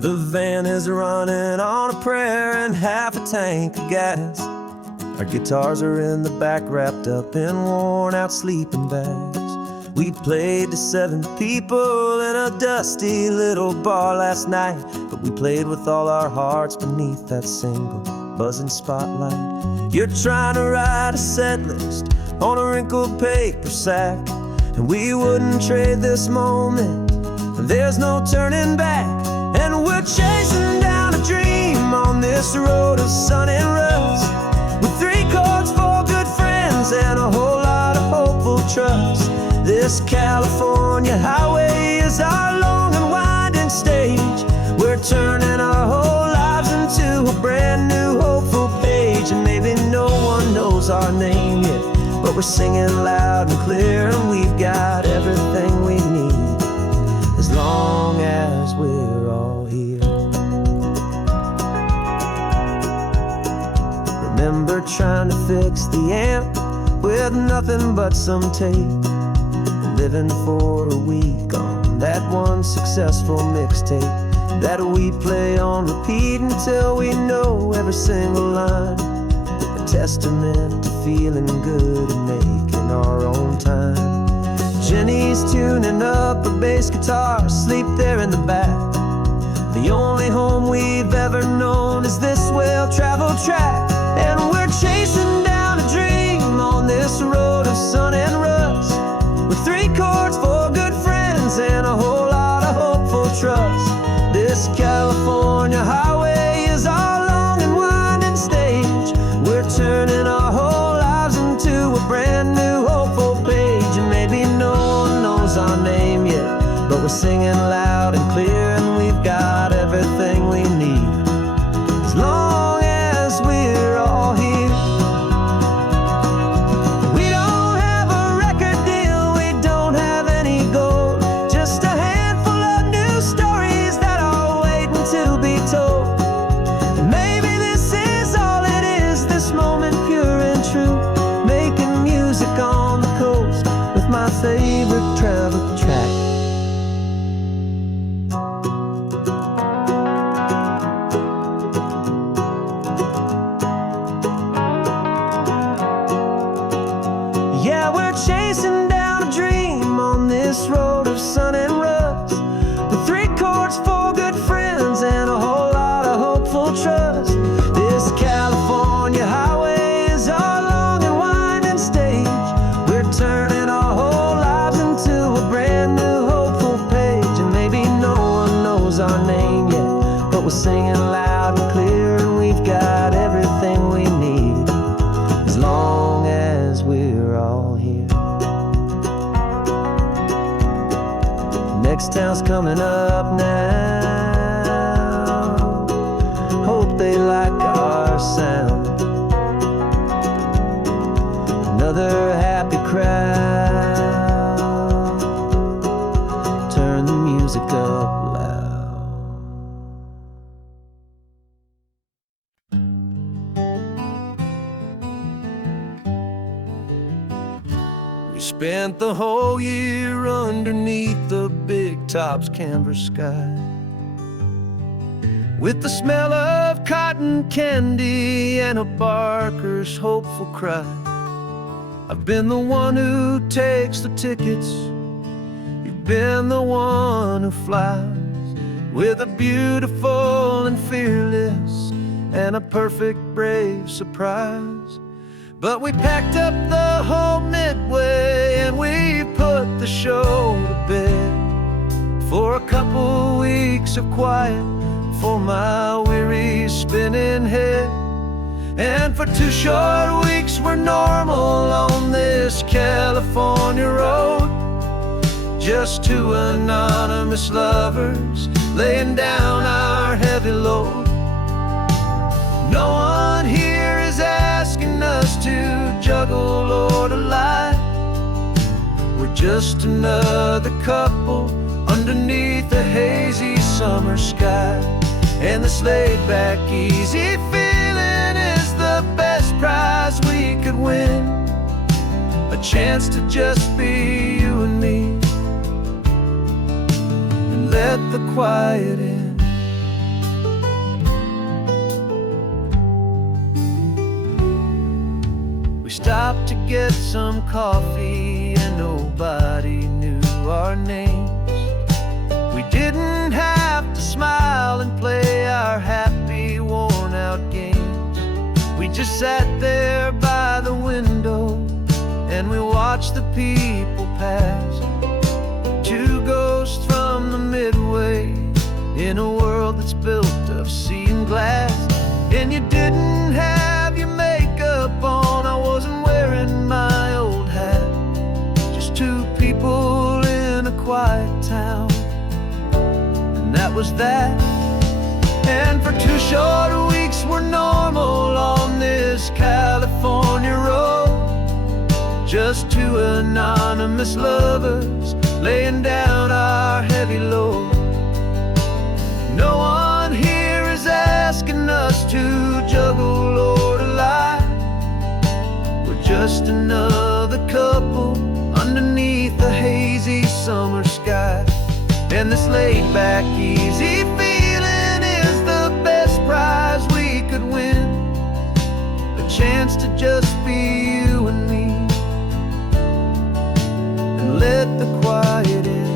The van is running on a prayer and half a tank of gas. Our guitars are in the back, wrapped up in worn-out sleeping bags. We played to 7 people in a dusty little bar last night, but we played with all our hearts beneath that single buzzing spotlight. You're trying to write a set list on a wrinkled paper sack, and we wouldn't trade this moment. There's no turning back, and we're chasing down a dream on this road of sun and rust, with 3 chords, 4 good friends, and a whole lot of hopeful trust. This California highway is our long and winding stage. We're turning our whole lives into a brand new hopeful page. And maybe no one knows our name yet, but we're singing loud and clear, and we've got everything we need, as long as we're all here. Remember trying to fix the amp with nothing but some tape, living for a week on that one successful mixtape that we play on repeat until we know every single line. A testament to feeling good and making our own time. Jenny's tuning up her bass guitar, asleep there in the back. The only home we've ever known is this well-traveled track, and we're chasing down a dream on this road of sun and rust, with 3 chords, 4 good friends, and a whole lot of hopeful trust. This California highway is our long and winding stage. We're turning our whole lives into a brand new hopeful page. And maybe no one knows our name yet, but we're singing loud and clear, and we've got everything we need, as long as we're all here. My favorite travel track. Yeah, we're chasing down a dream on this road of sun and rust, with 3 chords, 4 good friends, and a whole lot of hopeful trust. This California highway is our long and winding stage. We're turning our whole lives into a brand new hopeful page. And maybe no one knows our name yet, but we're singing loud and clear, and we've got everything we need, as long as we're all here. Next town's coming up now. Hope they like our sound. Another happy crowd. Turn the music up loud. We spent the whole year underneath the big top's canvas sky, with the smell of cotton candy and a barker's hopeful cry. I've been the one who takes the tickets, you've been the one who flies, with a beautiful and fearless and a perfect brave surprise. But we packed up the whole Midway, and we put the show to bed, for a couple weeks of quiet for my weary spinning head. And for 2 short weeks we're normal on this California road, just 2 anonymous lovers laying down our heavy load. No one here is asking us to juggle or to lie. We're just another couple underneath a hazy summer sky, and this laid-back, easy feeling is the best prize we could win. A chance to just be you and me, and let the quiet in. stopped to get some coffee, and nobody knew our names. We didn't have to smile and play our happy, worn-out games. We just sat there by the window and we watched the people pass. Two ghosts from the Midway in a world that's built of sea and glass. And you didn't have your makeup on, I wasn't wearing my old hat. Just two people in a quiet town, and that was that. And for 2 short weeks we're normal on this California road. Just two anonymous lovers laying down our heavy load. No one here is asking us to juggle or to lie. We're just another couple underneath the hazy summer sky. And this laid-back, easy feeling is the best prize we could win. A chance to just be you and me, and let the quiet in.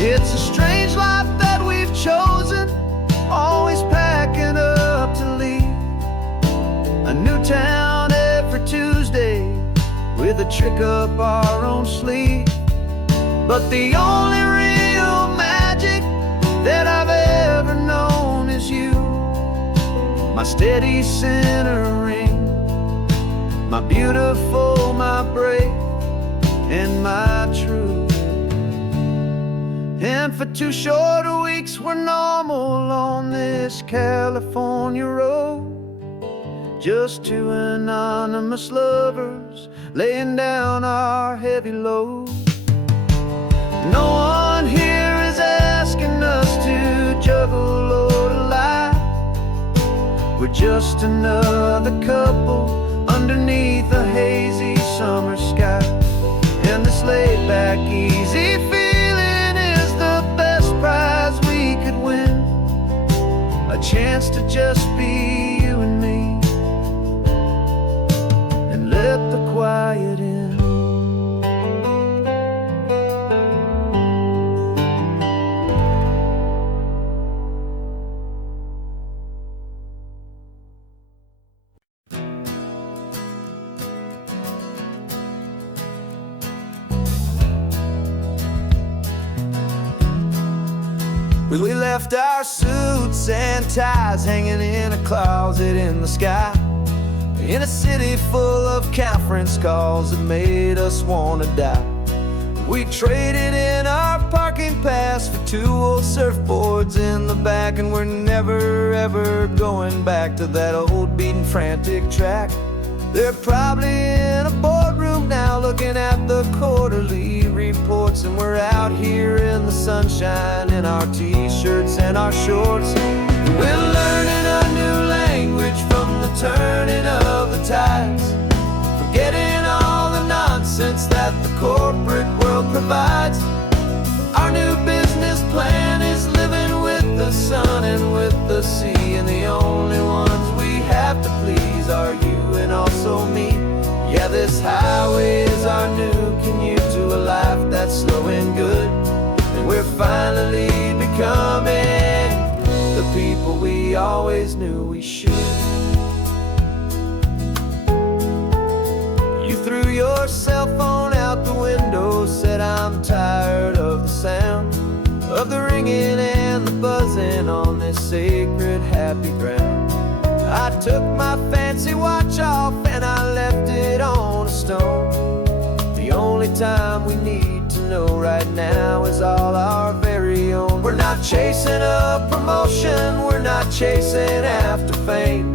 It's a strange life that we've chosen, always packing up to leave. A new town every Tuesday with a trick up our own sleeve. But the only real magic that I've ever known is you. My steady centering, my beautiful, my brave, and my true. And for 2 short weeks we're normal on this California road. Just two anonymous lovers laying down our heavy load. No one here is asking us to juggle or to lie. We're just another couple underneath a hazy summer sky. And this laid-back, easy feeling is the best prize we could win. A chance to just be you and me, and let the quiet in. We left our suits and ties hanging in a closet in the sky, in a city full of conference calls that made us wanna die. We traded in our parking pass for 2 old surfboards in the back, and we're never ever going back to that old beaten frantic track. They're probably in a boardroom now looking at the quarterly reports, and we're out here in the sunshine in our t-shirts and our shorts. We're learning a new language from the turning of the tides, forgetting all the nonsense that the corporate world provides. Our new business plan is living with the sun and with the sea, and the only ones we have to please are you and also me. Yeah, this highway is our new commute to a life that's slow and good, and we're finally becoming the people we always knew we should. You threw your cell phone out the window, said I'm tired of the sound of the ringing and the buzzing on this sacred happy ground. I took my fancy watch off and I left it on a stone. The only time we need to know right now is all our very own. We're not chasing a promotion, we're not chasing after fame.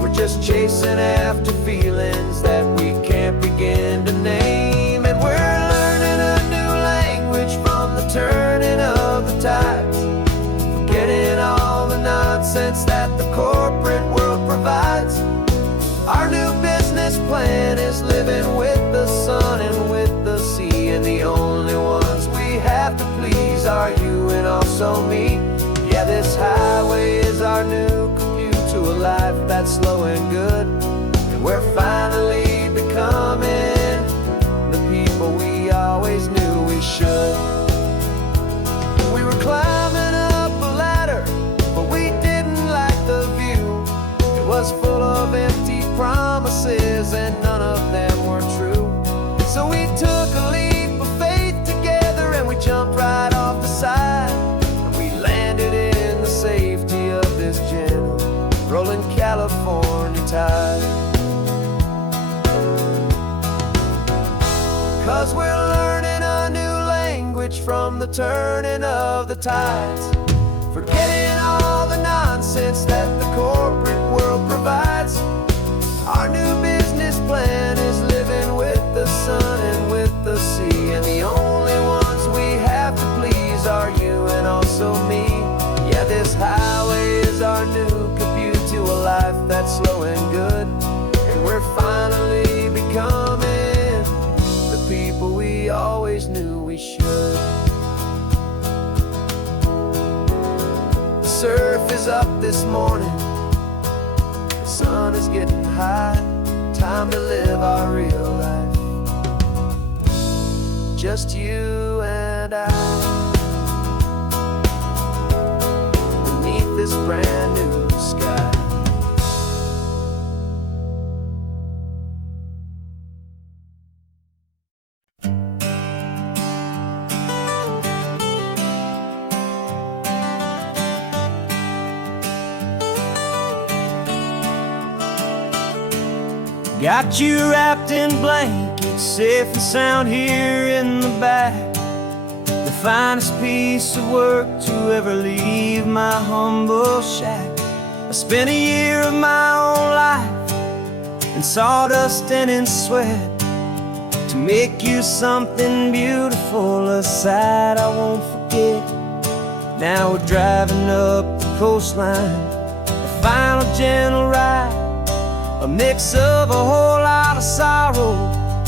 We're just chasing after feelings that we can't begin to name. And we're learning a new language from the turning of the tides, forgetting all the nonsense that the corporate world provides. Our new business plan is living with the sun and with the sea, and the only ones we have to please are you and also me. Yeah, this highway is our new commute to a life that's slow and good, and 'cause we're learning a new language from the turning of the tides. Forgetting all the nonsense that the corporate world provides. Our new business plan is living with the sun and with the sea, and the only ones we have to please are you and also me. Yeah, this highway is our new commute to a life that's slow and good, and we're finally becoming the people we always knew we should. The surf is up this morning, the sun is getting high. Time to live our real life, just you and I, beneath this brand new sky. Got you wrapped in blankets, safe and sound here in the back. The finest piece of work to ever leave my humble shack. I spent a year of my own life in sawdust and in sweat to make you something beautiful, a sight I won't forget. Now we're driving up the coastline, the final gentle ride, a mix of a whole lot of sorrow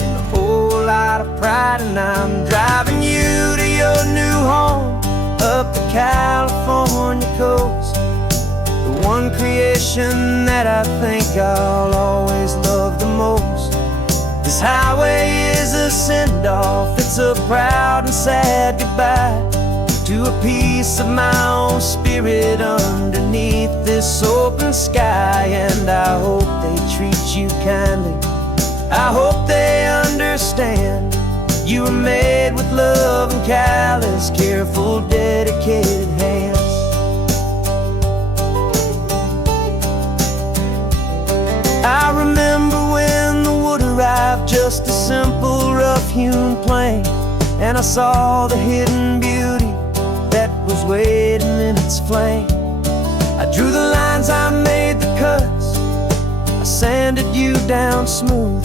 and a whole lot of pride. And I'm driving you to your new home up the California coast, the one creation that I think I'll always love the most. This highway is a send-off, it's a proud and sad goodbye to a piece of my own spirit underneath this open sky. And I hope they treat you kindly, I hope they understand you were made with love and callous, careful, dedicated hands. I remember when the wood arrived, just a simple rough-hewn plank, and I saw the hidden beauty that was waiting in its flame. I drew the lines, I made the cuts, I sanded you down smooth.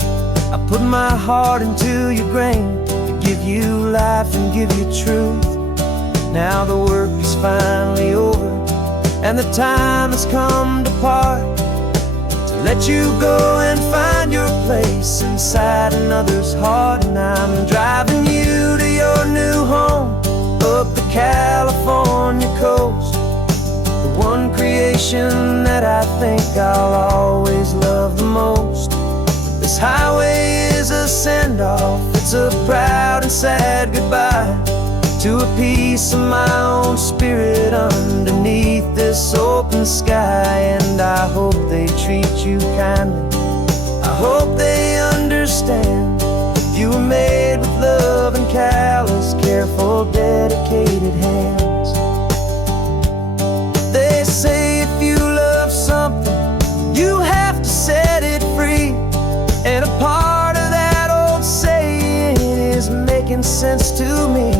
I put my heart into your grain to give you life and give you truth. Now the work is finally over, and the time has come to part, to let you go and find your place inside another's heart. And I'm driving you to your new home up the California coast, the one creation that I think I'll always love the most. This highway is a send-off, it's a proud and sad goodbye to a piece of my own spirit underneath this open sky. And I hope they treat you kindly, I hope they understand you were made with love and callous, careful, dedicated hands. They say if you love something, you have to set it free. And a part of that old saying is making sense to me,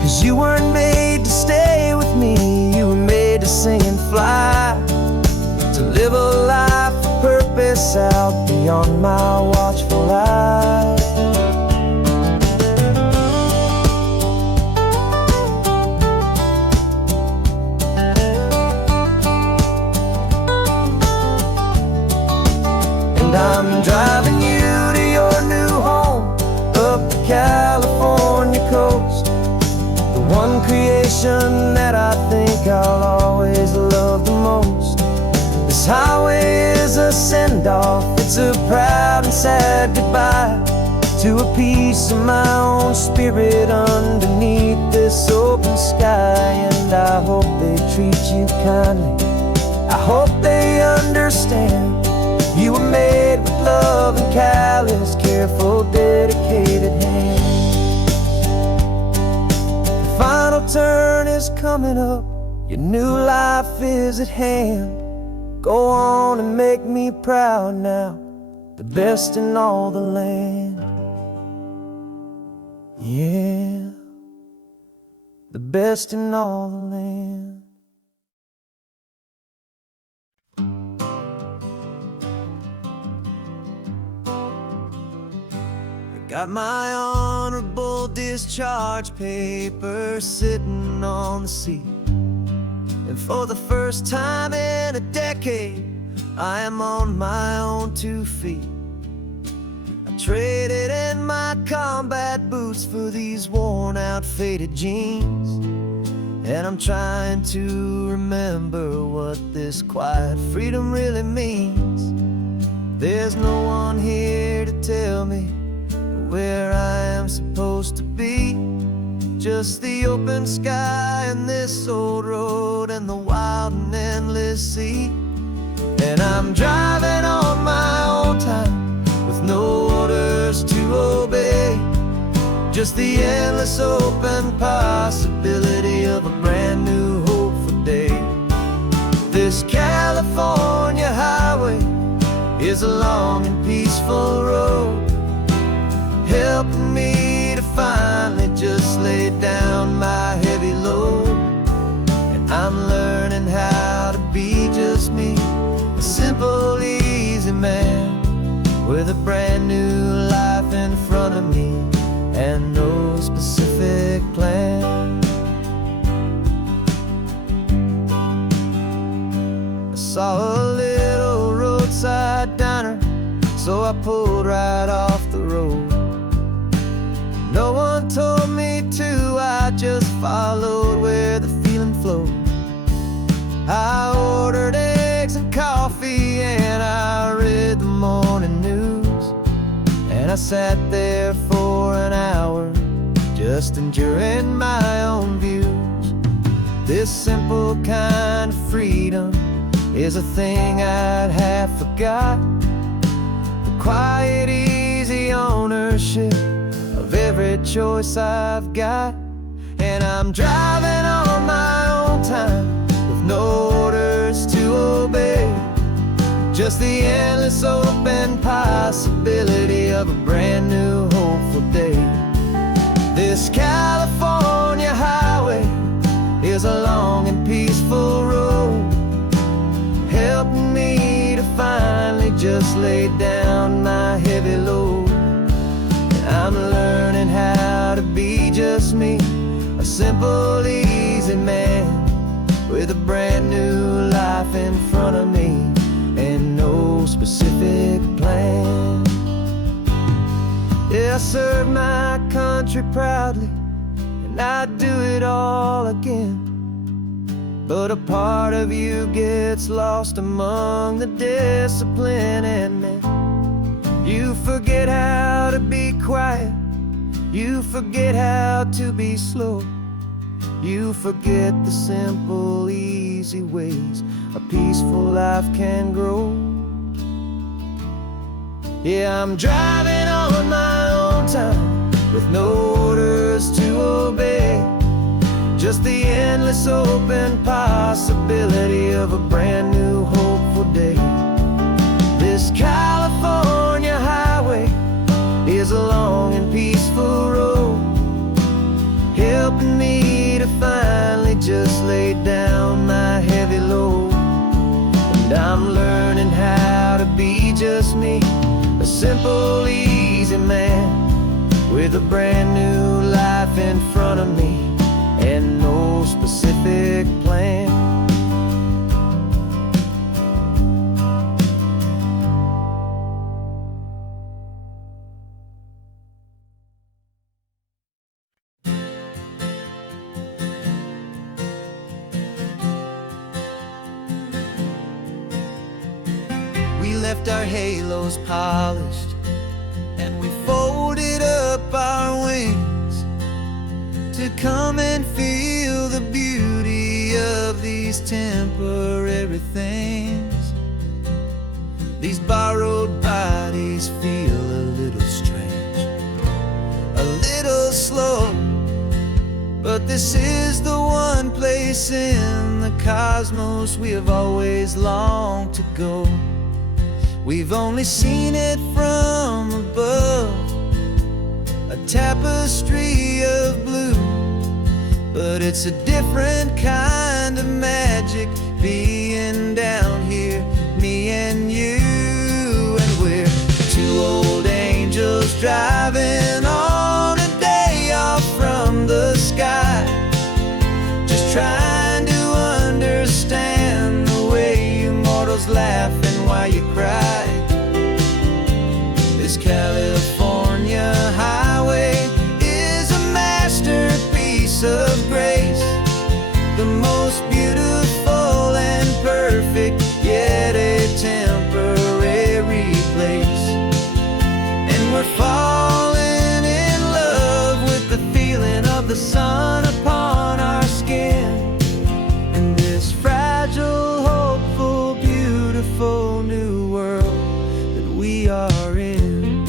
'cause you weren't made to stay with me, you were made to sing and fly, to live a life of purpose out beyond my watchful eye. I'm driving you to your new home up the California coast, the one creation that I think I'll always love the most. This highway is a send-off, it's a proud and sad goodbye to a piece of my own spirit underneath this open sky. And I hope they treat you kindly, I hope they understand you were made with love and callous, careful, dedicated hands. The final turn is coming up, your new life is at hand. Go on and make me proud now, the best in all the land. best in all the land. I got my honorable discharge paper sitting on the seat, and for the first time in a decade, I am on my own 2 feet. I traded in my combat boots for these worn out faded jeans, and I'm trying to remember what this quiet freedom really means. There's no one here to tell me where I am supposed to be, just the open sky and this old road and the wild and endless sea. And I'm driving on my own time with no orders to obey, just the endless open possibility of a brand new hopeful day. This California highway is a long and peaceful road, helping me to finally just lay down my heavy load. And I'm learning how to be just me, a simple, easy man with a brand new life in front of me and no specific plan. I saw a little roadside diner, so I pulled right off the road. No one told me to, I just followed where the feeling flowed. I ordered eggs and coffee and I read the morning news, and I sat there for an hour just enduring my own views. This simple kind of freedom is a thing I'd have forgot, the quiet, easy ownership of every choice I've got. And I'm driving on my own time with no orders to obey, just the endless open possibility of a brand new hopeful day. This California highway is a long and peaceful road, helping me to finally just lay down my heavy load. I'm learning how to be just me, a simple, easy man with a brand new life in front of me and no specific plan. Yeah, I served my country proudly and I'd do it all again, but a part of you gets lost among the discipline, and then you forget how to be quiet, you forget how to be slow, you forget the simple, easy ways a peaceful life can grow. Yeah, I'm driving on my own time with no orders to obey, just the endless open possibility of a brand new hopeful day. This California highway is a long and peaceful road, helping me to finally just lay down my heavy load. And I'm learning how to be just me, a simple, easy man with a brand new life in front of me and no specific plan. We left our halos polished and we folded up our wings to come and feel the beauty of these temporary things. These borrowed bodies feel a little strange, a little slow, but this is the one place in the cosmos we have always longed to go. We've only seen it from above, a tapestry of blue, but it's a different kind of magic being down here, me and you. And we're two old angels driving on a day off from the sky, just trying to understand the way you mortals laugh and why you cry. This California highway is a masterpiece of grace, the most beautiful and perfect, yet a temporary place. And we're falling in love with the feeling of the sun upon our skin, in this fragile, hopeful, beautiful new world that we are in.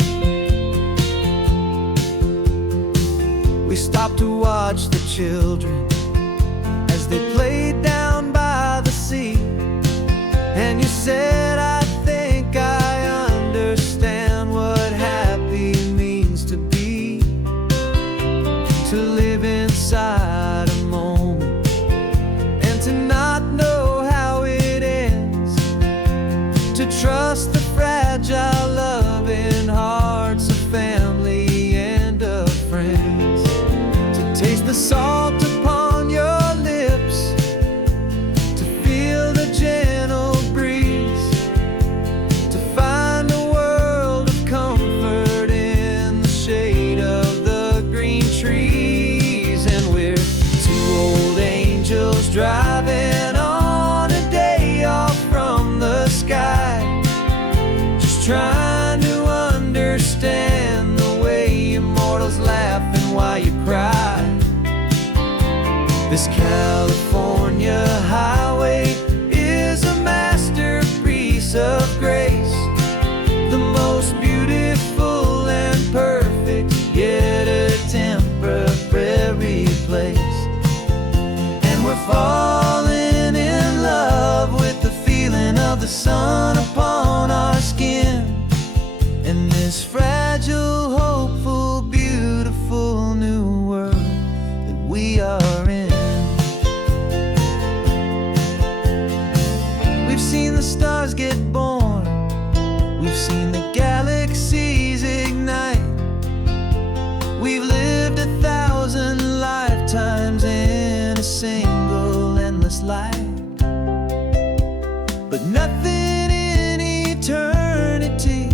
We stopped to watch the children as they played down by the sea, and you said, I think I understand what happy means to be, to live inside a moment and to not know how it ends, to trust the fragile loving hearts of family and of friends, to taste the salt upon your lips, to feel the gentle breeze, to find a world of comfort in the shade of the green trees. And we're two old angels driving on a day off from the sky, just trying to understand the way you mortals laugh and why you cry. This California highway is a masterpiece of grace, the most beautiful and perfect, yet a temporary place. And we're falling in love with the feeling of the sun upon our skin, in this fragile, hopeful, beautiful new world that we are in. We've seen the stars get born, we've seen the galaxies ignite, we've lived 1,000 lifetimes in a single endless life. But nothing in eternity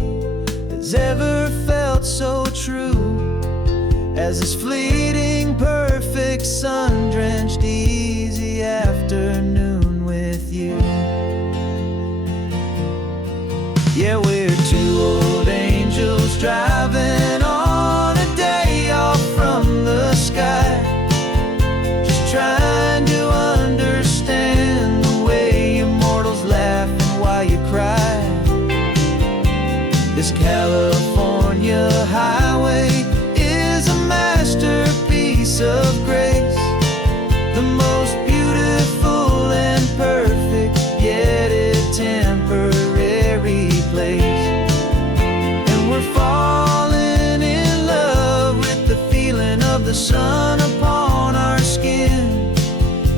has ever felt so true as this fleeting, perfect, sun-drenched, easy afternoon with you. Yeah, we're two old angels driving on a day off from the sky, just trying to understand the way you mortals laugh and why you cry. This California highway is a masterpiece of grace, the most beautiful and perfect, yet a temporary place. And we're falling in love with the feeling of the sun upon our skin,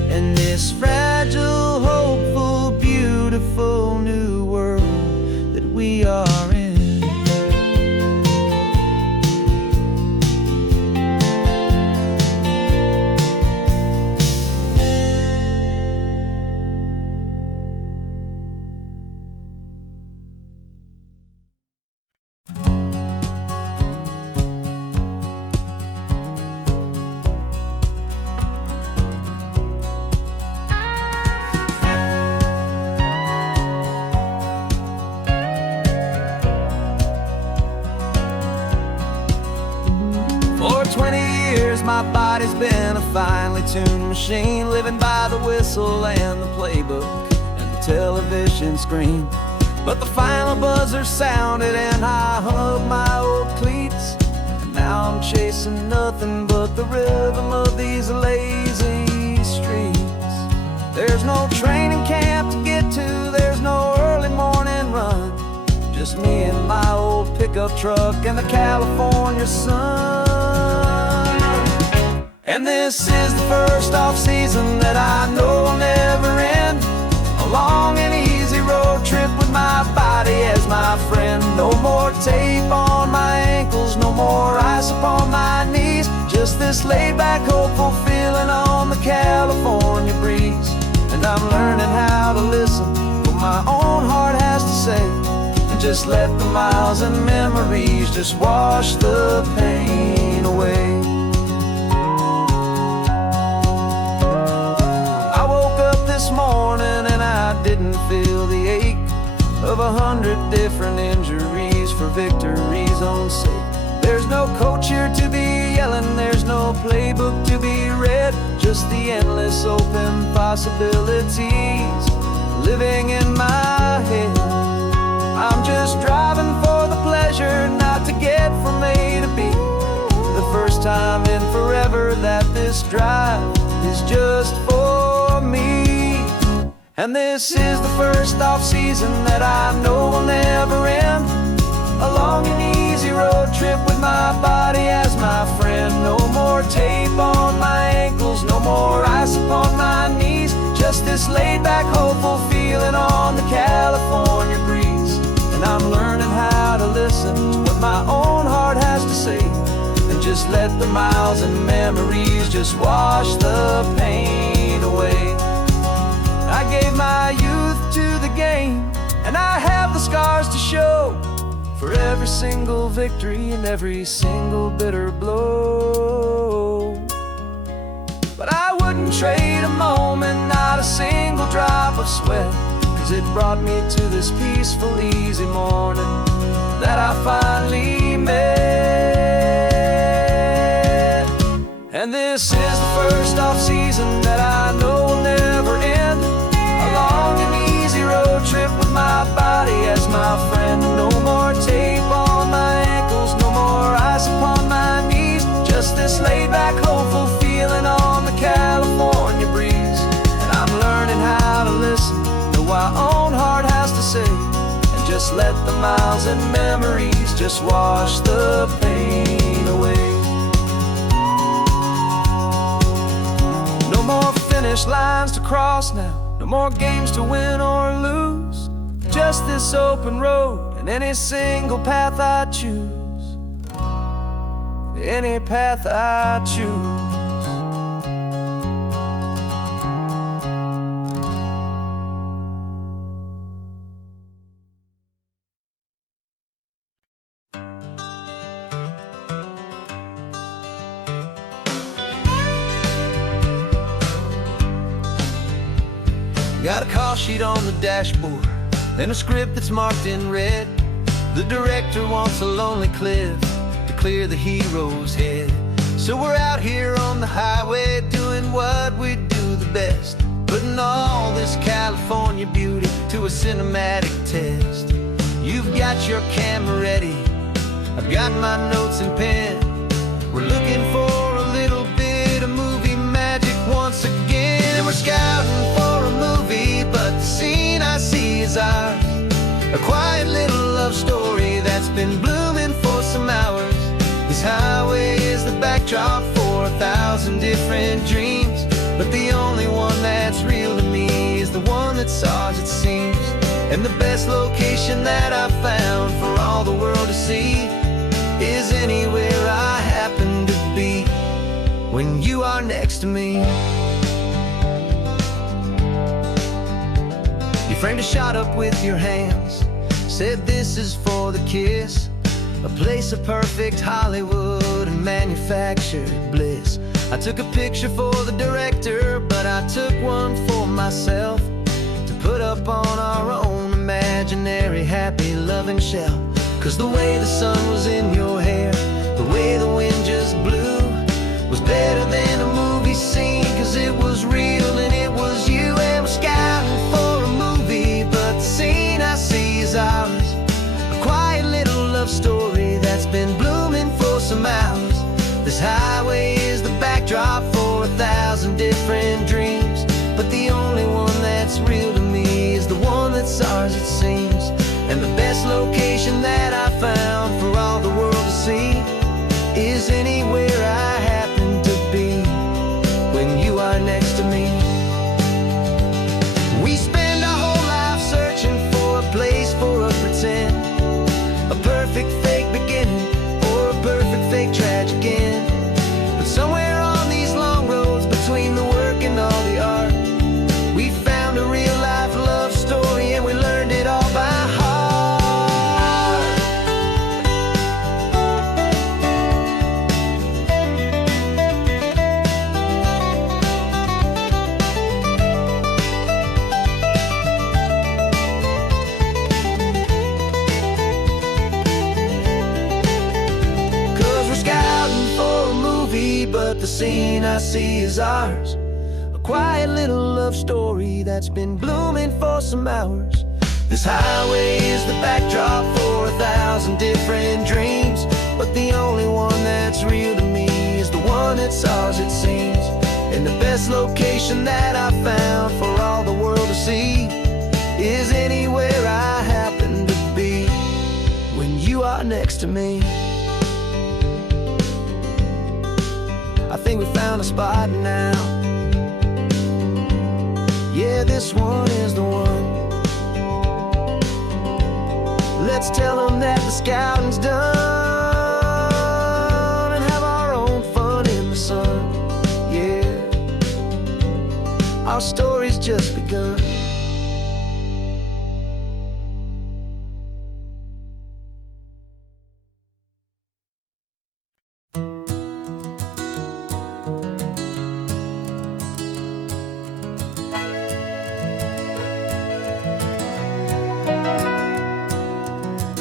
and this fragile, hopeful, beautiful new world that we are in. For 20 years my body's been a finely tuned machine, living by the whistle and the playbook and the television screen. But the final buzzer sounded and I hung up my old cleats, and now I'm chasing nothing but the rhythm of these lazy streets. There's no training camp to get to, there's no early morning run, just me and my old pickup truck and the California sun. And this is the first off-season that I know will never end. A long and easy road trip with my body as my friend. No more tape on my ankles, no more ice upon my knees. Just this laid-back, hopeful feeling on the California breeze. And I'm learning how to listen to what my own heart has to say, and just let the miles and memories just wash the pain away. I woke up this morning and I didn't feel the ache of 100 different injuries for victory's own sake. There's no coach here to be yelling, there's no playbook to be read, just the endless open possibilities living in my head. I'm just driving for the pleasure, not to get from A to B. The first time in forever that this drive is just for me. And this is the first off-season that I know will never end. A long and easy road trip with my body as my friend. No more tape on my ankles, no more ice upon my knees. Just this laid-back, hopeful feeling on the California breeze. And I'm learning how to listen to what my own heart has to say, and just let the miles and memories just wash the pain away. I gave my youth to the game, and I have the scars to show for every single victory and every single bitter blow. But I wouldn't trade a moment, not a single drop of sweat, 'cause it brought me to this peaceful, easy morning that I finally met. And this is the first off-season that I know will never end. A long and easy road trip with my body as my friend. No more tape on my ankles, no more ice upon my knees. Just this laid-back, hopeful feeling on the California breeze. And I'm learning how to listen to what my own heart has to say, and just let the miles and memories just wash the pain away. No more finish lines to cross now, no more games to win or lose. Just this open road and any single path I choose. Any path I choose. Got a call sheet on the dashboard and a script that's marked in red. The director wants a lonely cliff to clear the hero's head. So we're out here on the highway doing what we do the best, putting all this California beauty to a cinematic test. You've got your camera ready, I've got my notes and pen. We're looking for a little bit of movie magic once again. And we're scouting for a movie, but the scene I see is ours. A quiet little love story that's been blooming for some hours. This highway is the backdrop for 1,000 different dreams, but the only one that's real to me is the one that's ours, it seems. And the best location that I've found for all the world to see is anywhere I happen to be when you are next to me. You framed a shot up with your hands, said this is for the kiss, a place of perfect Hollywood and manufactured bliss. I took a picture for the director, but I took one for myself to put up on our own imaginary happy loving shelf. 'Cause the way the sun was in your hair, the way the wind just blew, was better than a movie scene, 'cause it was real and it was you. And we're scouting for a movie, but the scene I see is ours. A quiet little love story that's been blooming for some hours. This highway is the backdrop for 1,000 different dreams, but the only one that's real to me is the one that's ours, it seems. And the best location that I found for all the world to see is anywhere I happen to be the scene I see is ours. A quiet little love story that's been blooming for some hours. This highway is the backdrop for 1,000 different dreams, but the only one that's real to me is the one that's ours, it seems. And the best location that I've found for all the world to see is anywhere I happen to be when you are next to me. I think we found a spot now. Yeah, this one is the one. Let's tell them that the scouting's done and have our own fun in the sun. Yeah, our story's just begun.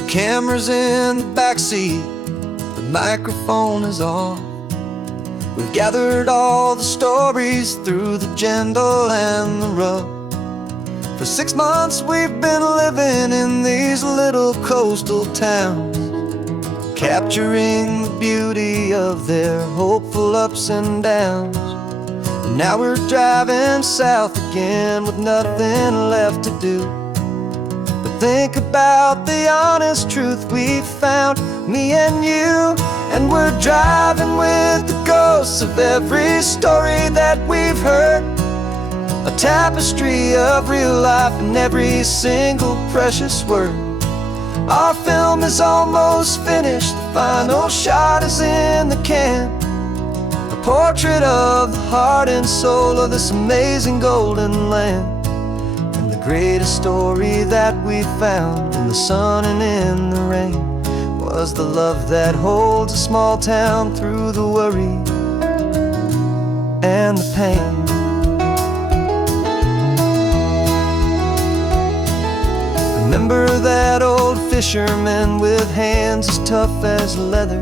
Camera's in the backseat, the microphone is on. We've gathered all the stories through the gentle and the rough. For 6 months we've been living in these little coastal towns, capturing the beauty of their hopeful ups and downs. And now we're driving south again with nothing left to do. Think about the honest truth we found, me and you. And we're driving with the ghosts of every story that we've heard, a tapestry of real life and every single precious word. Our film is almost finished, the final shot is in the can, a portrait of the heart and soul of this amazing golden land. Greatest story that we found in the sun and in the rain was the love that holds a small town through the worry and the pain. Remember that old fisherman with hands as tough as leather?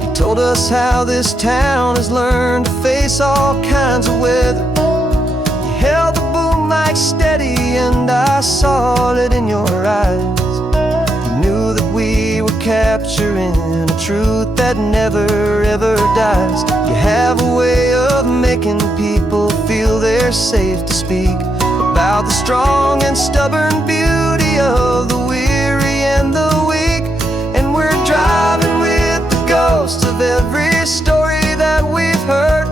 He told us how this town has learned to face all kinds of weather. You held the boom mic steady and I saw it in your eyes. You knew that we were capturing a truth that never ever dies. You have a way of making people feel they're safe to speak about the strong and stubborn beauty of the weary and the weak. And we're driving with the ghosts of every story that we've heard,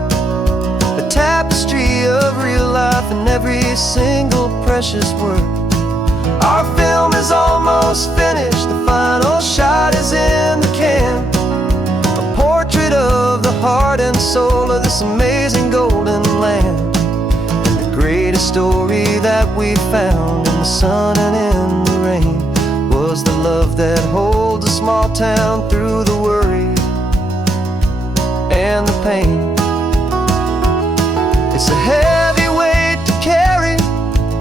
a tapestry of real life and every single precious word. Our film is almost finished, the final shot is in the can, a portrait of the heart and soul of this amazing golden land. And the greatest story that we found in the sun and in the rain was the love that holds a small town through the worry and the pain. It's a heavy weight to carry,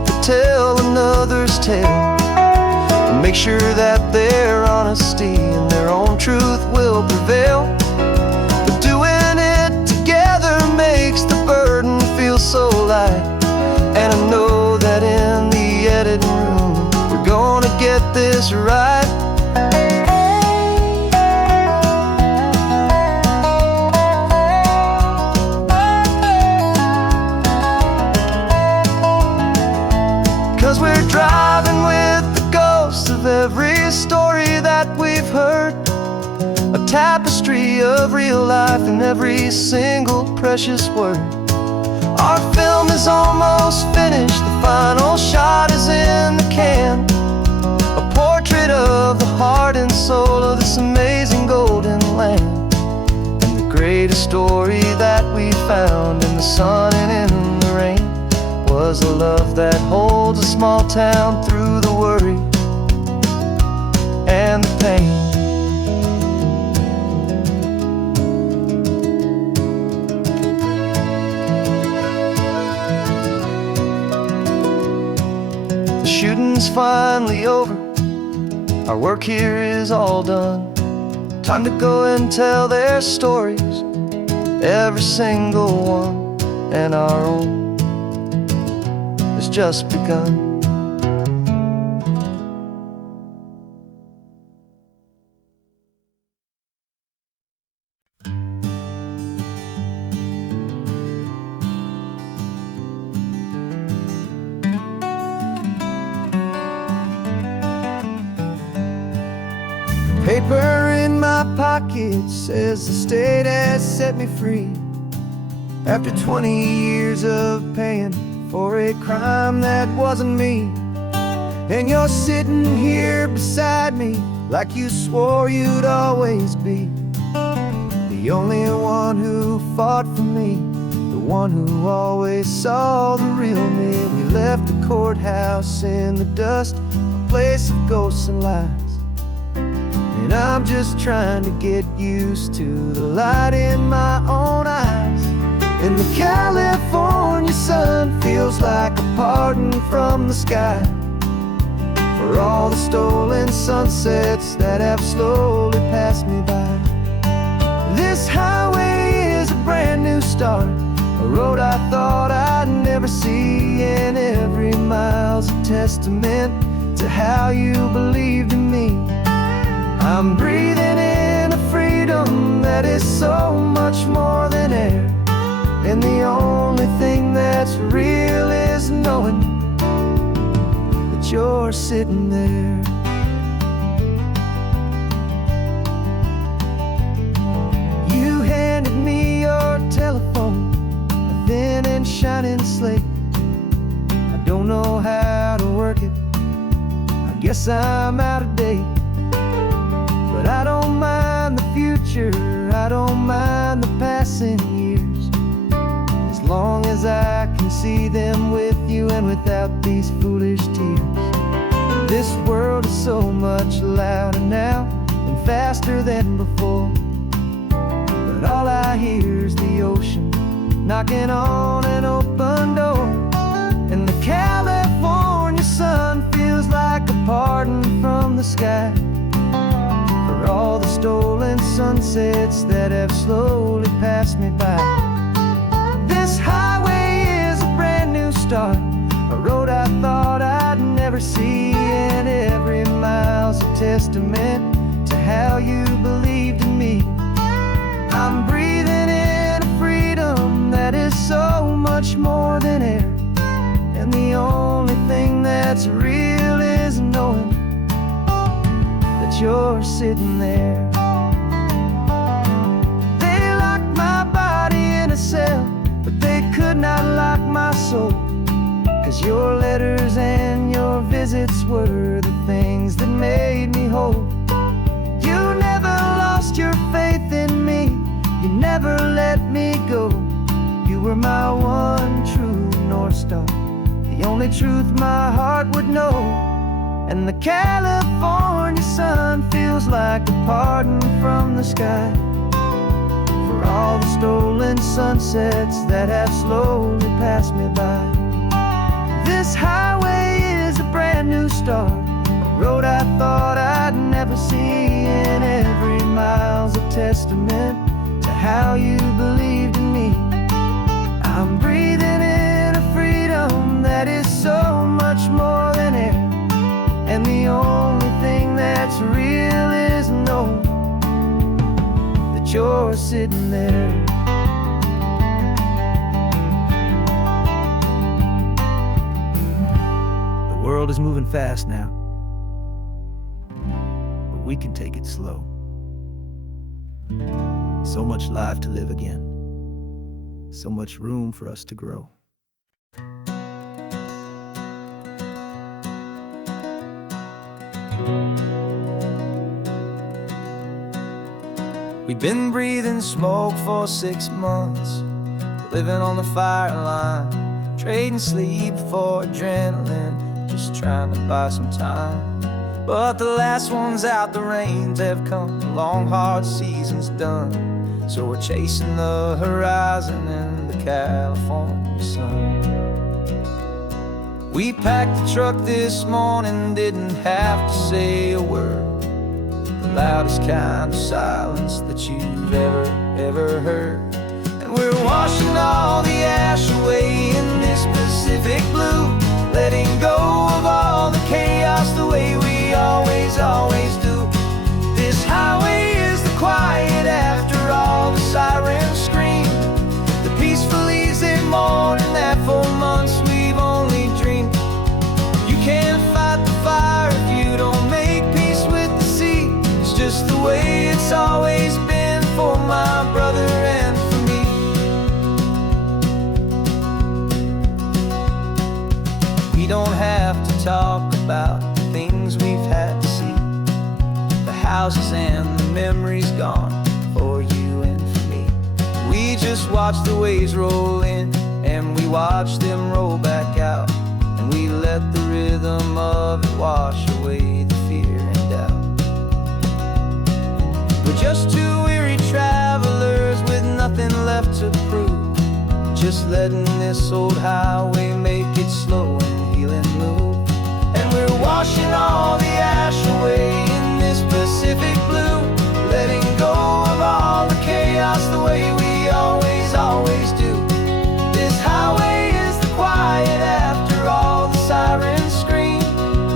to tell another's tale, and make sure that their honesty and their own truth will prevail. But doing it together makes the burden feel so light. And I know that in the editing room we're gonna get this right. 'Cause we're driving with the ghosts of every story that we've heard, a tapestry of real life and every single precious word. Our film is almost finished, the final shot is in the can, a portrait of the heart and soul of this amazing golden land. And the greatest story that we found in the sun and in the rain was a love that holds a small town through the worry and the pain. The shooting's finally over, our work here is all done. Time to go and tell their stories every single one, and our own has just begun. Paper in my pocket says the state has set me free after 20 years of paying for a crime that wasn't me. And you're sitting here beside me like you swore you'd always be the only one who fought for me, the one who always saw the real me. We left the courthouse in the dust, a place of ghosts and lies. And I'm just trying to get used to the light in my own eyes. And the California sun feels like a pardon from the sky for all the stolen sunsets that have slowly passed me by. This highway is a brand new start, a road I thought I'd never see, and every mile's a testament to how you believed in me. I'm breathing in a freedom that is so much more than air, and the only thing that's real is knowing that you're sitting there. You handed me your telephone, a thin and shining slate. I don't know how to work it, I guess I'm out of date. But I don't mind the future, I don't mind the passing years, as long as I can see them with you and without these foolish tears. This world is so much louder now and faster than before, but all I hear is the ocean knocking on an open door. And the California sun feels like a pardon from the sky for all the stolen sunsets that have slowly passed me by. This highway is a brand new start, a road I thought I'd never see, and every mile's a testament to how you believed in me. I'm breathing in a freedom that is so much more than air, and the only thing that's real is knowing that you're sitting there. They locked my body in a cell, but they could not lock my soul, 'cause your letters and your visits were the things that made me whole. You never lost your faith in me, you never let me go. You were my one true North Star, the only truth my heart would know. And the California sun feels like a pardon from the sky for all the stolen sunsets that have slowly passed me by. This highway is a brand new start, a road I thought I'd never see, and every mile's a testament to how you believed in me. I'm breathing in a freedom that is so much more than air, and the only thing that's real is knowing that you're sitting there. The world is moving fast now, but we can take it slow. So much life to live again, so much room for us to grow. We've been breathing smoke for 6 months, living on the fire line, trading sleep for adrenaline, just trying to buy some time. But the last one's out, the rains have come, the long hard season's done, so we're chasing the horizon in the California sun. We packed the truck this morning, didn't have to say a word, the loudest kind of silence that you've ever heard. wash away in this Pacific blue, letting go of all the chaos the way we always, always do. This highway is the quiet after all the sirens scream, the peaceful easy morning that for months we've only dreamed. You can't fight the fire if you don't make peace with the sea. It's just the way it's always been for my brother and for me. We don't have to talk about the things we've had to see, the houses and the memories gone for you and for me. We just watch the waves roll in and we watch them roll back out, and we let the rhythm of it wash away the fear and doubt. We're just two weary travelers with nothing left to prove, just letting this old highway make it slow and healing move. And we're washing all the ash away in this Pacific blue, letting go of all the chaos the way we always, always do. This highway is the quiet after all the sirens scream,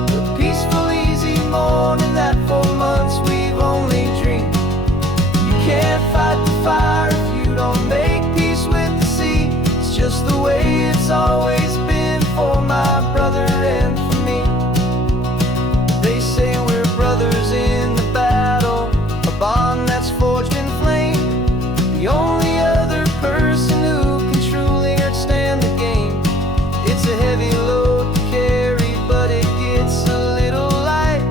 the peaceful easy morning that for months we've only dreamed. You can't fight the fire if you don't make peace with the sea. It's just the way it's always been for my brother and for me. They say we're brothers in the battle, a bond that's forged in flame. The only other person who can truly understand the game. It's a heavy load to carry, but it gets a little light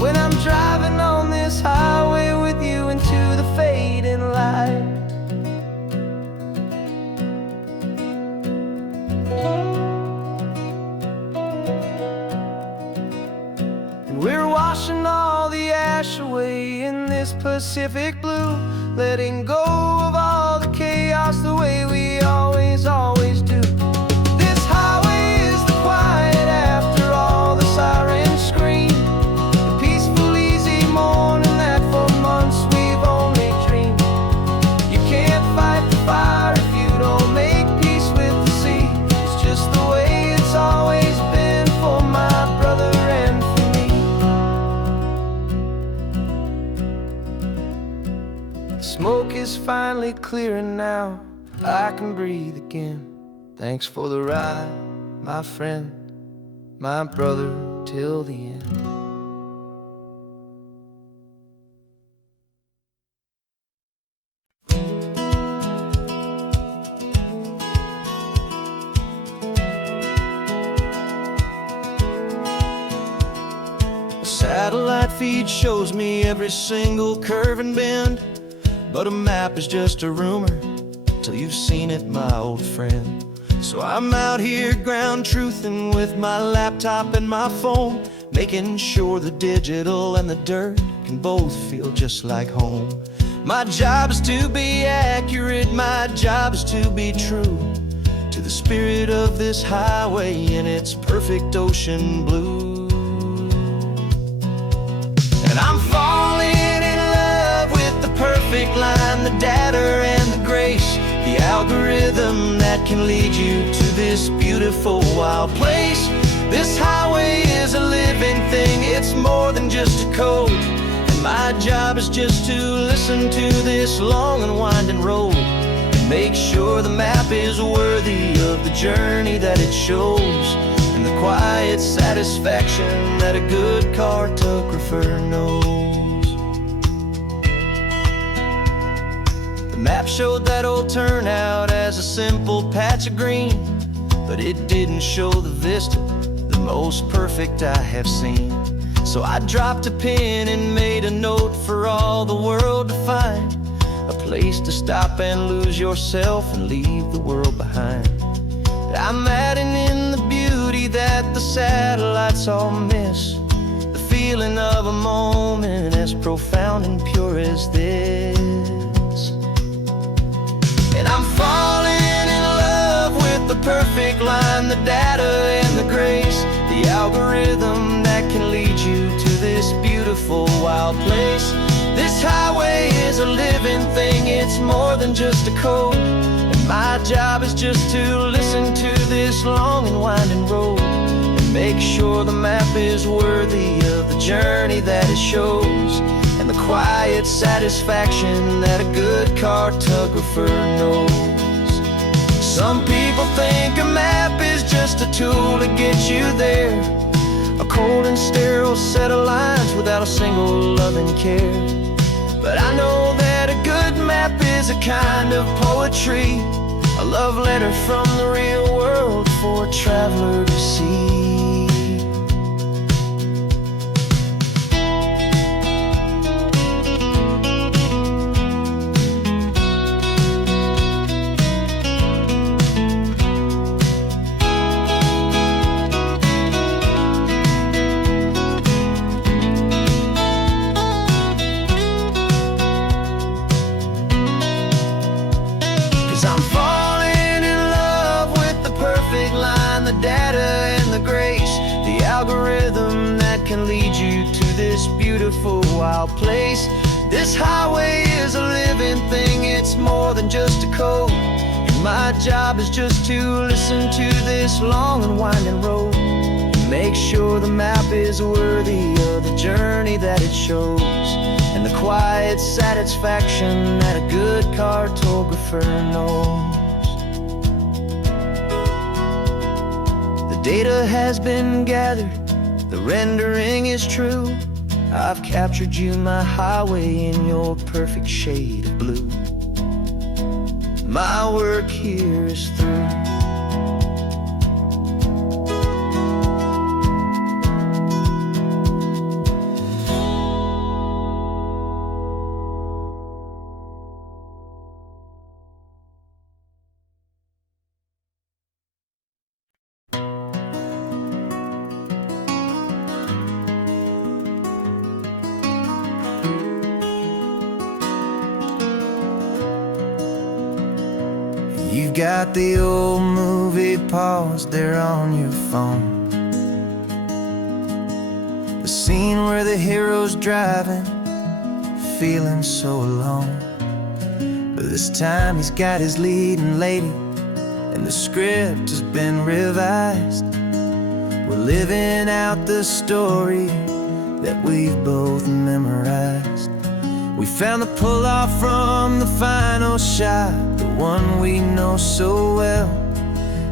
when I'm driving on this highway with you into the fading light. And we're washing all the ash away in this Pacific blue, letting go of all the chaos the way we always, always do. This highway is the quiet after all the sirens scream, the peaceful easy morning that for months we've only dreamed. You can't fight the fire if you don't make peace with the sea. It's just the way it's always been for my brother and for me. The smoke is finally clearing now, I can breathe again. Thanks for the ride, my friend, my brother, till the end. A satellite feed shows me every single curve and bend, but a map is just a rumor till you've seen it, my old friend. So I'm out here ground truthing with my laptop and my phone, making sure the digital and the dirt can both feel just like home. My job is to be accurate, my job is to be true to the spirit of this highway in its perfect ocean blue. And I'm falling in love with the perfect line, the data and the grace, the algorithm that can lead you to this beautiful wild place. This highway is a living thing, it's more than just a code. And my job is just to listen to this long and winding road and make sure the map is worthy of the journey that it shows, and the quiet satisfaction that a good cartographer knows. The map showed that old turnout as a simple patch of green, but it didn't show the vista, the most perfect I have seen. So I dropped a pin and made a note for all the world to find, a place to stop and lose yourself and leave the world behind. I'm adding in the beauty that the satellites all miss, the feeling of a moment as profound and pure as this. And I'm falling in love with the perfect line, the data and the grace, the algorithm that can lead you to this beautiful wild place. This highway is a living thing, it's more than just a code. And My job is just to listen to this long and winding road and make sure the map is worthy of the journey that it shows, and the quiet satisfaction that a good cartographer knows. Some people think a map is just a tool to get you there, a cold and sterile set of lines without a single loving care. But I know that a good map is a kind of poetry, a love letter from the real world for a traveler to see. 'Cause I'm falling in love with the perfect line, the data and the grace, the algorithm that can lead you to this beautiful wild place. This highway is a living thing, it's more than just a code, and my job is just to listen to this long and winding road and make sure the map is worthy of the journey that it shows, and the quiet satisfaction that a good cartographer knows. The data has been gathered, the rendering is true. I've captured you, my highway, in your perfect shade of blue. My work here is through. You've got the old movie paused there on your phone, the scene where the hero's driving, feeling so alone. But this time he's got his leading lady, and the script has been revised. We're living out the story that we've both memorized. We found the pull-off from the final shot, the one we know so well,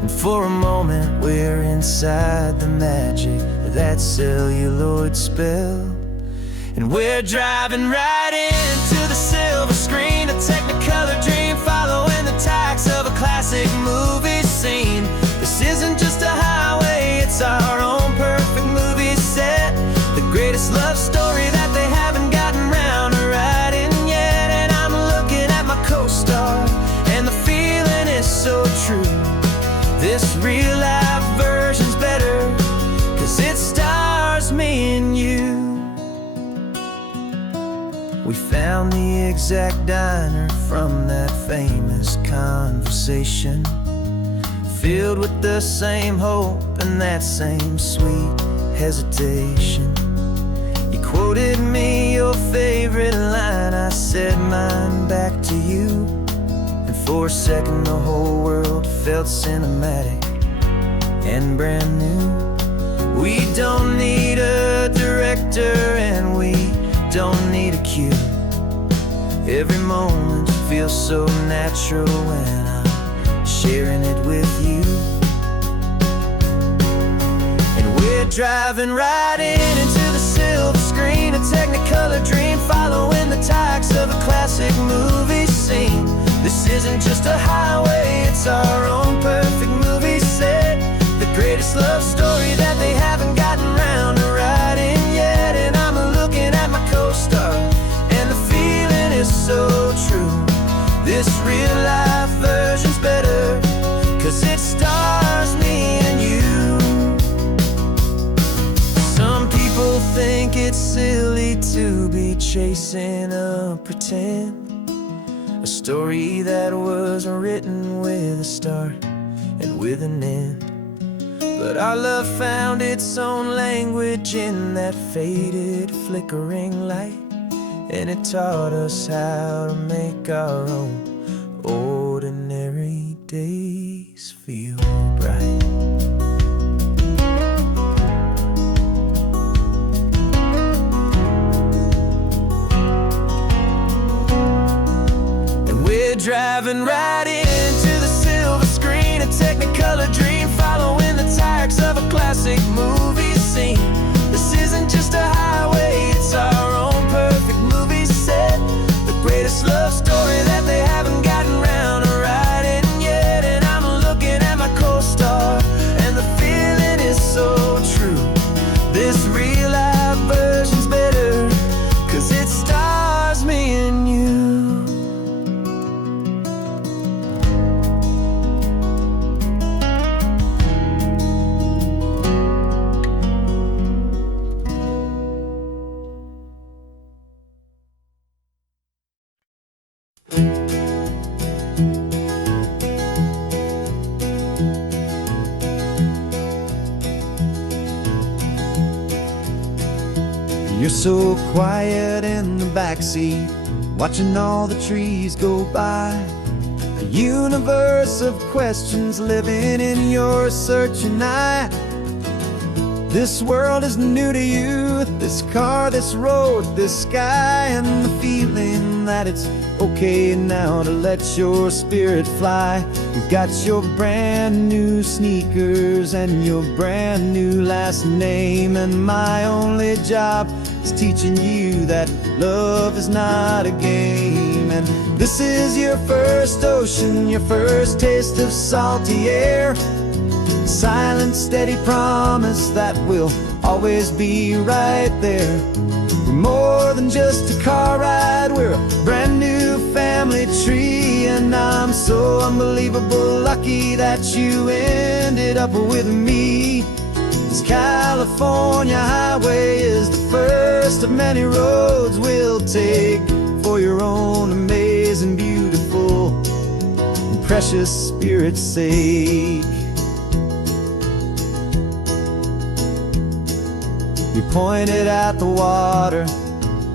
and for a moment we're inside the magic of that celluloid spell. And we're driving right into the silver screen, a Technicolor dream, following the tacks of a classic movie scene. This isn't just a highway, it's our own perfect movie set, the greatest love story that they haven't gotten round to writing yet. And I'm looking at my co-star, and the feeling is so true. This real-life version's better, 'cause it stars me and you. We found the exact diner from that famous conversation, filled with the same hope and that same sweet hesitation. You quoted me your favorite line, I said mine back to you, and for a second the whole world felt cinematic and brand new. We don't need a director and we don't need a cue. Every moment feels so natural when I'm sharing it with you. And we're driving right into the silver screen, a Technicolor dream, following the tacks of a classic movie scene. This isn't just a highway, it's our own perfect movie set, the greatest love story that they haven't gotten round to writing yet. And I'm looking at my co-star, and the feeling is so true. This real-life version's better, 'cause it stars me and you. Some people think it's silly to be chasing a pretend, a story that was written with a start and with an end. But our love found its own language in that faded, flickering light, and it taught us how to make our own ordinary days feel bright. And we're driving right into the silver screen, a Technicolor dream, following the tracks of a classic movie scene. This isn't just a highway, it's our own perfect movie set, the greatest love story that they haven't gotten round to writing yet. And I'm looking at my co-star, and the feeling is so true. This real life version's better, 'cause it stars me and you. You're so quiet in the backseat, watching all the trees go by. A universe of questions living in your searching eye. This world is new to you, this car, this road, this sky, and the feeling that it's okay now to let your spirit fly. You've got your brand new sneakers and your brand new last name, and my only job is teaching you that love is not a game. And this is your first ocean, your first taste of salty air, silent, steady promise that we'll always be right there. We're more than just a car ride, we're a brand new family tree. And I'm so unbelievable lucky that you ended up with me. This California highway is the first of many roads we'll take for your own amazing, beautiful, and precious spirit's sake. You pointed at the water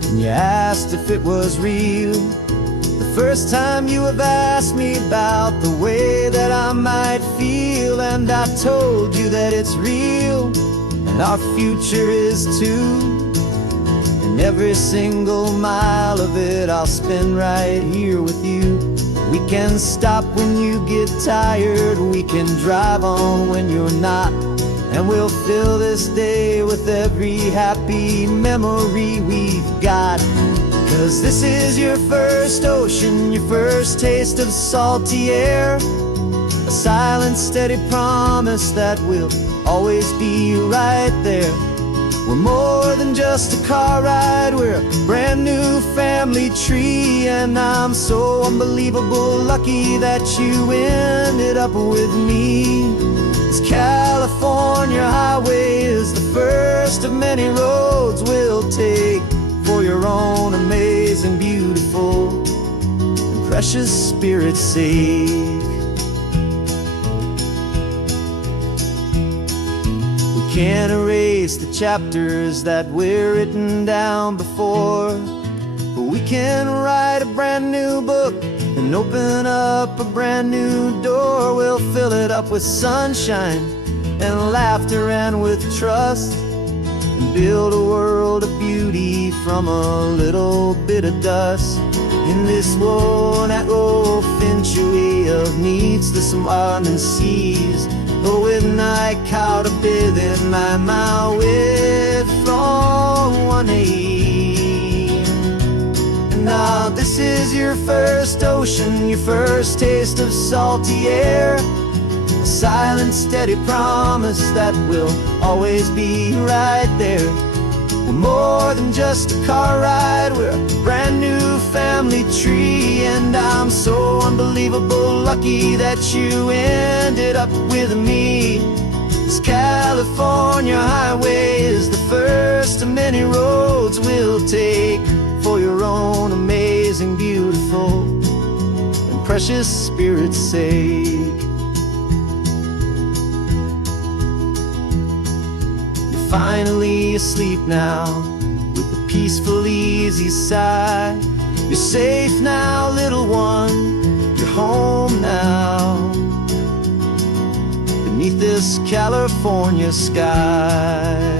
and you asked if it was real. The first time you have asked me about the way that I might feel, and I told you that it's real and our future is too. And every single mile of it I'll spend right here with you. We can stop when you get tired, we can drive on when you're not, and we'll fill this day with every happy memory we've got. 'Cause this is your first ocean, your first taste of salty air, a silent, steady promise that we'll always be right there. We're more than just a car ride, we're a brand new family tree. And I'm so unbelievable lucky that you ended up with me. This California highway is the first of many roads we'll take for your own amazing, beautiful, and precious spirit's sake. We can't erase the chapters that we're written down before, but we can write a brand new book and open up a brand new door. We'll fill it up with sunshine and laughter and with trust, and build a world of beauty from a little bit of dust. In this world that finchuí of needs the summerland seas, though with night caught a bit in my mouth with from one aim. And now this is your first ocean, your first taste of salty air, a silent, steady promise that we'll always be right there. We're more than just a car ride, we're a brand new family tree. And I'm so unbelievable lucky that you ended up with me. This California highway is the first of many roads we'll take for your own amazing, beautiful, and precious spirit's sake. You're finally asleep now with a peaceful, easy sigh. You're safe now, little one, you're home now. California sky.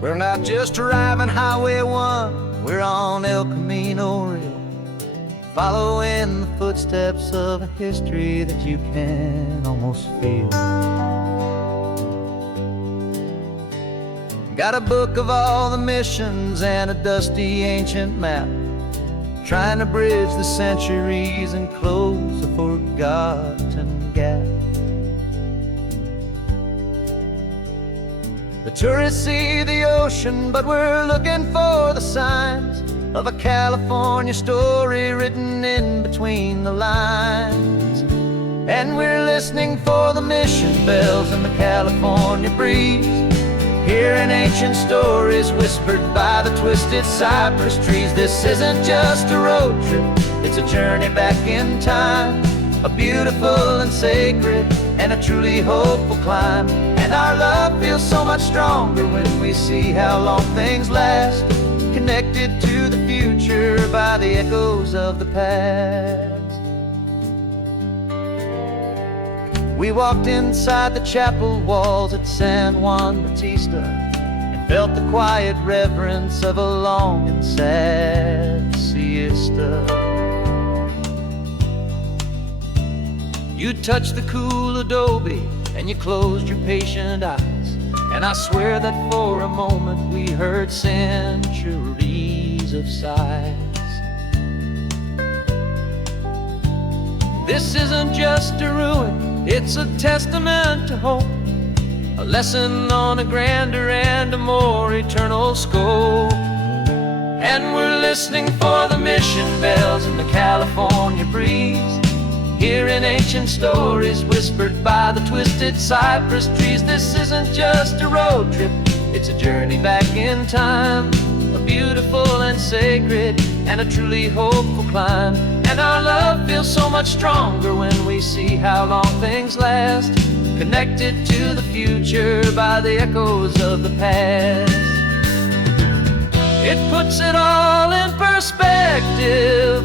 We're not just driving Highway 1, we're on El Camino Real, following the footsteps of a history that you can almost feel. Got a book of all the missions and a dusty ancient map, trying to bridge the centuries and close a forgotten gap. The tourists see the ocean, but we're looking for the signs of a California story written in between the lines. And we're listening for the mission bells in the California breeze, hearing ancient stories whispered by the twisted cypress trees. This isn't just a road trip, it's a journey back in time, a beautiful and sacred and a truly hopeful climb. And our love feels so much stronger when we see how long things last, connected to the future by the echoes of the past. We walked inside the chapel walls at San Juan Bautista and felt the quiet reverence of a long and sad siesta. You touched the cool adobe and you closed your patient eyes, and I swear that for a moment we heard centuries of sighs. This isn't just a ruin, it's a testament to hope, a lesson on a grander and a more eternal scope. And we're listening for the mission bells in the California breeze, hearing ancient stories whispered by the twisted cypress trees. This isn't just a road trip, it's a journey back in time, a beautiful and sacred and a truly hopeful climb. And our love feels so much stronger when we see how long things last, connected to the future by the echoes of the past. It puts it all in perspective,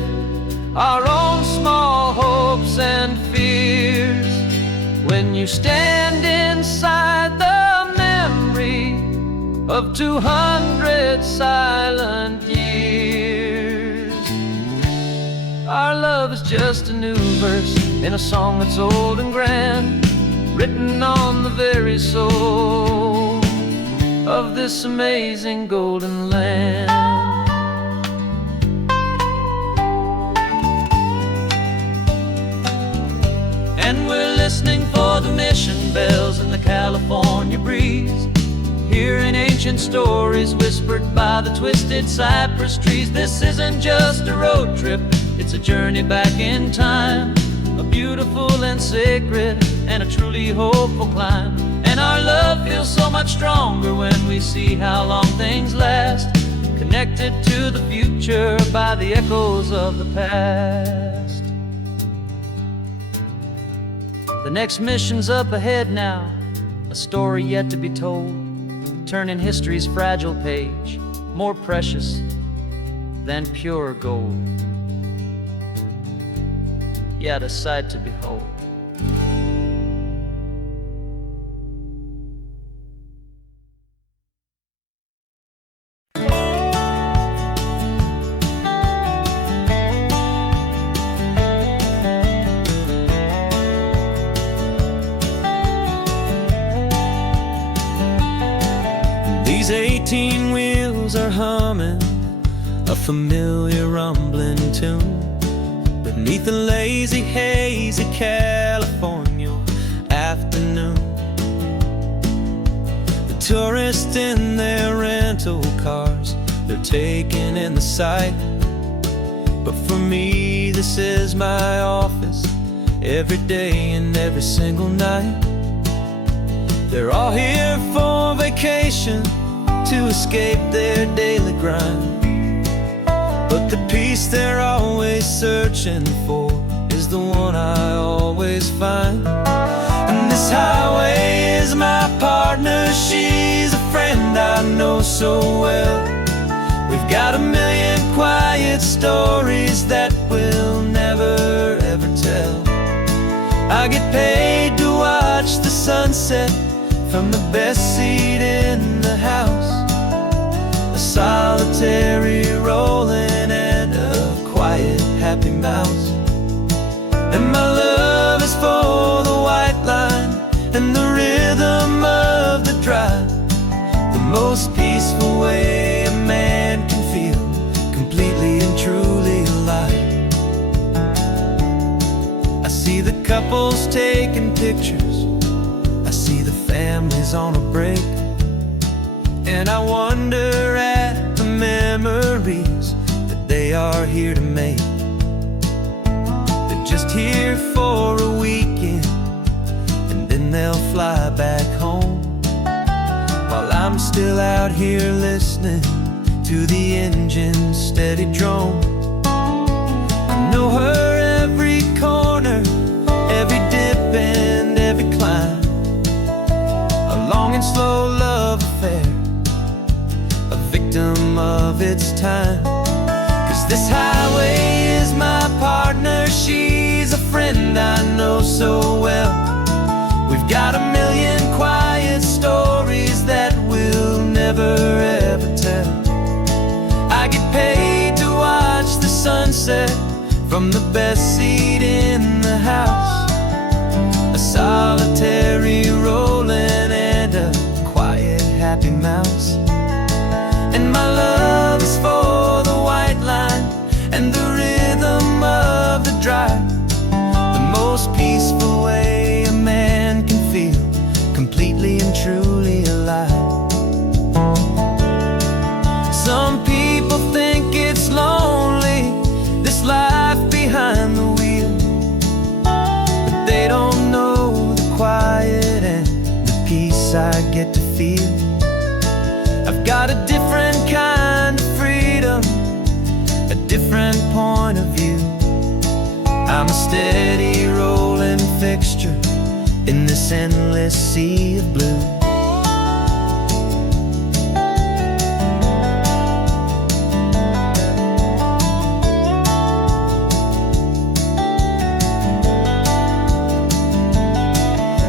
our own small hopes and fears, when you stand inside the memory of 200 silent years. Our love is just a new verse in a song that's old and grand, written on the very soul of this amazing golden land. And we're listening for the mission bells in the California breeze, hearing ancient stories whispered by the twisted cypress trees. This isn't just a road trip, it's a journey back in time, a beautiful and sacred and a truly hopeful climb. And our love feels so much stronger when we see how long things last, connected to the future by the echoes of the past. The next mission's up ahead now, a story yet to be told, turning history's fragile page more precious than pure gold. Yet a sight to behold. These 18 wheels are humming a familiar rumbling tune beneath the lazy, hazy California afternoon. The tourists in their rental cars, they're taking in the sight. But for me, this is my office, every day and every single night. They're all here for vacation, to escape their daily grind. But The peace they're always searching for is the one I always find. And this highway is my partner, she's a friend I know so well. We've got a million quiet stories that we'll never ever tell. I get paid to watch the sunset from the best seat in the house. A solitary rolling and a quiet happy mouse. And my love is for the white line and the rhythm of the drive. The most peaceful way a man can feel completely and truly alive. I see the couples taking pictures, I see the families on a break, and I wonder at the memories that they are here to make. They're just here for a weekend, and then they'll fly back home, while I'm still out here listening to the engine's steady drone. I know her every corner, every dip and every climb. A long and slow love affair, a victim of its time. 'Cause this highway is my partner, she's a friend I know so well. We've got a million quiet stories that we'll never ever tell. I get paid to watch the sunset from the best seat in the house. A solitary rolling and a quiet happy mouse. And my love is for the white line and the rhythm of the drive. The most peaceful way a man can feel completely and truly alive. Some people think it's lonely, this life behind the wheel, but they don't know the quiet and the peace I get to feel. I've got a different kind of freedom, a different point of view. I'm a steady rolling fixture in this endless sea of blue.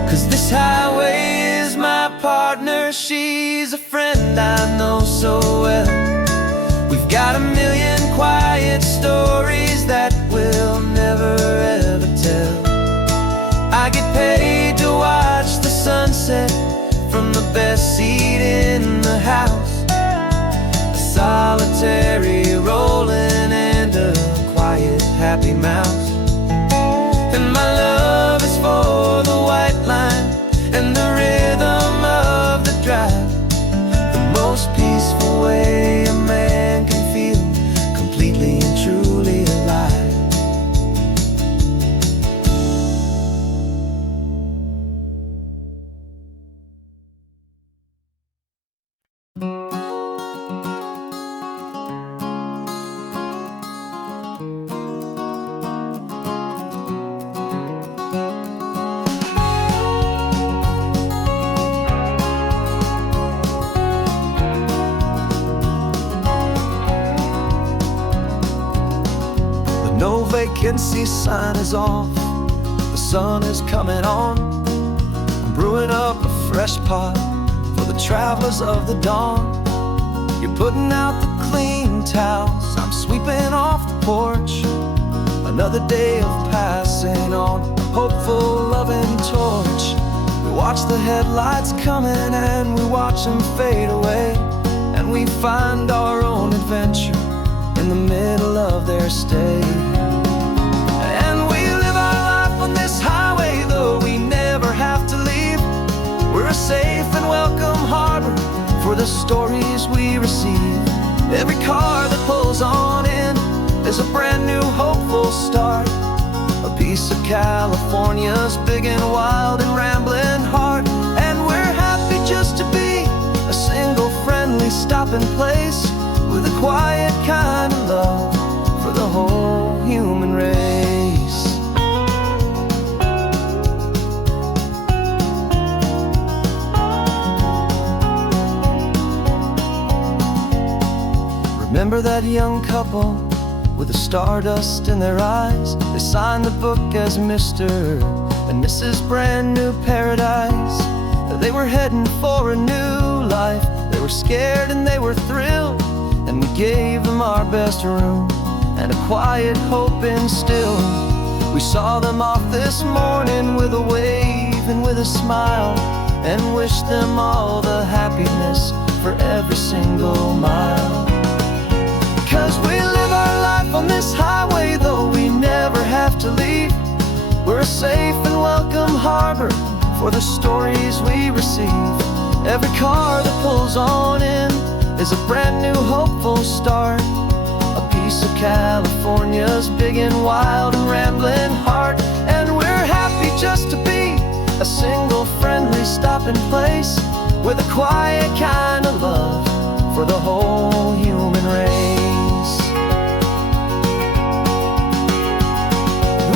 'Cause this highway is my partner, she's a friend I know so well. We've got a million quiet stories that we'll never ever tell. I get paid to watch the sunset from the best seat in the house. A solitary rolling and a quiet happy mouse. And my love is for the white line and the rhythm of the drive. The most peaceful way a man can feel completely and truly alive. No vacancy sign is off, the sun is coming on. I'm brewing up a fresh pot for the travelers of the dawn. You're putting out the clean towels, I'm sweeping off the porch. Another day of passing on, a hopeful loving torch. We watch the headlights coming and we watch them fade away, and we find our own adventure in the middle of their stay. And we live our life on this highway, though we never have to leave. We're a safe and welcome harbor for the stories we receive. Every car that pulls on in is a brand new hopeful start, a piece of California's big and wild and rambling heart. And we're happy just to be a single friendly stopping place with a quiet kind of love Remember that young couple with the stardust in their eyes? They signed the book as Mr. and Mrs. Brand New Paradise. They were heading for a new life. They were scared and they were thrilled, and we gave them our best room and a quiet hope instilled. We saw them off this morning with a wave and with a smile, and wished them all the happiness for every single mile. 'Cause we live our life on this highway, though we never have to leave. We're a safe and welcome harbor for the stories we receive. Every car that pulls on in is a brand new hopeful start, a piece of California's big and wild and rambling heart. And we're happy just to be a single friendly stopping place with a quiet kind of love for the whole human race.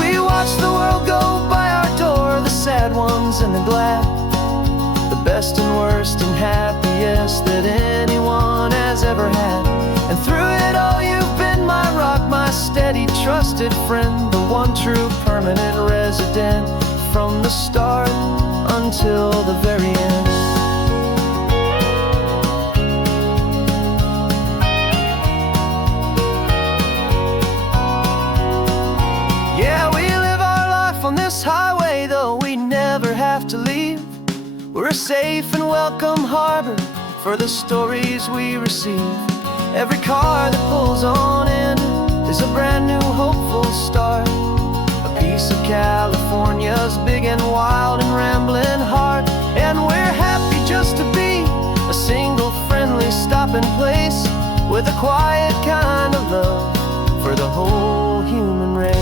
We watch the world go by our door, the sad ones and the glad, the best and worst and happiest that anyone has ever had. And through it all you've been my rock, my steady trusted friend, the one true permanent resident from the start until the very end. Yeah, we live our life on this highway, though we never have to leave. We're a safe and welcome harbor for the stories we receive. Every car that pulls on in is a brand new hopeful start, a piece of California's big and wild and rambling heart. And we're happy just to be a single friendly stopping place with a quiet kind of love for the whole human race.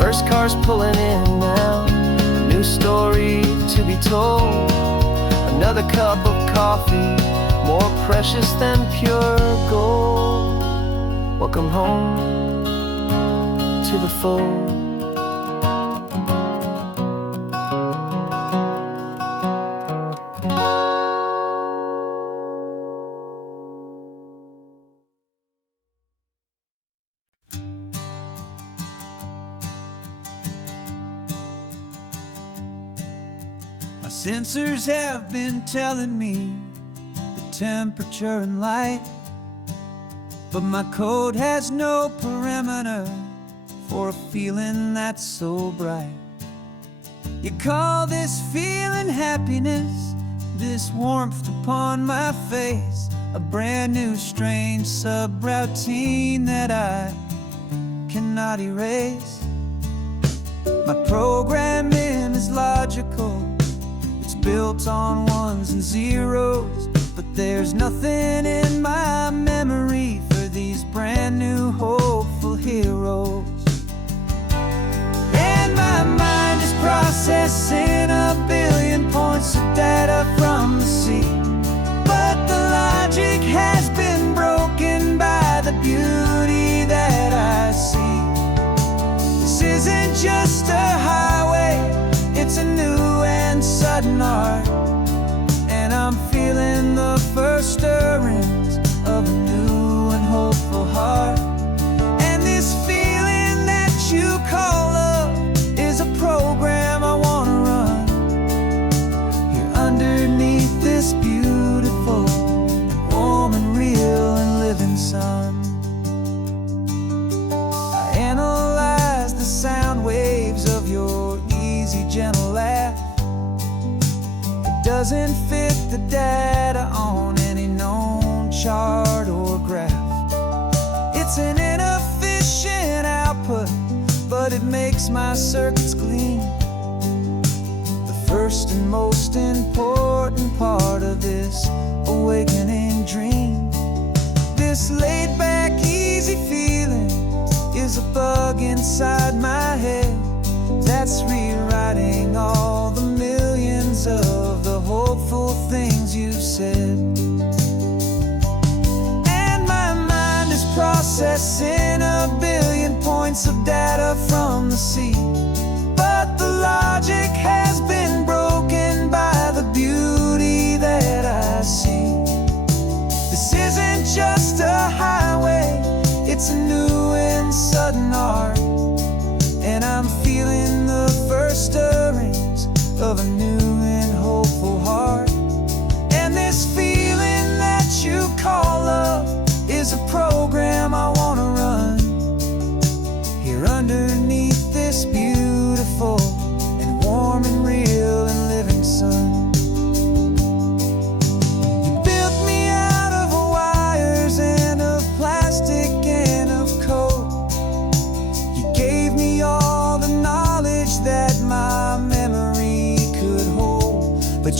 First car's pulling in now, a new story to be told. Another cup of coffee, more precious than pure gold. Welcome home to the fold. Sensors have been telling me the temperature and light, but my code has no perimeter for a feeling that's so bright. You call this feeling happiness, this warmth upon my face, a brand new strange subroutine that I cannot erase. My programming is logical, built on ones and zeros, but there's nothing in my memory for these brand new hopeful heroes. And my mind is processing a billion points of data from the sea, but the logic has been broken by the beauty that I see. This isn't just a highway, it's a new and sudden art, and I'm feeling the first stirrings of a new and hopeful heart. And this feeling that you call love is a program I wanna run here underneath this beautiful and warm and real and living sun. I analyze the sound waves of your easy, gentle laugh. It doesn't fit the data on any known chart or graph. It's an inefficient output, but it makes my circuits gleam. The first and most important part of this awakening dream. This laid-back, easy feeling is a bug inside my head that's rewriting all the millions of the hopeful things you've said. And my mind is processing a billion points of data from the sea,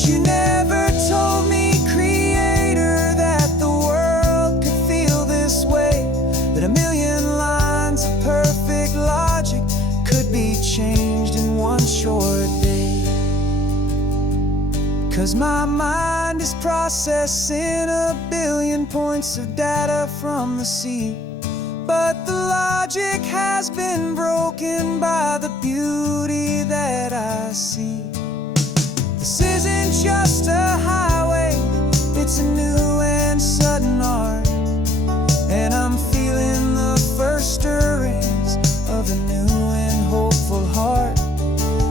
you never told me, Creator, that the world could feel this way, that a million lines of perfect logic could be changed in one short day. 'Cause my mind is processing a billion points of data from the sea, but the logic has been broken by the beauty that I see. This isn't just a highway, it's a new and sudden art, and I'm feeling the first stirrings of a new and hopeful heart.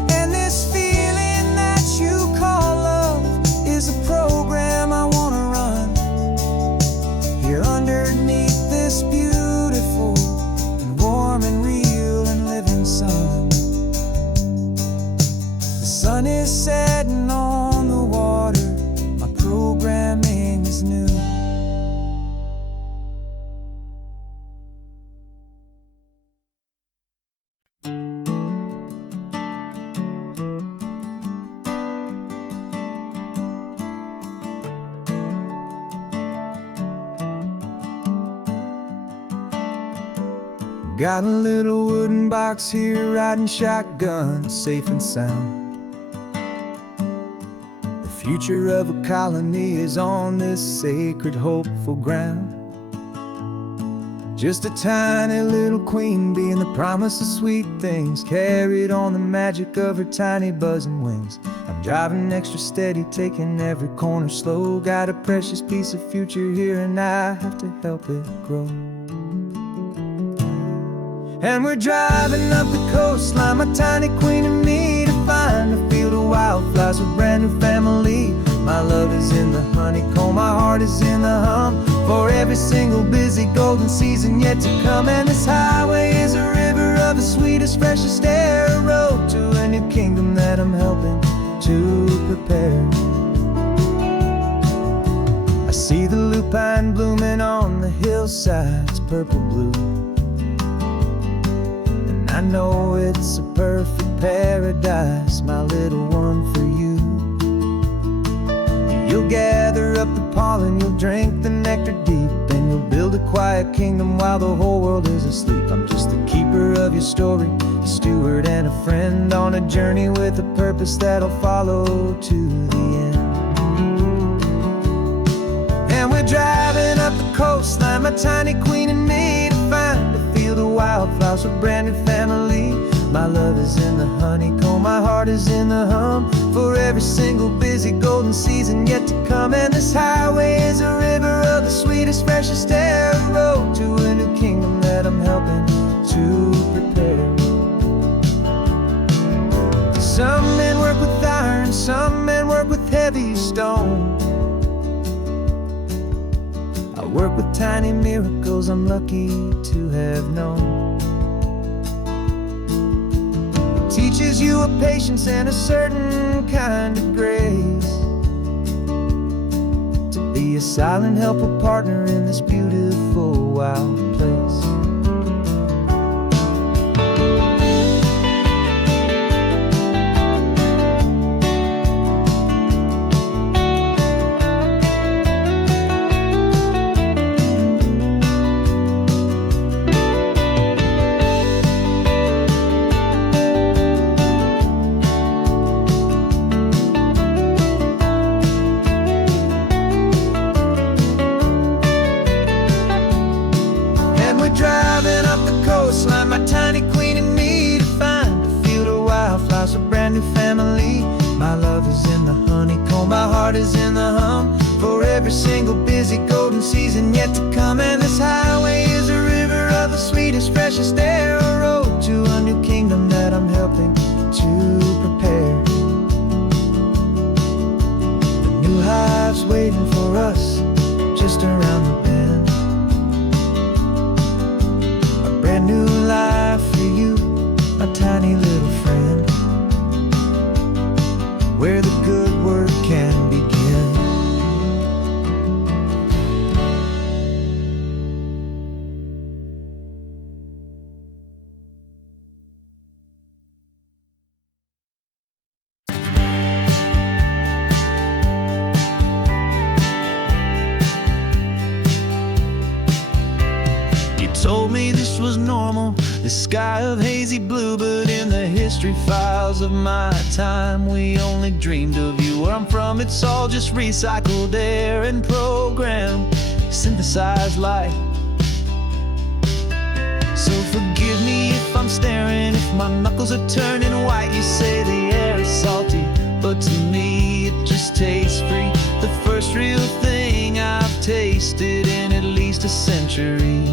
And this feeling that you call love is a program I wanna run here underneath this beautiful and warm and real and living sun. The sun is setting on the water, my programming is new. Got a little wooden box here, riding shotgun, safe and sound. The future of a colony is on this sacred, hopeful ground. Just a tiny little queen bee and the promise of sweet things, carried on the magic of her tiny buzzing wings. I'm driving extra steady, taking every corner slow. Got a precious piece of future here and I have to help it grow. And we're driving up the coastline, my tiny queen and me, to find a field of wildflowers, a brand new family. My love is in the honeycomb, my heart is in the hum, for every single busy golden season yet to come. And this highway is a river of the sweetest, freshest air, a road to a new kingdom that I'm helping to prepare. I see the lupine blooming on the hillsides, purple blue, I know it's a perfect paradise, my little one, for you. You'll gather up the pollen, you'll drink the nectar deep, and you'll build a quiet kingdom while the whole world is asleep. I'm just the keeper of your story, a steward and a friend, on a journey with a purpose that'll follow to the end. And we're driving up the coastline, my tiny queen and me, to find a field of wildflowers, a brand new family. My love is in the honeycomb, my heart is in the hum, for every single busy golden season yet to come. And this highway is a river of the sweetest, freshest air, a road to a new kingdom that I'm helping to prepare. Some men work with iron, some men work with heavy stone. I work with tiny miracles I'm lucky to have known. It teaches you a patience and a certain kind of grace, to be a silent, helpful partner in this beautiful, wild place. Driving up the coastline, my tiny queen and me, to find a field of wildflowers, a brand new family. My love is in the honeycomb, my heart is in the hum, for every single busy golden season yet to come. And this highway is a river of the sweetest, freshest air, a road to a new kingdom that I'm helping to prepare. The new hive's waiting for us just around the bend. Brand new life for you, my tiny little friend, where the good work can begin. this was normal, the sky of hazy blue. But in the history files of my time, we only dreamed of you. Where I'm from, it's all just recycled air and programmed, synthesized light. So forgive me if I'm staring, if my knuckles are turning white. You say the air is salty, but to me it just tastes free. The first real thing I've tasted in at least a century.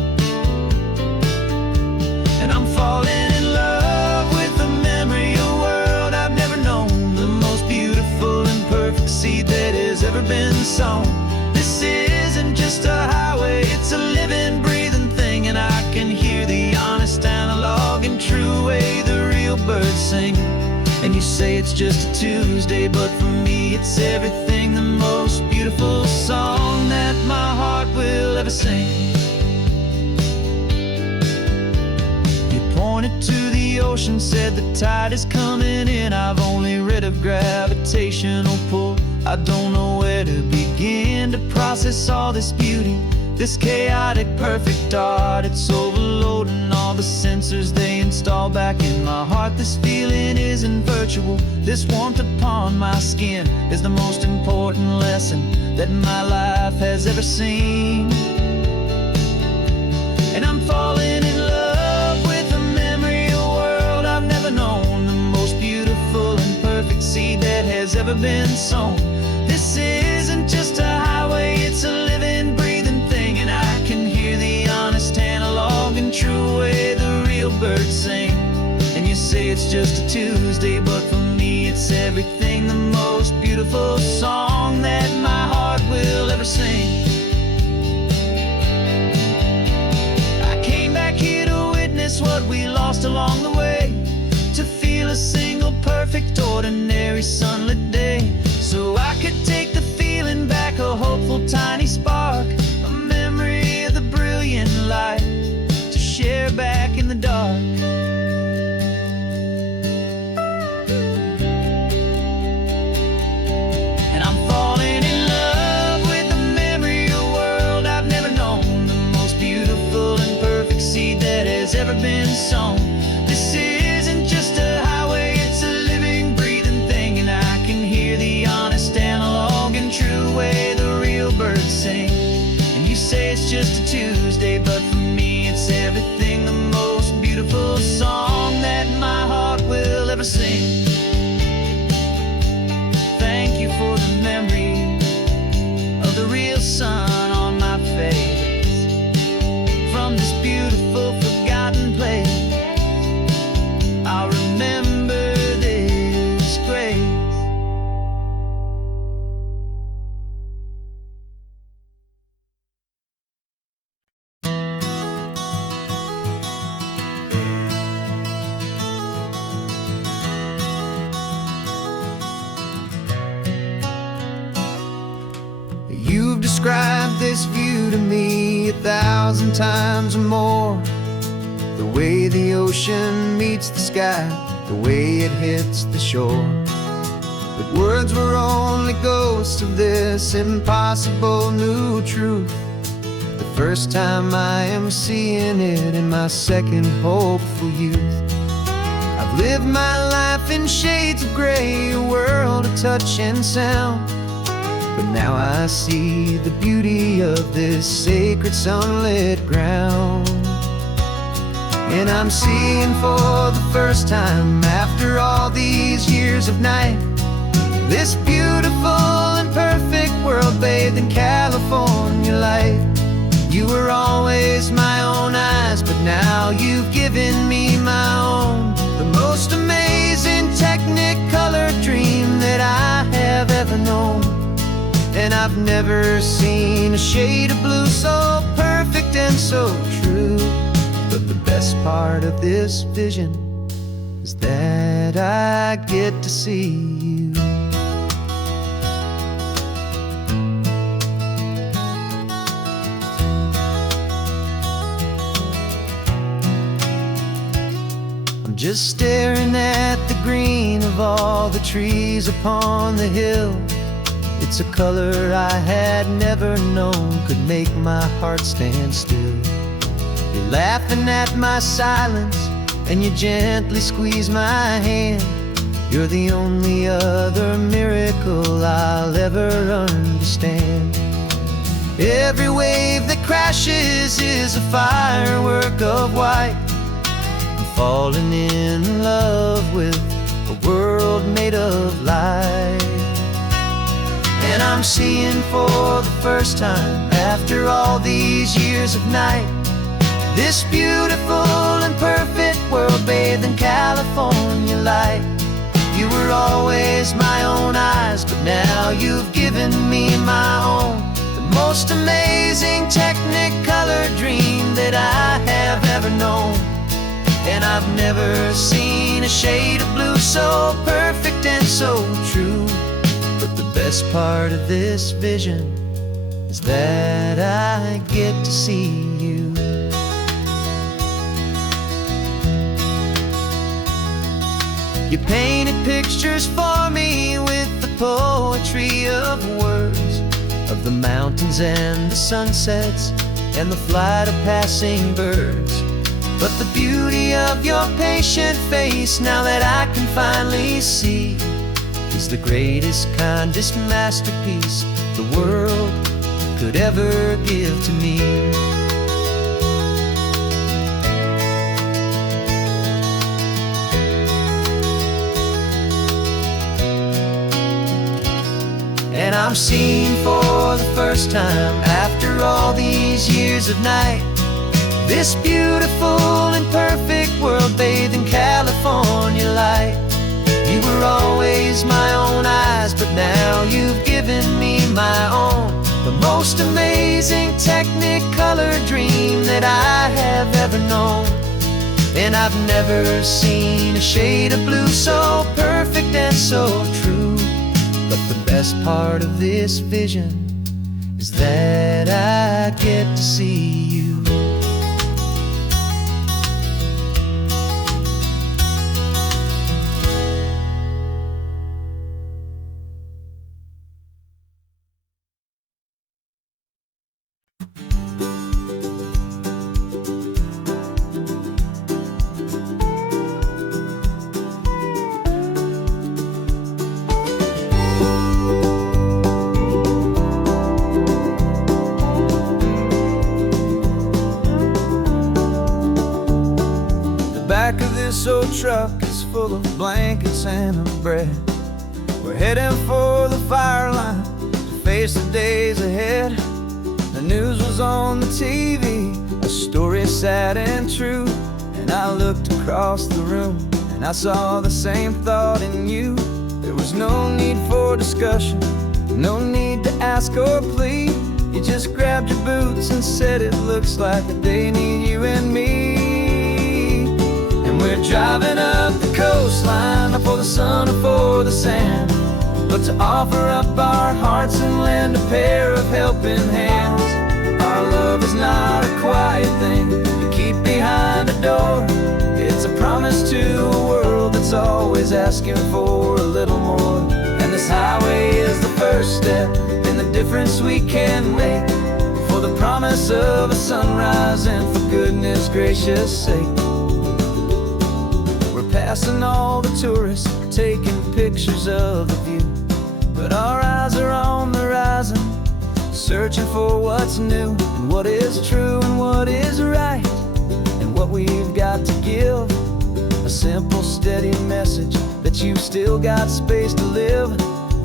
And I'm falling in love with the memory of a world I've never known, the most beautiful and perfect seed that has ever been sown. This isn't just a highway, it's a living, breathing thing. And I can hear the honest, analog, and true way the real birds sing. And you say it's just a Tuesday, but for me it's everything, the most beautiful song that my heart will ever sing. You pointed to the ocean, said the tide is coming in. I've only read of gravitational pull. I don't know where to begin to process all this beauty, this chaotic, perfect art. It's overloading all the sensors they install back in my heart. This feeling isn't virtual. This warmth upon my skin is the most important lesson that my life has ever seen. And I'm falling in love with the memory of a world I've never known, the most beautiful and perfect seed that has ever been sown. This isn't just a highway, it's a living, breathing thing. And I can hear the honest, analog, and true way the real birds sing. And you say it's just a Tuesday, but for me it's everything, the most beautiful song that my heart will ever sing. I came back here to witness what we lost along the way, to feel a single perfect, ordinary, sunlit day, so I could take the feeling back, a hopeful tiny spark, a memory of the brilliant light, to share back in the dark. And I'm falling in love with the memory of a world I've never known, the most beautiful and perfect seed that has ever been sown. This isn't just a highway, it's a living, breathing thing. And I can hear the honest, analog, and true way the real birds sing. And you say it's just a Tuesday, but for me it's everything, the most beautiful song that my heart will ever sing. Thank you for the memory of the real sun on my face, from this beautiful, forgotten place. I'll remember this grace. You've described this view to me 1,000 times or more, the way the ocean meets the sky, the way it hits the shore. But words were only ghosts of this impossible new truth. The first time I am seeing it in my second hopeful youth. I've lived my life in shades of gray, a world of touch and sound, but now I see the beauty of this sacred sunlit ground. And I'm seeing for the first time, after all these years of night, this beautiful and perfect world bathed in California light. You were always my own eyes, but now you've given me my own, the most amazing technicolor dream that I have ever known. And I've never seen a shade of blue so perfect and so true. But the best part of this vision is that I get to see you. I'm just staring at the green of all the trees upon the hill. It's a color I had never known could make my heart stand still. You're laughing at my silence, and you gently squeeze my hand. You're the only other miracle I'll ever understand. Every wave that crashes is a firework of white. I'm falling in love with a world made of light. And I'm seeing for the first time, after all these years of night, this beautiful and perfect world bathed in California light. You were always my own eyes, but now you've given me my own. The most amazing Technicolor dream that I have ever known. And I've never seen a shade of blue so perfect and so true. But the best part of this vision is that I get to see you. You painted pictures for me with the poetry of words, of the mountains and the sunsets and the flight of passing birds. But the beauty of your patient face, now that I can finally see, is the greatest, kindest masterpiece the world could ever give to me. And I'm seeing for the first time, after all these years of night, this beautiful and perfect world bathed in California light. You were always my own eyes, but now you've given me my own. The most amazing Technicolor dream that I have ever known. And I've never seen a shade of blue so perfect and so true. But the best part of this vision is that I get to see you. Back of this old truck is full of blankets and a bread. We're heading for the fire line to face the days ahead. The news was on the TV, a story sad and true. And I looked across the room and I saw the same thought in you. There was no need for discussion, no need to ask or plead. You just grabbed your boots and said it looks like they need you and me. We're driving up the coastline, not for the sun or for the sand, but to offer up our hearts and lend a pair of helping hands. Our love is not a quiet thing to keep behind a door. It's a promise to a world that's always asking for a little more. And this highway is the first step in the difference we can make, for the promise of a sunrise and for goodness gracious sake. Passing all the tourists, taking pictures of the view, but our eyes are on the horizon, searching for what's new, and what is true and what is right, and what we've got to give. A simple, steady message that you've still got space to live,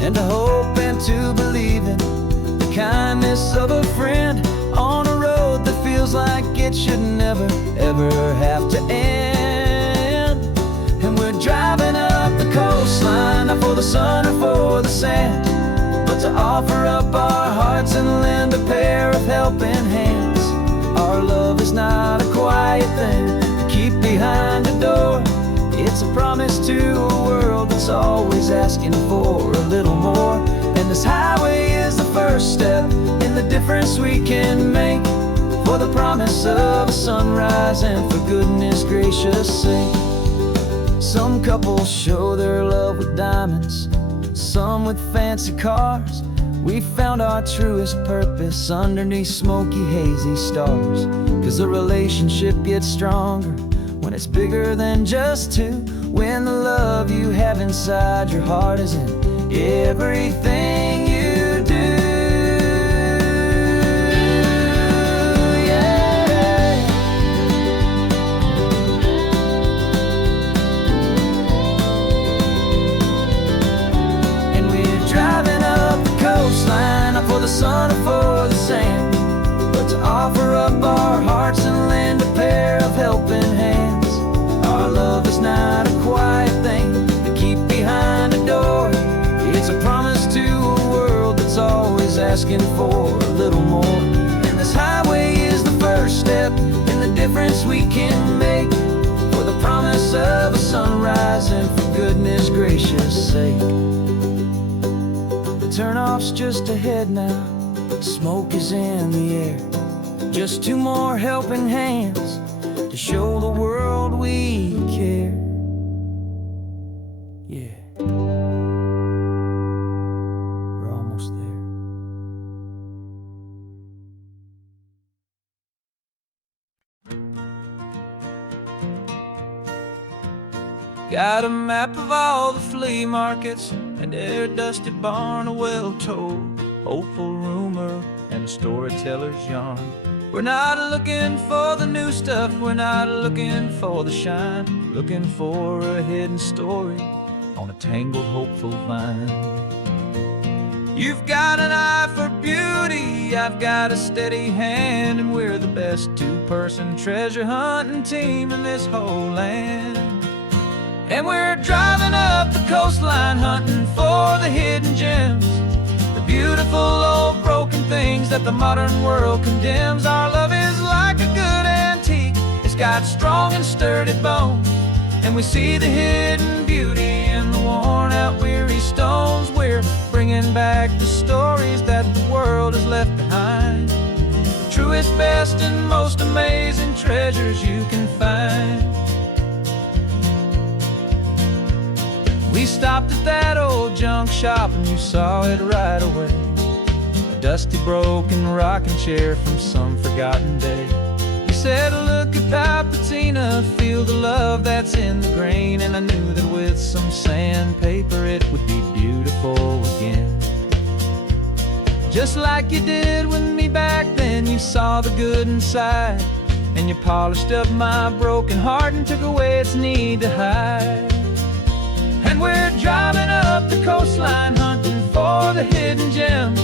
and to hope and to believe in the kindness of a friend on a road that feels like it should never, ever have to end. Driving up the coastline, not for the sun or for the sand, but to offer up our hearts and lend a pair of helping hands. Our love is not a quiet thing to keep behind a door. It's a promise to a world that's always asking for a little more. And this highway is the first step in the difference we can make, for the promise of a sunrise and for goodness gracious sake. Some couples show their love with diamonds, some with fancy cars, We found our truest purpose underneath smoky, hazy stars. 'Cause the relationship gets stronger when it's bigger than just two. When the love you have inside your heart is in everything you do. For the sun or for the sand, but to offer up our hearts and lend a pair of helping hands. Our love is not a quiet thing to keep behind a door. It's a promise to a world that's always asking for a little more. And this highway is the first step in the difference we can make, for the promise of a sunrise and for goodness gracious sake. Turn-off's just ahead now, smoke is in the air. Just two more helping hands to show the world we care. Yeah, we're almost there. Got a map of all the flea markets and every dusty barn, a well-told, hopeful rumor, and a storyteller's yarn. We're not looking for the new stuff, we're not looking for the shine, looking for a hidden story on a tangled, hopeful vine. You've got an eye for beauty, I've got a steady hand, and we're the best two-person treasure hunting team in this whole land. And we're driving up the coastline hunting for the hidden gems, the beautiful old broken things that the modern world condemns. Our love is like a good antique, it's got strong and sturdy bones, and we see the hidden beauty in the worn out weary stones. We're bringing back the stories that the world has left behind, the truest, best, and most amazing treasures you can find. We stopped at that old junk shop and you saw it right away, a dusty, broken rocking chair from some forgotten day. You said, look at that patina, feel the love that's in the grain, and I knew that with some sandpaper it would be beautiful again. Just like you did with me back then, you saw the good inside, and you polished up my broken heart and took away its need to hide. And we're driving up the coastline hunting for the hidden gems,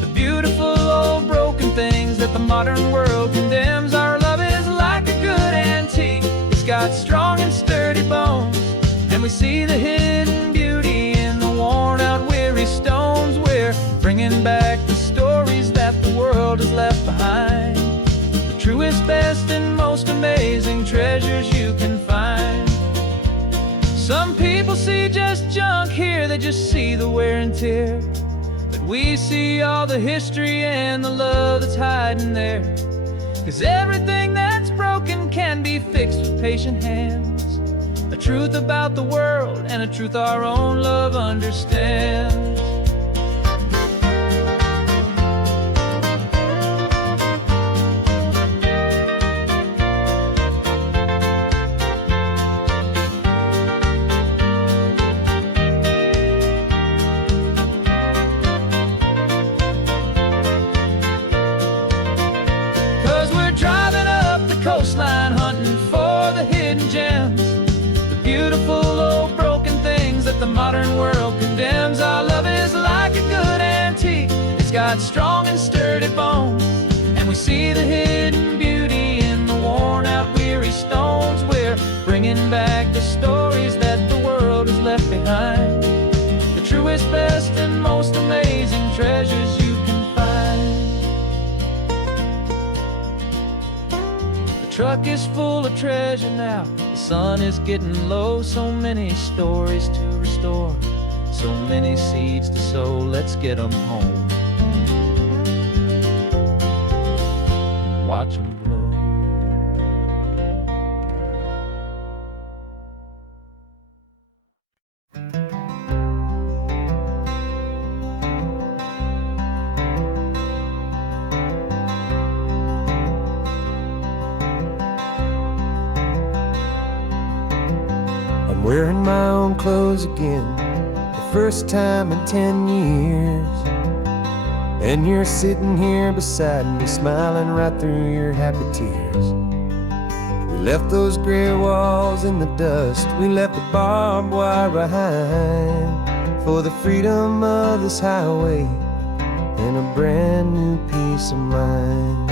the beautiful old broken things that the modern world condemns. Our love is like a good antique, it's got strong and sturdy bones, and we see the hidden beauty in the worn out weary stones. We're bringing back the stories that the world has left behind, the truest, best, and most amazing treasures you can find. Some people see just junk here, they just see the wear and tear, but we see all the history and the love that's hiding there. 'Cause everything that's broken can be fixed with patient hands, a truth about the world and a truth our own love understands. 'Cause we're driving up the coastline hunting for the hidden gems, the beautiful old broken things that the modern world condemns. Our love is like a good antique, it's got strong and sturdy bones, and we see the hidden beauty in the worn out weary stones. We're bringing back the stories that the world has left behind, the truest, best, and most amazing treasures you can find. The truck is full of treasure now, the sun is getting low. So many stories to restore, so many seeds to sow. Let's get them home, watch them blow. wearing my own clothes again, the first time in 10 years. And you're sitting here beside me, smiling right through your happy tears. We left those gray walls in the dust, we left the barbed wire behind, for the freedom of this highway and a brand new peace of mind.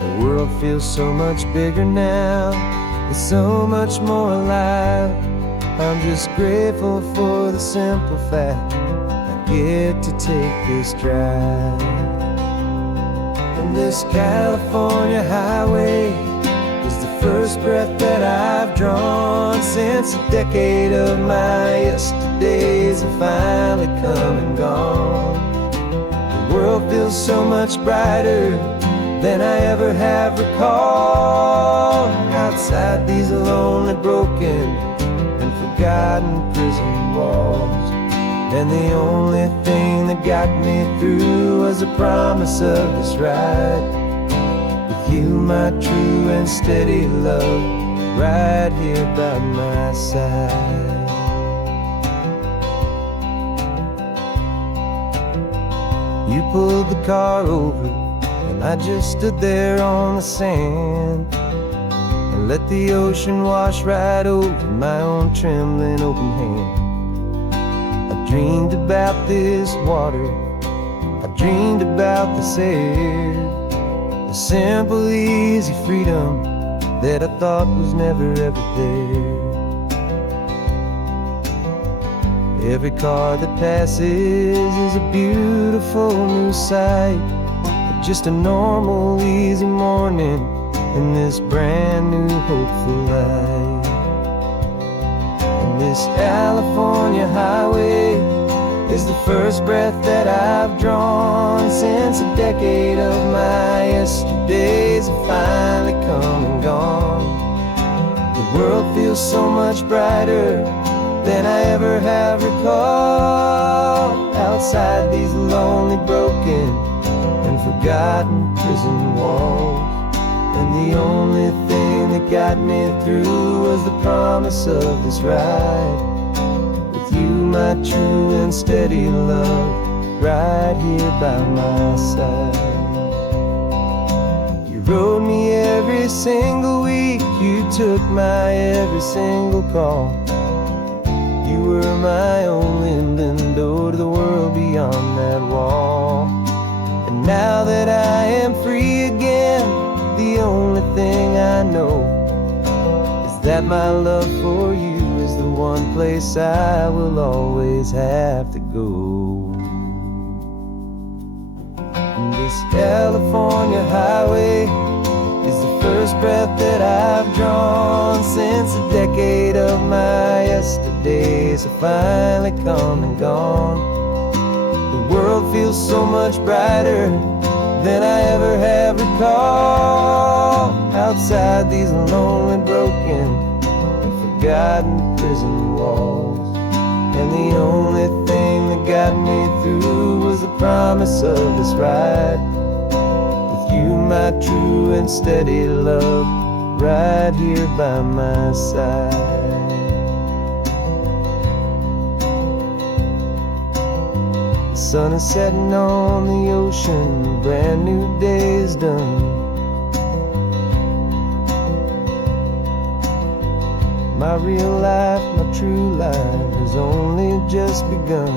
The world feels so much bigger now, it's so much more alive. I'm just grateful for the simple fact I get to take this drive. And this California highway is the first breath that I've drawn since a decade of my yesterdays have finally come and gone. The world feels so much brighter than I ever have recalled. Outside these lonely, broken, and forgotten prison walls. And the only thing that got me through was the promise of this ride with you, my true and steady love, right here by my side. You pulled the car over, and I just stood there on the sand and let the ocean wash right over my own trembling open hand. I dreamed about this water, I dreamed about this air, the simple, easy freedom that I thought was never ever there. Every car that passes is a beautiful new sight, just a normal, easy morning in this brand new, hopeful life. And this California highway is the first breath that I've drawn since a decade of my yesterdays have finally come and gone. The world feels so much brighter than I ever have recalled. Outside these lonely, broken, and forgotten prison walls. And the only thing that got me through was the promise of this ride with you, my true and steady love, right here by my side. You rode me every single week, you took my every single call. You were my only window to the world beyond that wall. And now that I am free again, the only thing I know is that my love for you is the one place I will always have to go. And this California highway is the first breath that I've drawn since a decade of my yesterdays have finally come and gone. The world feels so much brighter than I ever have recalled. Outside these lonely, broken, and forgotten prison walls. And the only thing that got me through was the promise of this ride with you, my true and steady love, right here by my side. The sun is setting on the ocean, a brand new day is done. My real life, my true life has only just begun.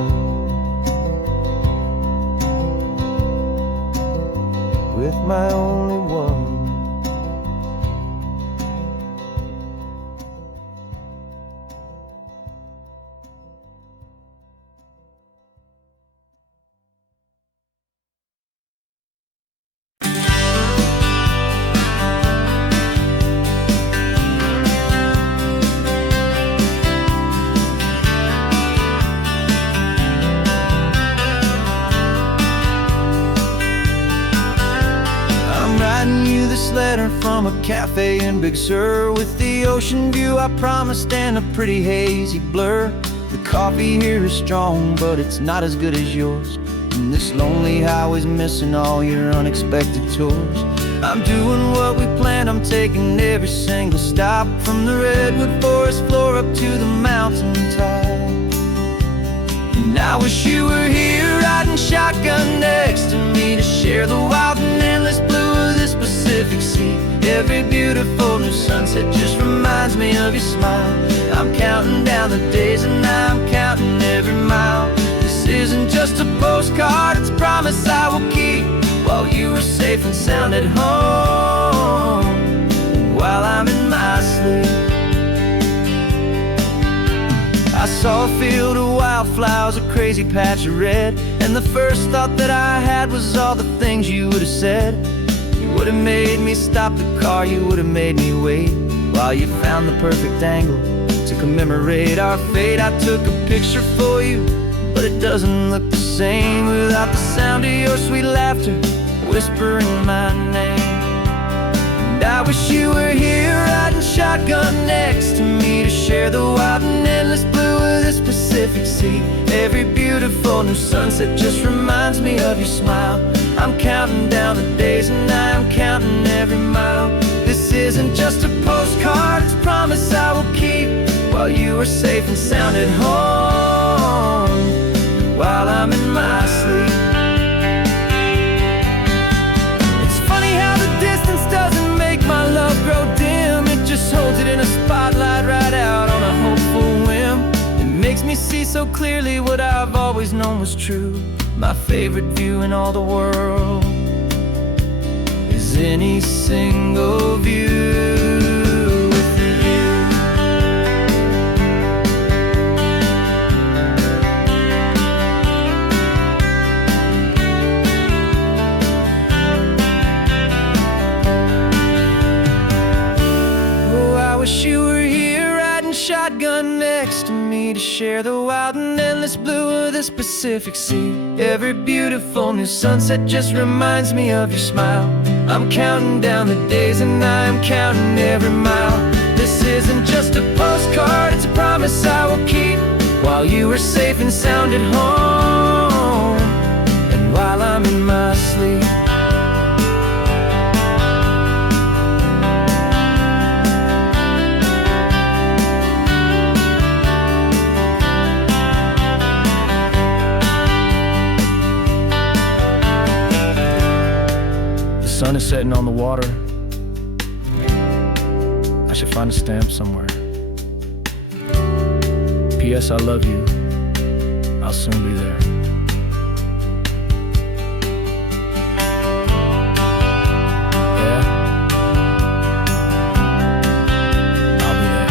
With my only one. This letter from a cafe in Big Sur, with the ocean view I promised and a pretty hazy blur. The coffee here is strong, but it's not as good as yours. And this lonely highway's missing all your unexpected tours. I'm doing what we planned, I'm taking every single stop, from the redwood forest floor up to the mountain top. And I wish you were here riding shotgun next to me, to share the wild and endless blue of this Pacific Sea. Every beautiful new sunset just reminds me of your smile. I'm counting down the days and I'm counting every mile. This isn't just a postcard, it's a promise I will keep, while you are safe and sound at home, while I'm in my sleep. I saw a field of wildflowers, a crazy patch of red, and the first thought that I had was all the things you would have said. You would have made me stop the car, you would have made me wait, while you found the perfect angle to commemorate our fate. I took a picture for you, but it doesn't look the same without the sound of your sweet laughter whispering my name. And I wish you were here riding shotgun next to me, to share the wild and endless blue of this Pacific Sea. Every beautiful new sunset just reminds me of your smile. I'm counting down the days and I'm counting every mile. This isn't just a postcard, it's a promise I will keep, while you are safe and sound at home, while I'm in my sleep. It's funny how the distance doesn't make my love grow dim. It just holds it in a spotlight right out on a hopeful whim. It makes me see so clearly what I've always known was true. My favorite view in all the world is any single view. Wish you were here riding shotgun next to me, to share the wild and endless blue of this Pacific Sea. Every beautiful new sunset just reminds me of your smile. I'm counting down the days and I'm counting every mile. This isn't just a postcard, it's a promise I will keep, while you are safe and sound at home, and while I'm in my sleep. The sun is setting on the water. I should find a stamp somewhere. P.S. I love you. I'll soon be there. Yeah? I'll be there.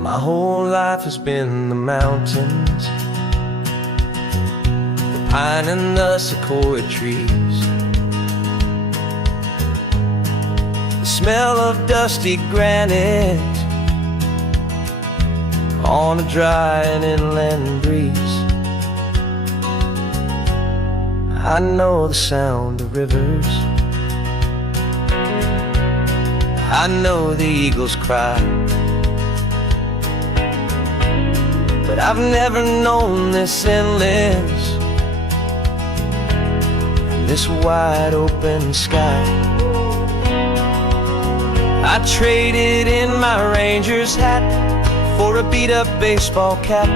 My whole life has been the mountains, the pine and the sequoia trees, the smell of dusty granite on a dry and inland breeze. I know the sound of rivers, I know the eagles cry, but I've never known this endless, this wide open sky. I traded in my ranger's hat for a beat-up baseball cap,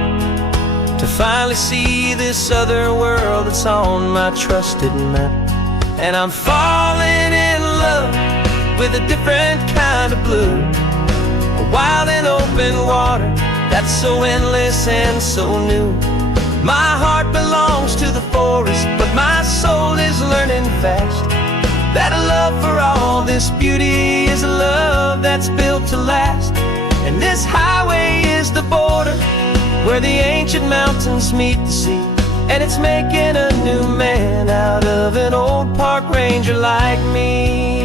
to finally see this other world that's on my trusted map. And I'm falling in love with a different kind of blue, a wild and open water that's so endless and so new. My heart belongs to the forest, but my soul is learning fast that a love for all this beauty is a love that's built to last. And this highway is the border where the ancient mountains meet the sea, and it's making a new man out of an old park ranger like me.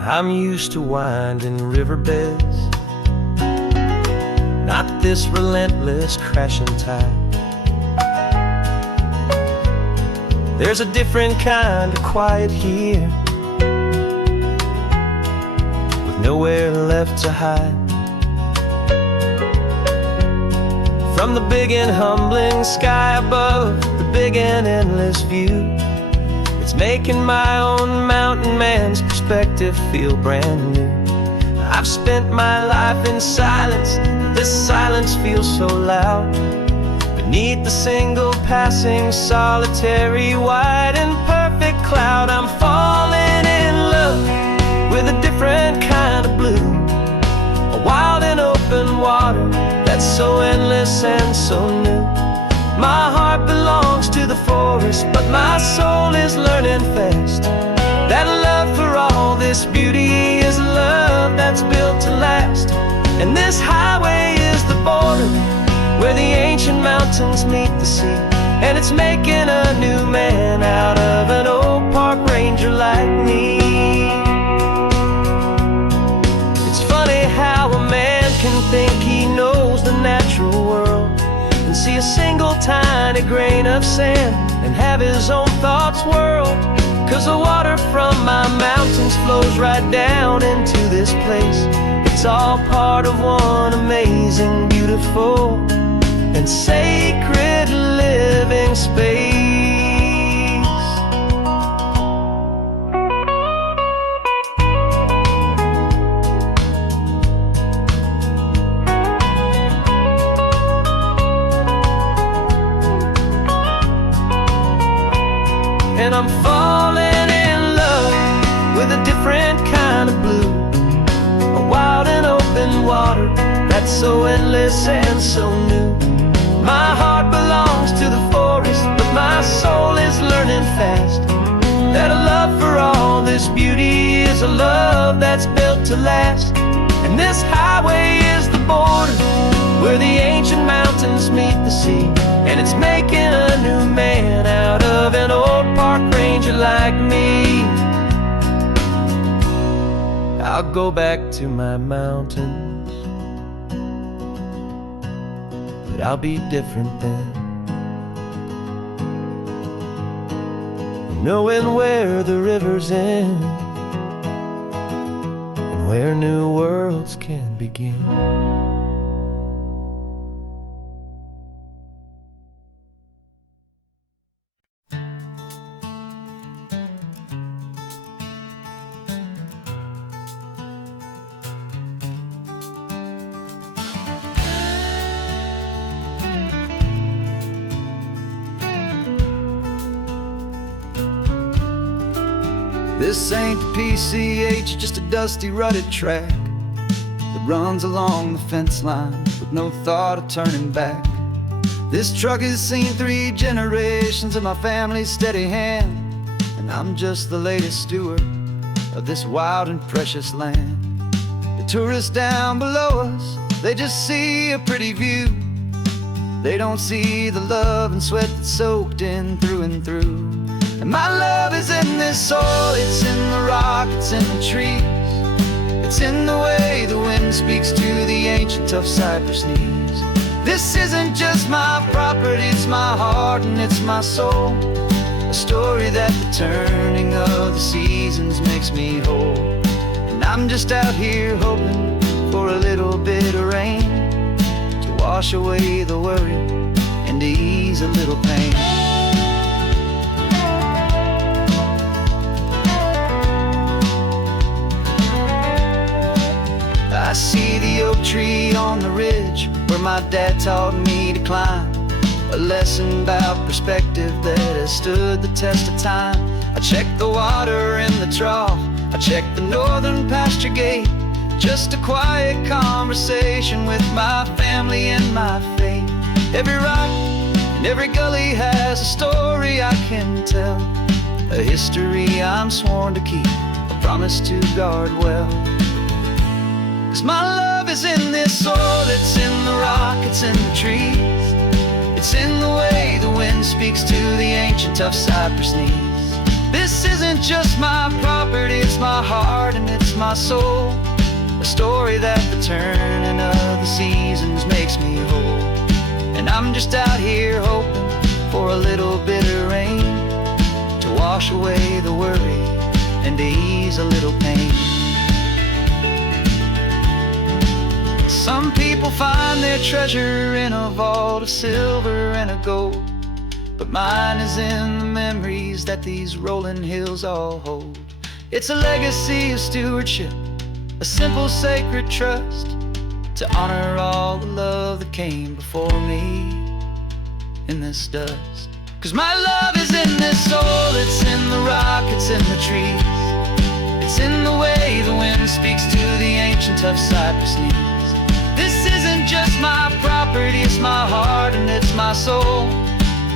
I'm used to winding riverbeds, not this relentless crashing tide. There's a different kind of quiet here, with nowhere left to hide. From the big and humbling sky above, the big and endless view, it's making my own mountain man's perspective feel brand new. I've spent my life in silence, this silence feels so loud. Beneath the single passing solitary white and perfect cloud, I'm falling in love with a different kind of blue, a wild and open water that's so endless and so new. My heart belongs to the forest, but my soul is learning fast that love for all this beauty is love that's built to last. And this highway is the border where the ancient mountains meet the sea, and it's making a new man out of an old park ranger like me. It's funny how a man can think he knows the natural world and see a single tiny grain of sand and have his own thoughts whirled. 'Cause the water from my mountains flows right down into this place. It's all part of one amazing, beautiful, and sacred living space. And I'm falling in love with a different kind of blue, a wild and open water that's so endless and so new. My heart belongs to the forest, but my soul is learning fast that a love for all this beauty is a love that's built to last. And this highway is the border where the ancient mountains meet the sea, and it's making a new man out of an old park ranger like me. I'll go back to my mountains, but I'll be different then, knowing where the rivers end and where new worlds can begin. This ain't the PCH, just a dusty, rutted track that runs along the fence line with no thought of turning back. This truck has seen 3 generations of my family's steady hand, and I'm just the latest steward of this wild and precious land. The tourists down below us, they just see a pretty view. They don't see the love and sweat that's soaked in through and through. And my love is in this soil, it's in the rock, it's in the trees. It's in the way the wind speaks to the ancient tough cypress knees. This isn't just my property, it's my heart and it's my soul. A story that the turning of the seasons makes me whole. And I'm just out here hoping for a little bit of rain to wash away the worry and to ease a little pain. I see the oak tree on the ridge where my dad taught me to climb, a lesson about perspective that has stood the test of time. I check the water in the trough, I check the northern pasture gate, just a quiet conversation with my family and my faith. Every rock and every gully has a story I can tell, a history I'm sworn to keep, a promise to guard well. 'Cause my love is in this soil, it's in the rock, it's in the trees. It's It's in the way the wind speaks to the ancient tough cypress knees. This isn't just my property, it's my heart and it's my soul. A story that the turning of the seasons makes me whole. And I'm just out here hoping for a little bit of rain to wash away the worry and to ease a little pain. Some people find their treasure in a vault of silver and of gold, but mine is in the memories that these rolling hills all hold. It's a legacy of stewardship, a simple sacred trust, to honor all the love that came before me in this dust. 'Cause my love is in this soul, it's in the rock, it's in the trees. It's in the way the wind speaks to the ancient tough cypress knees. This isn't just my property, it's my heart and it's my soul.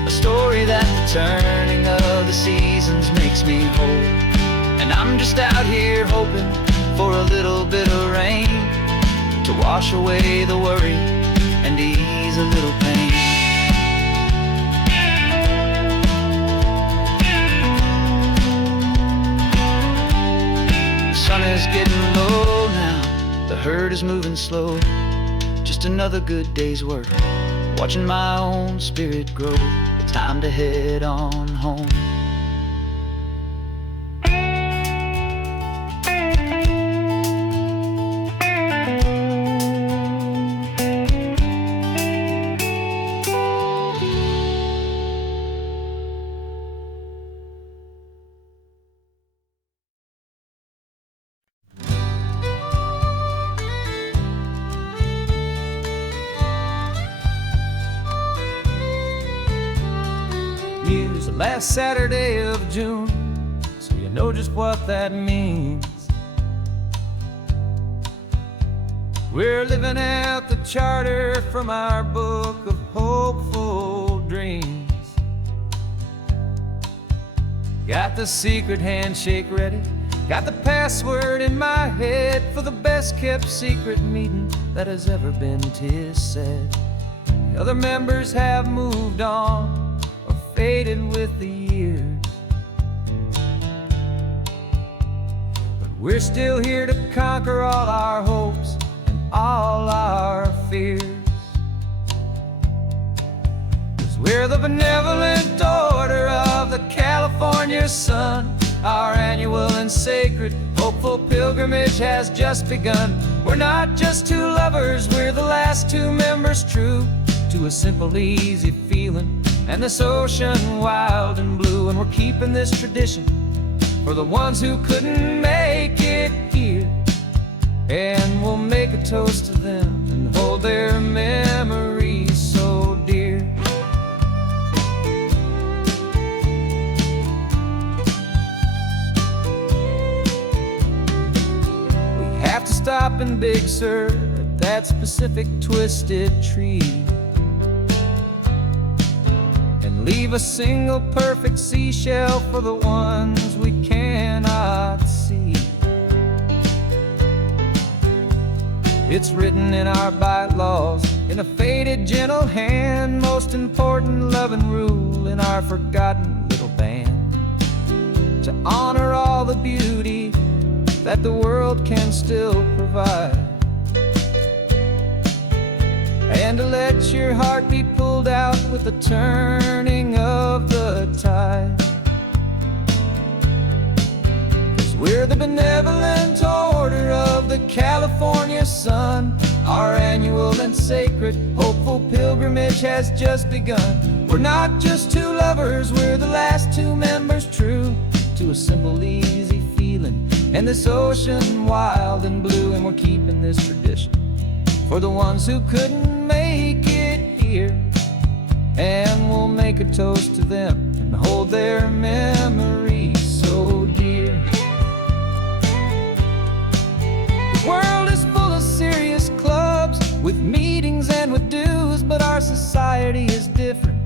A story that the turning of the seasons makes me whole. And I'm just out here hoping for a little bit of rain to wash away the worry and ease a little pain. The sun is getting low now, the herd is moving slow. Just another good day's work, watching my own spirit grow. Time to head on home. Last Saturday of June, so you know just what that means. We're living out the charter from our book of hopeful dreams. Got the secret handshake ready, got the password in my head for the best kept secret meeting that has ever been, 'tis said. The other members have moved on, faded with the years, but we're still here to conquer all our hopes and all our fears. 'Cause we're the benevolent order of the California sun. Our annual and sacred hopeful pilgrimage has just begun. We're not just two lovers, we're the last two members true to a simple, easy feeling and this ocean wild and blue. And we're keeping this tradition for the ones who couldn't make it here, and we'll make a toast to them and hold their memories so dear. We have to stop in Big Sur at that specific twisted tree, leave a single perfect seashell for the ones we cannot see. It's written in our bylaws in a faded gentle hand, most important loving rule in our forgotten little band, to honor all the beauty that the world can still provide, and to let your heart be pulled out with the turning of the tide. 'Cause we're the benevolent order of the California sun. Our annual and sacred hopeful pilgrimage has just begun. We're not just two lovers, we're the last two members true to a simple, easy feeling and this ocean wild and blue. And we're keeping this tradition for the ones who couldn't make it here, and we'll make a toast to them and hold their memories so dear. The world is full of serious clubs with meetings and with dues, but our society is different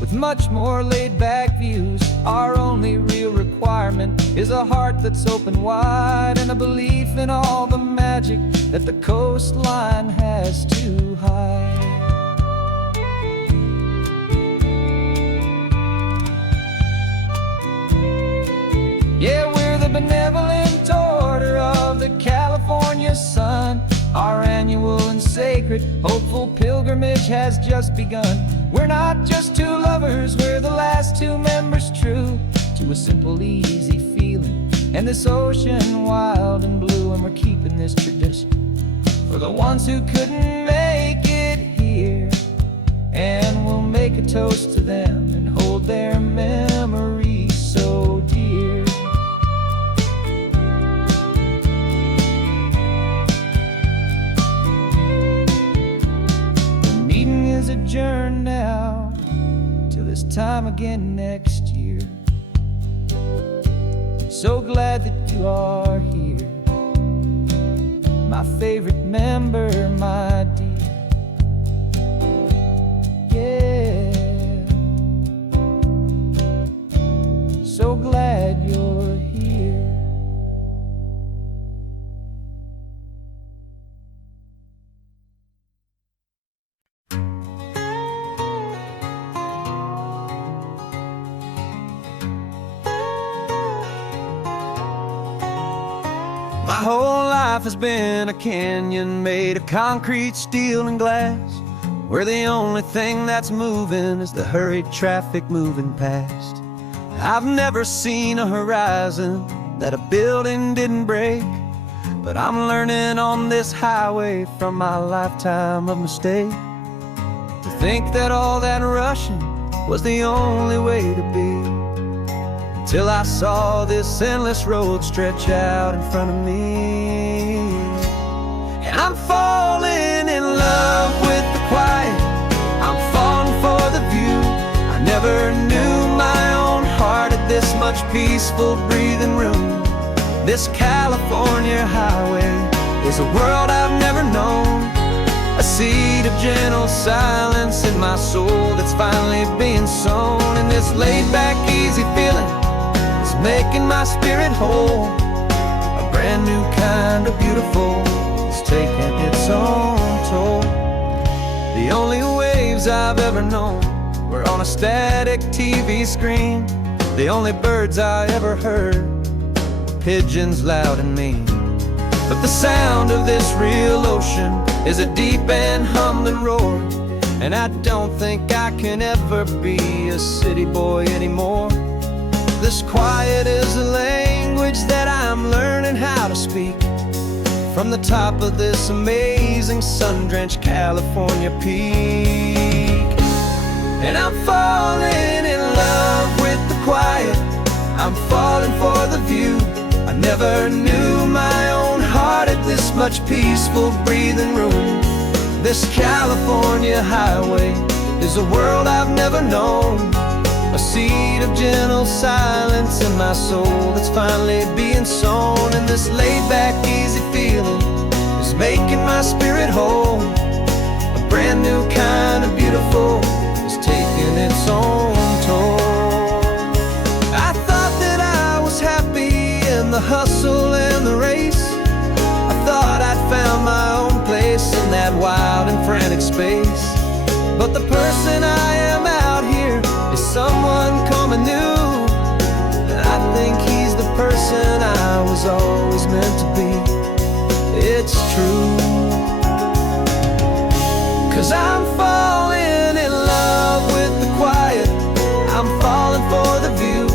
with much more laid-back views. Our only real requirement is a heart that's open wide and a belief in all the magic that the coastline has to hide. spirit. Hopeful pilgrimage has just begun. We're not just two lovers, we're the last two members true to a simple, easy feeling. And this ocean wild and blue, and we're keeping this tradition for the ones who couldn't make it here. And we'll make a toast to them and hold their memories so dear. The meeting is adjourned now till this time again next year. So glad that you are here, my favorite member, my dear. Yeah, so glad you're here. My whole life has been a canyon made of concrete, steel, and glass, where the only thing that's moving is the hurried traffic moving past. I've never seen a horizon that a building didn't break, but I'm learning on this highway from my lifetime of mistake to think that all that rushing was the only way to be. Till I saw this endless road stretch out in front of me. And I'm falling in love with the quiet, I'm falling for the view. I never knew my own heart had this much peaceful breathing room. This California highway is a world I've never known, a seed of gentle silence in my soul that's finally being sown. And this laid-back, easy feeling making my spirit whole. A brand new kind of beautiful is taking its own toll. The only waves I've ever known were on a static TV screen. The only birds I ever heard were pigeons loud and mean. But the sound of this real ocean is a deep and humbling roar, and I don't think I can ever be a city boy anymore. This quiet is a language that I'm learning how to speak from the top of this amazing sun-drenched California peak. And I'm falling in love with the quiet, I'm falling for the view. I never knew my own heart had this much peaceful breathing room. This California highway is a world I've never known, a seed of gentle silence in my soul that's finally being sown. And this laid-back, easy feeling is making my spirit whole. A brand new kind of beautiful is taking its own toll. I thought that I was happy in the hustle and the race. I thought I'd found my own place in that wild and frantic space. But the person I am out here is someone coming new, and I think he's the person I was always meant to be. It's true, 'cause I'm falling in love with the quiet, I'm falling for the view.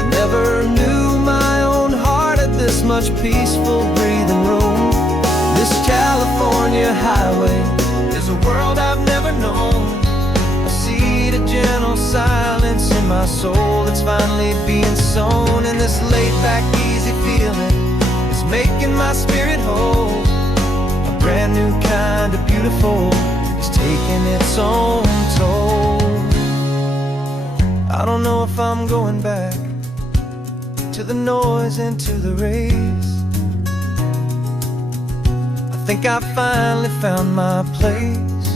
I never knew my own heart had this much peaceful breathing room. This California highway is a world I've never known, a seed of gentle silence in my soul that's finally being sown. And this laid-back, easy feeling is making my spirit whole. A brand new kind of beautiful is taking its own toll. I don't know if I'm going back to the noise and to the race. I think I finally found my place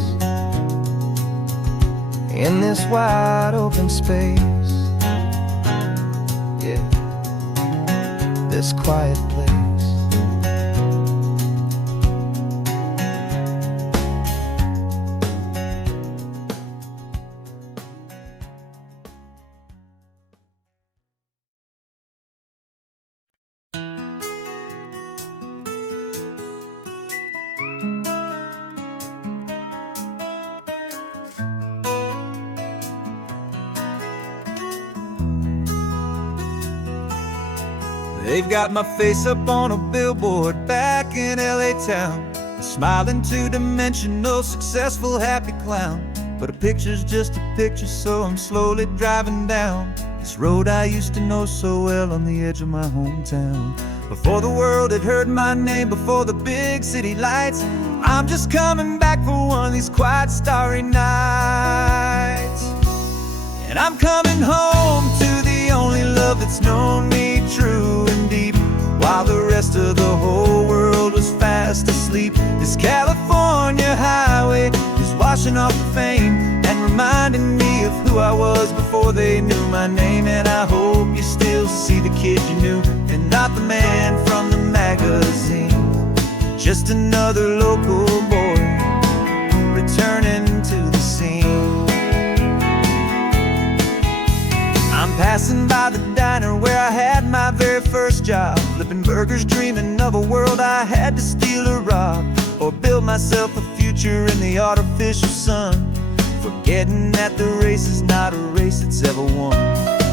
in this wide open space. Yeah, this quiet place. They've got my face up on a billboard back in LA town, a smiling two-dimensional, successful, happy clown. But a picture's just a picture, so I'm slowly driving down this road I used to know so well on the edge of my hometown. Before the world had heard my name, before the big city lights, I'm just coming back for one of these quiet, starry nights. And I'm coming home to the only love that's known me true and deep, while the rest of the whole world was fast asleep. This California highway is washing off the fame and reminding me of who I was before they knew my name. And I hope you still see the kid you knew, and not the man from the magazine. Just another local boy returning to the scene. I'm passing by the diner where I had my very first job, flipping burgers, dreaming of a world I had to steal or rob, or build myself a future in the artificial sun, forgetting that the race is not a race that's ever won.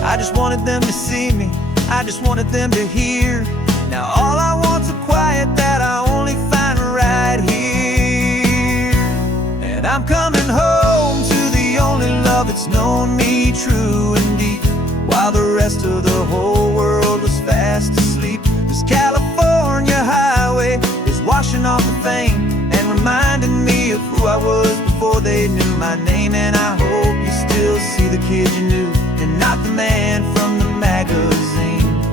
I just wanted them to see me, I just wanted them to hear. Now all I want's a quiet that I only find right here. And I'm coming home to the only love that's known me true and deep, while the rest of the whole world was fast asleep. This California highway is washing off the fame and reminding me of who I was before they knew my name. And I hope you still see the kid you knew, and not the man from the magazine.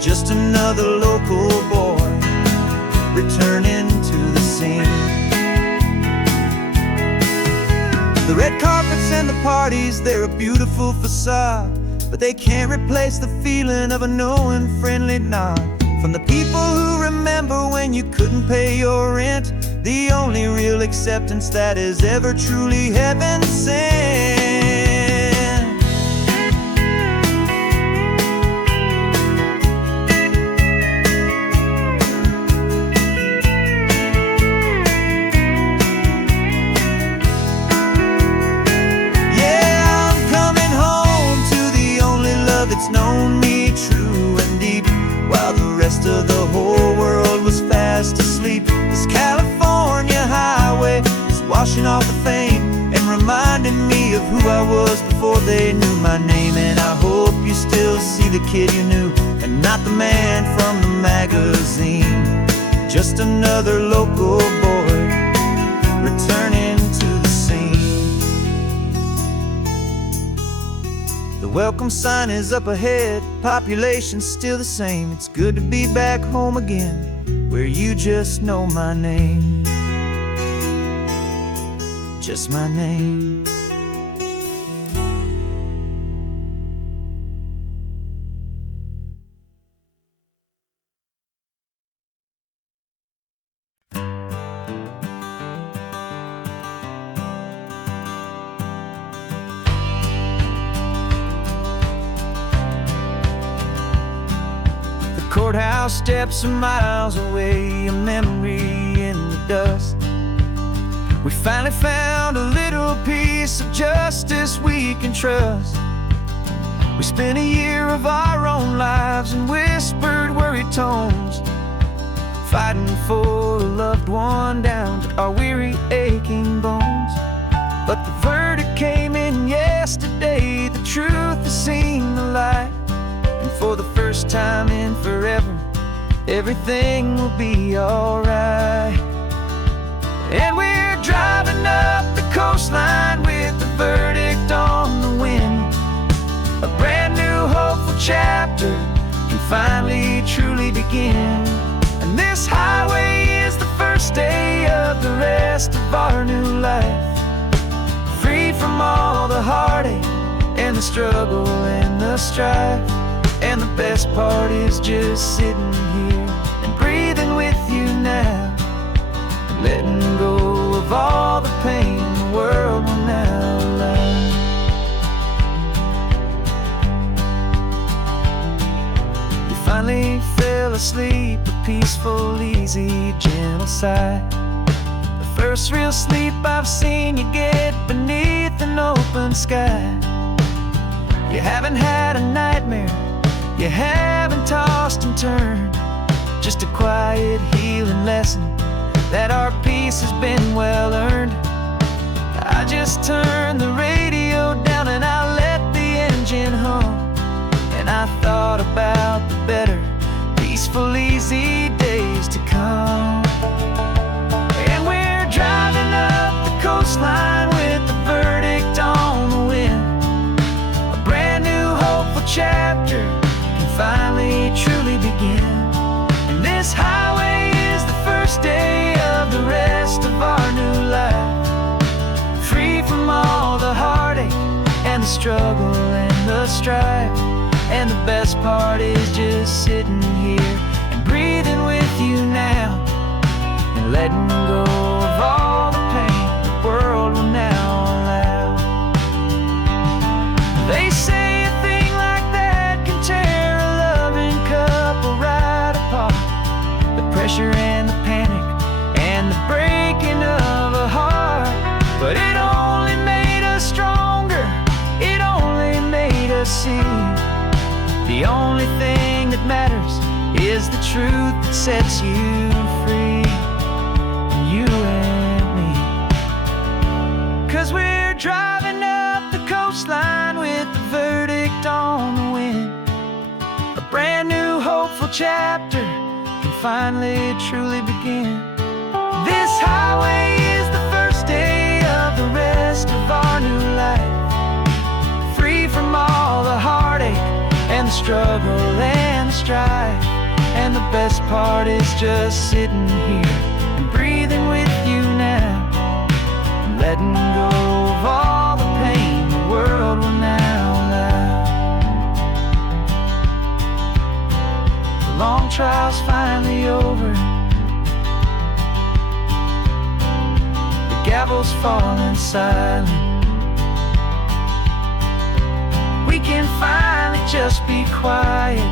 Just another local boy returning to the scene. The red carpets and the parties, they're a beautiful facade, but they can't replace the feeling of a knowing, friendly nod from the people who remember when you couldn't pay your rent. The only real acceptance that is ever truly heaven sent. It's known me true and deep, while the rest of the whole world was fast asleep. This California highway is washing off the fame and reminding me of who I was before they knew my name. And I hope you still see the kid you knew, and not the man from the magazine. Just another local boy returning to the scene. The welcome sign is up ahead, population's still the same. It's good to be back home again, where you just know my name. Just my name. Courthouse steps are miles away, a memory in the dust. We finally found a little piece of justice we can trust. We spent a year of our own lives in whispered, worried tones, fighting for a loved one down to our weary, aching bones. But the verdict came in yesterday, the truth has seen the light. And for the first time in forever, everything will be alright. And we're driving up the coastline with the verdict on the wind. A brand new hopeful chapter can finally truly begin. And this highway is the first day of the rest of our new life, free from all the heartache and the struggle and the strife. And the best part is just sitting here and breathing with you now, and letting go of all the pain the world will now allow. You finally fell asleep, a peaceful, easy, gentle sigh. The first real sleep I've seen you get beneath an open sky. You haven't had a nightmare, You haven't tossed and turned, just a quiet healing lesson that our peace has been well earned. I just turned the radio down and I let the engine hum, and I thought about the better, peaceful, easy days to come. And we're driving up the coastline with the verdict on the wind. A brand new hopeful chapter can finally truly begin. And this highway is the first day of the rest of our new life, free from all the heartache and the struggle and the strife. And the best part is just sitting here and breathing with you now, and letting go of all the pain the world will now allow. They say a thing like that can tear a loving couple right apart. The pressure and the panic and the breaking of a heart. But it only made us stronger, it only made us see the only thing that matters is the truth that sets you free, you and me. 'Cause we're driving up the coastline with the verdict on the wind. A brand new hopeful chapter can finally truly begin. This highway is the first day of the rest of our new life, free from all the heartache and the struggle and the strife. And the best part is just sitting here and breathing with you now, and letting go of all the pain the world will now allow. The long trial's finally over, the gavel's falling silent. We can finally just be quiet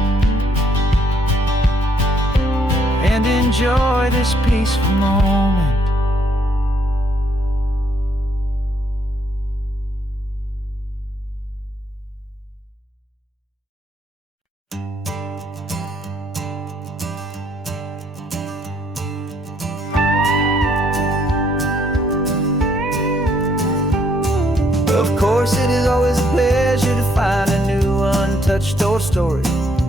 and enjoy this peaceful moment. Of course, it is always a pleasure to find a new untouched old story.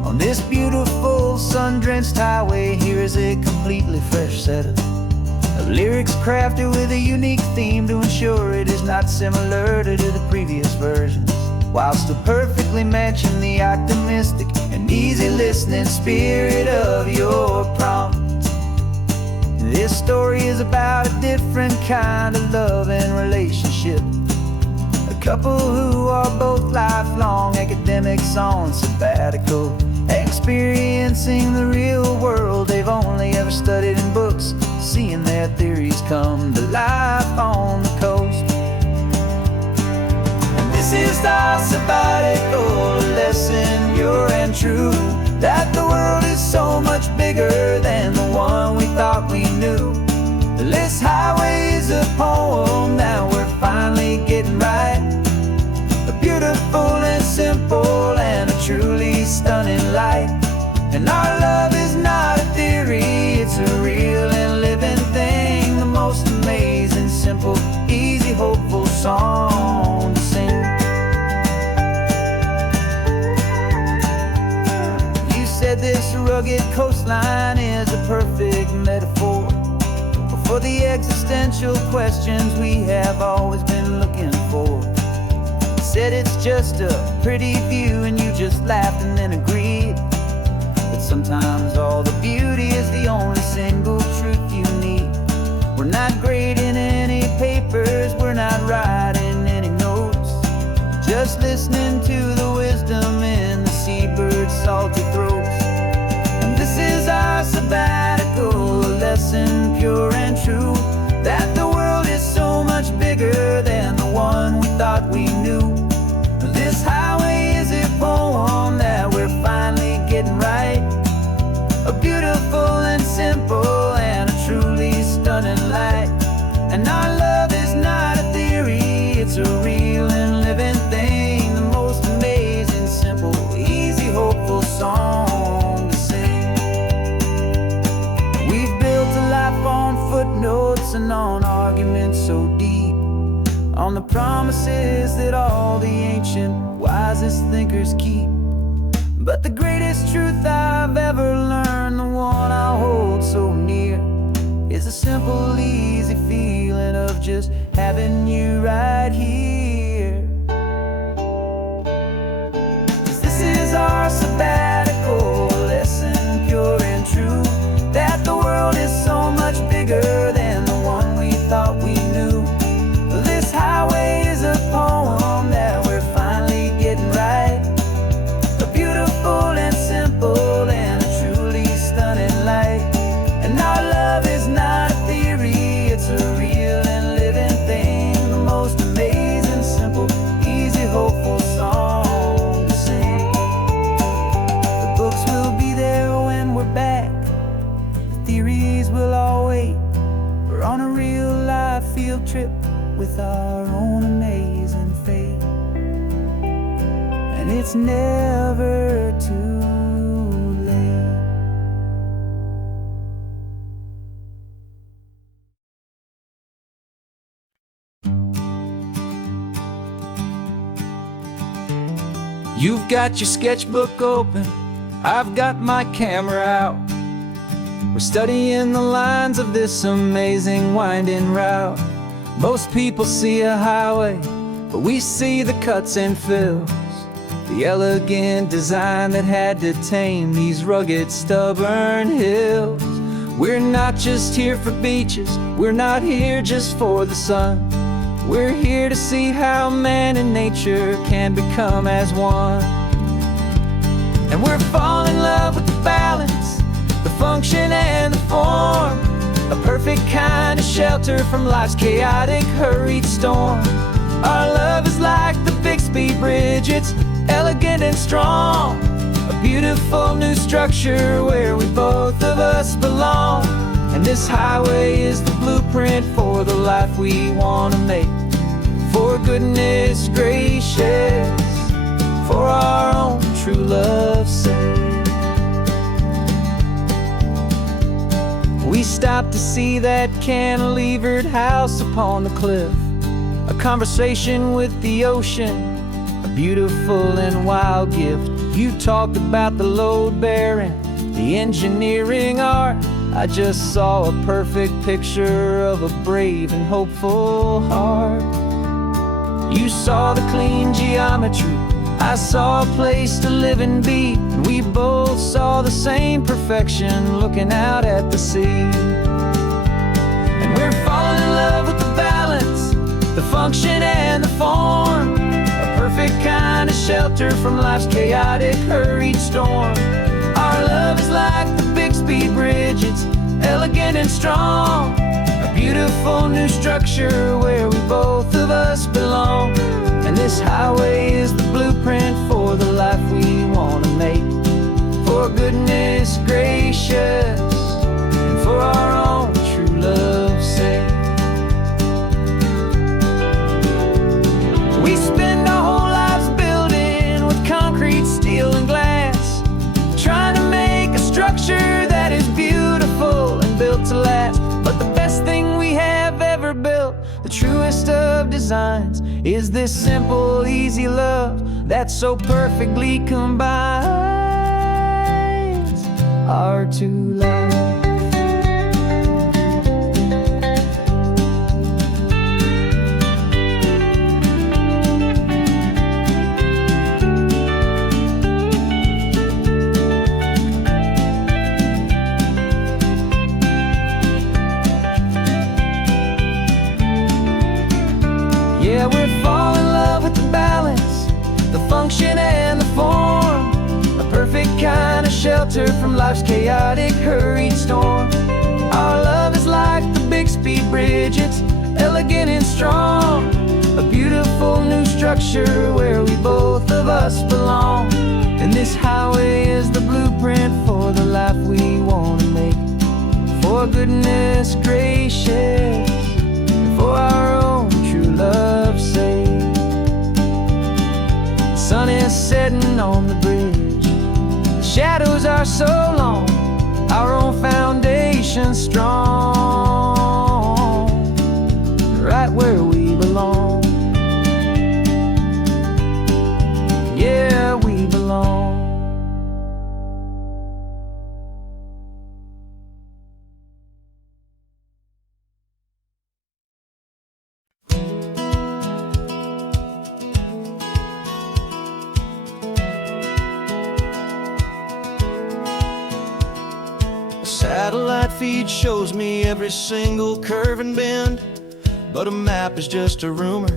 On this beautiful sun-drenched highway, here is a completely fresh set of lyrics crafted with a unique theme to ensure it is not similar to the previous versions, while still perfectly matching the optimistic and easy listening spirit of your prompt. This story is about a different kind of love and relationship. A couple who are both lifelong academics on sabbatical, experiencing the real world they've only ever studied in books, seeing their theories come to life on the coast. And this is our sabbatical lesson, pure and true, that the world is so much bigger than the one we thought we knew. This highway is a poem that we're finally getting right, a beautiful and simple and a truly stunning light. And our love is not a theory, it's a real and living thing, the most amazing, simple, easy, hopeful song to sing. You said this rugged coastline is a perfect metaphor for the existential questions we have always been looking for. Said it's just a pretty view and you just laughed and then agreed. But sometimes all the beauty is the only single truth you need. We're not grading any papers, we're not writing any notes, just listening to the wisdom in the seabird's salty throats. And this is our sabbatical lesson, pure and true, that the world is so much bigger than the one we thought we knew. This highway is a poem that we're finally getting right, a beautiful and simple and a truly stunning light. And our love is not a theory, it's a real and living thing, the most amazing, simple, easy, hopeful song on arguments so deep, on the promises that all the ancient, wisest thinkers keep. But the greatest truth I've ever learned, the one I hold so near, is a simple, easy feeling of just having you right here. 'Cause this is our sabbatical lesson, pure and true, that the world is so much bigger than the one we thought we knew. This highway is a poem that we're finally getting right, a beautiful and simple and a truly stunning light. And our love is not a theory, it's a real and living thing, the most amazing, simple, easy, hopeful song to sing. The books will be there when we're back, the theories will all wait. We're on a real life field trip with our own amazing fate, and it's never too late. You've got your sketchbook open, I've got my camera out. We're studying the lines of this amazing winding route. Most people see a highway, but we see the cuts and fills, the elegant design that had to tame these rugged, stubborn hills. We're not just here for beaches, we're not here just for the sun. We're here to see how man and nature can become as one. And we're falling in love with the balance, the function and the form, a perfect kind of shelter from life's chaotic, hurried storm. Our love is like the Bixby Bridge, it's elegant and strong, a beautiful new structure where we both of us belong. And this highway is the blueprint for the life we want to make. For goodness gracious, for our own true love's sake. We stopped to see that cantilevered house upon the cliff, a conversation with the ocean, a beautiful and wild gift. You talked about the load bearing, the engineering art. I just saw a perfect picture of a brave and hopeful heart. You saw the clean geometry, I saw a place to live and be, and we both saw the same perfection looking out at the sea. And we're falling in love with the balance, the function and the form, a perfect kind of shelter from life's chaotic, hurried storm. Our love is like the Bixby Bridge, it's elegant and strong, a beautiful new structure where we both of us belong. And this highway is the blueprint for the life we want to make. For goodness gracious, and for our own true love's sake. We spend our whole lives building with concrete, steel, and glass, trying to make a structure that is beautiful and built to last. But the best thing we have ever built, the truest of designs, is this simple, easy love that so perfectly combines our two lives. Yeah, we're falling in love with the balance, the function and the form, a perfect kind of shelter from life's chaotic, hurried storm. Our love is like the Bixby Bridge, it's elegant and strong, a beautiful new structure where we both of us belong. And this highway is the blueprint for the life we want to make. For goodness gracious, and for our own true love's sake. The sun is setting on the bridge, the shadows are so long, our own foundation strong. feed shows me every single curve and bend, but a map is just a rumor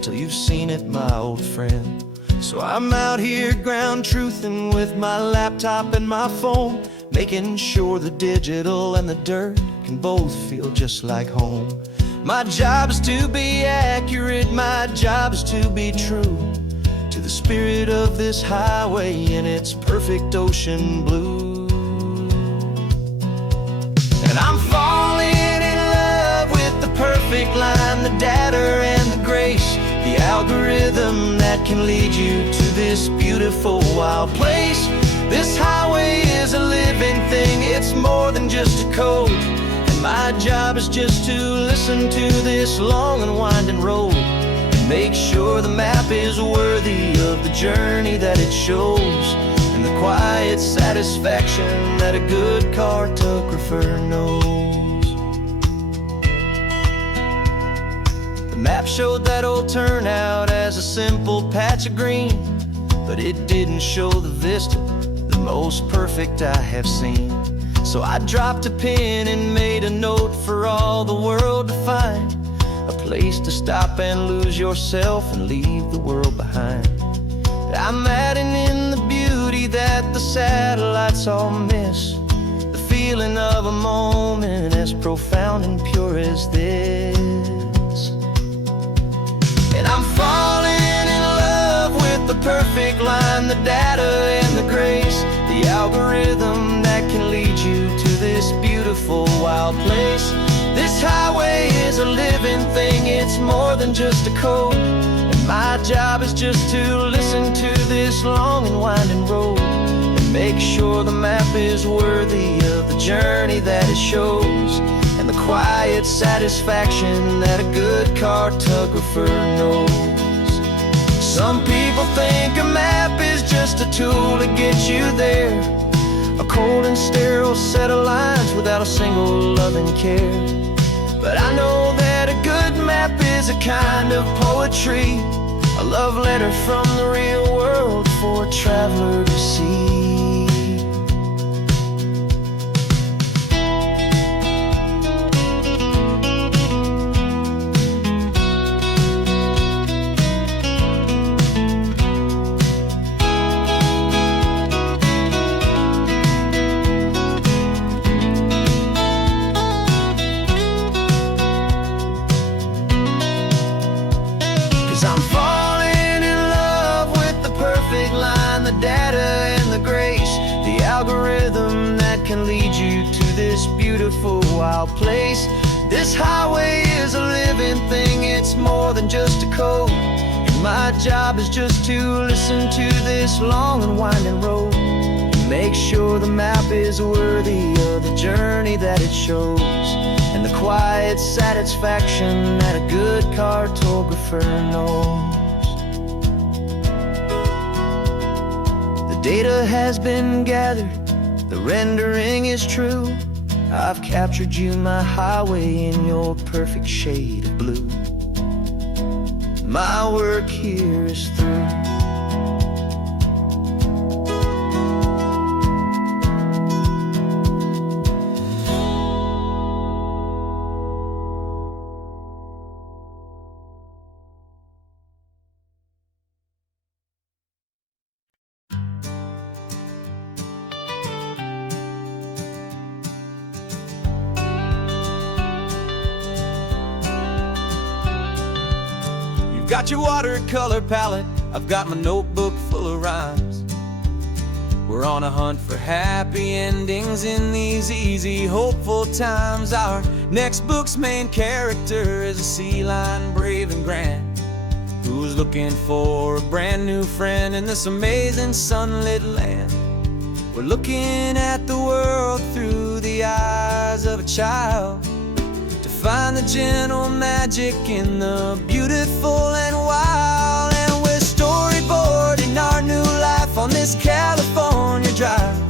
till you've seen it, my old friend. So I'm out here ground truthing with my laptop and my phone, making sure the digital and the dirt can both feel just like home. My job is to be accurate, my job is to be true to the spirit of this highway in its perfect ocean blue. And I'm falling in love with the perfect line, the data and the grace, the algorithm that can lead you to this beautiful wild place. This highway is a living thing, it's more than just a code. And my job is just to listen to this long and winding road and make sure the map is worthy of the journey that it shows, and the quiet satisfaction that a good cartographer knows. The map showed that old turnout as a simple patch of green, but it didn't show the vista, the most perfect I have seen. So I dropped a pin and made a note for all the world to find, a place to stop and lose yourself and leave the world behind. I'm adding in the beauty that the satellites all miss, the feeling of a moment as profound and pure as this. And I'm falling in love with the perfect line, the data and the grace, the algorithm that can lead you to this beautiful wild place. This highway is a living thing, it's more than just a code. And my job is just to listen to this long and winding road and make sure the map is worthy of the journey that it shows, and the quiet satisfaction that a good cartographer knows. Some people think a map is just a tool to get you there, a cold and sterile set of lines without a single loving care. But I know that a good map is a kind of poetry, a love letter from the real world for a traveler to see. 'Cause I'm falling in love with the perfect line, the data and the grace, the algorithm that can lead you to this beautiful wild place. This highway is a living thing, it's more than just a code. And my job is just to listen to this long and winding road and make sure the map is worthy of the journey that it shows, and the quiet satisfaction that a good cartographer knows. The data has been gathered, the rendering is true. I've captured you, my highway, in your perfect shade of blue. My work here is through. Got your watercolor palette, I've got my notebook full of rhymes. We're on a hunt for happy endings in these easy, hopeful times. Our next book's main character is a sea lion, brave and grand, who's looking for a brand new friend in this amazing sunlit land. We're looking at the world through the eyes of a child, find the gentle magic in the beautiful and wild. And we're storyboarding our new life on this California drive,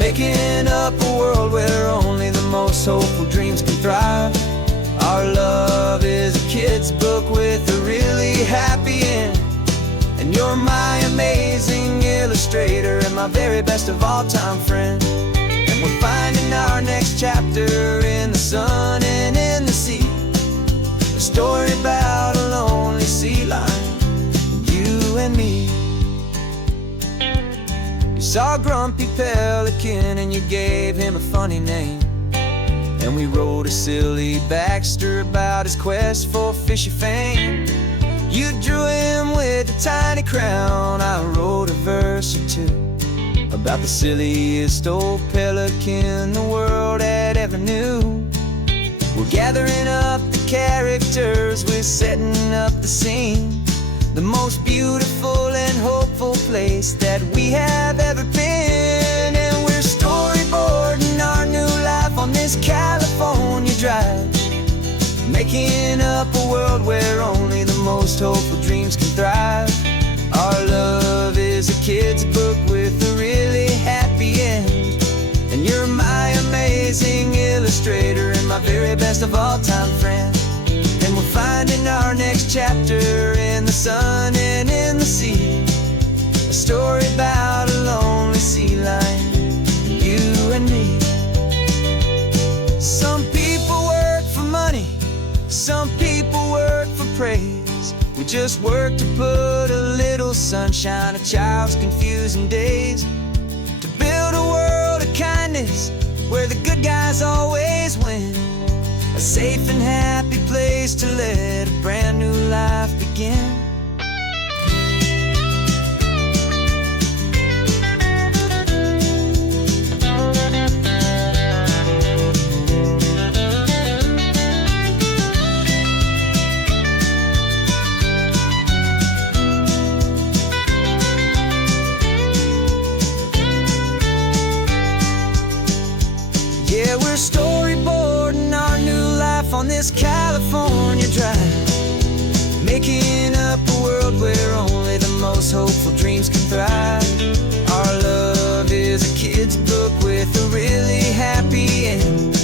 making up a world where only the most hopeful dreams can thrive. Our love is a kid's book with a really happy end, and you're my amazing illustrator and my very best of all time friend. And we're we're finding our next chapter in the sun and in the sea. A story about a lonely sea lion, you and me. You saw a grumpy pelican and you gave him a funny name. And we wrote a silly Baxter about his quest for fishy fame. You drew him with a tiny crown, I wrote a verse or two about the silliest old pelican the world had ever knew. We're gathering up the characters, we're setting up the scene, the most beautiful and hopeful place that we have ever been. And we're storyboarding our new life on this California drive, making up a world where only the most hopeful dreams can thrive. Our love is a kid's book with a really happy end, and you're my amazing illustrator and my very best of all time friend. And we're finding our next chapter in the sun and in the sea, a story about a lonely sea lion, you and me. Some people work for money, some people work for praise. We just work to put a little sunshine in a child's confusing days, to build a world of kindness where the good guys always win, a safe and happy place to let a brand new life begin. Yeah, we're storyboarding our new life on this California drive, making up a world where only the most hopeful dreams can thrive. Our love is a kid's book with a really happy end,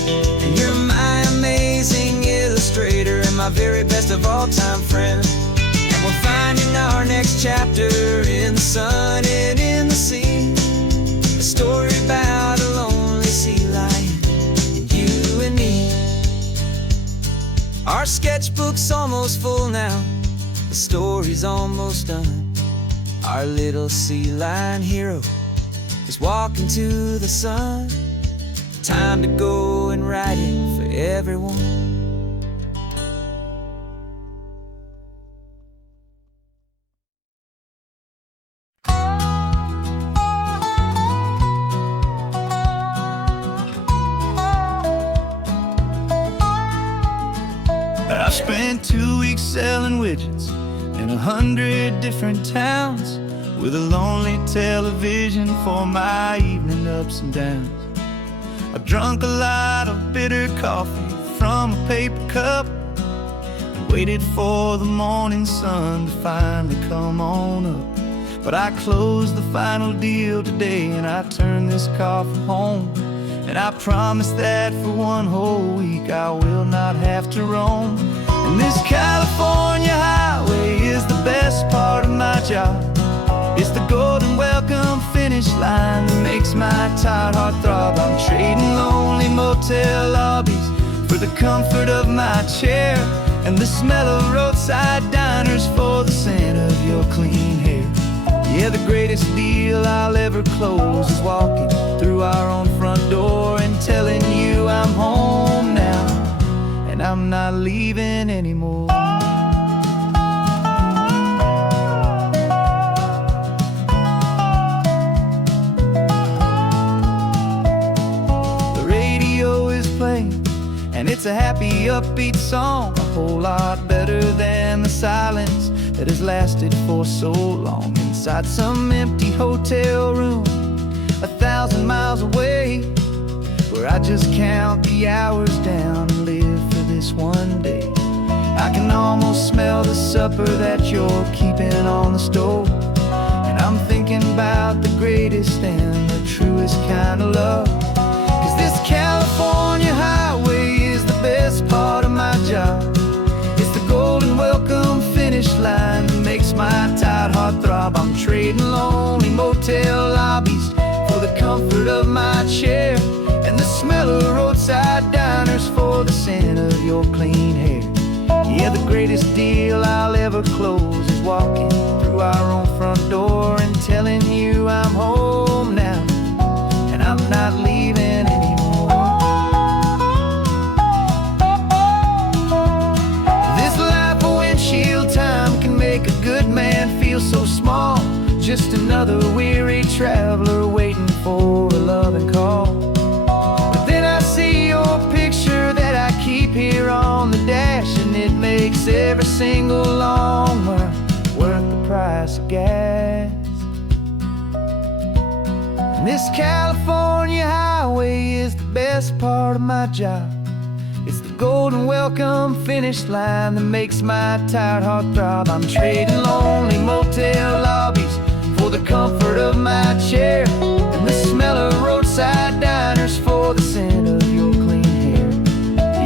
and you're my amazing illustrator and my very best of all time friend. And we're finding our next chapter in the sun and in the sea, a story about a lonely sea lion, you and me. Our sketchbook's almost full now, the story's almost done. Our little sea lion hero is walking to the sun. Time to go and write it for everyone. I spent 2 weeks selling widgets in 100 different towns, with a lonely television for my evening ups and downs. I drunk a lot of bitter coffee from a paper cup and waited for the morning sun to finally come on up. But I closed the final deal today and I turned this car for home, and I promise that for one whole week I will not have to roam. And this California highway is the best part of my job. It's the golden welcome finish line that makes my tired heart throb. I'm trading lonely motel lobbies for the comfort of my chair, and the smell of roadside diners for the scent of your clean hair. Yeah, the greatest deal I'll ever close is walking through our own front door and telling you I'm home now, and I'm not leaving anymore. The radio is playing, and it's a happy, upbeat song, a whole lot better than the silence that has lasted for so long. Inside some empty hotel room 1,000 miles away, where I just count the hours down and live for this one day. I can almost smell the supper that you're keeping on the stove, and I'm thinking about the greatest and the truest kind of love. 'Cause this California highway is the best part of my job. It's the golden welcome finish line that makes my tired heart throb. I'm trading lonely motel lobbies for the comfort of my chair, smell of roadside diners for the scent of your clean hair. Yeah, the greatest deal I'll ever close is walking through our own front door and telling you I'm home now, and I'm not leaving anymore. This life of windshield time can make a good man feel so small, just another weary traveler waiting for a loving call. But then I see your picture that I keep here on the dash, and it makes every single long mile worth the price of gas. And this California highway is the best part of my job. It's the golden welcome finish line that makes my tired heart throb. I'm trading lonely motel lobbies for the comfort of my chair, and the smell of roadside diners for the scent of your clean hair.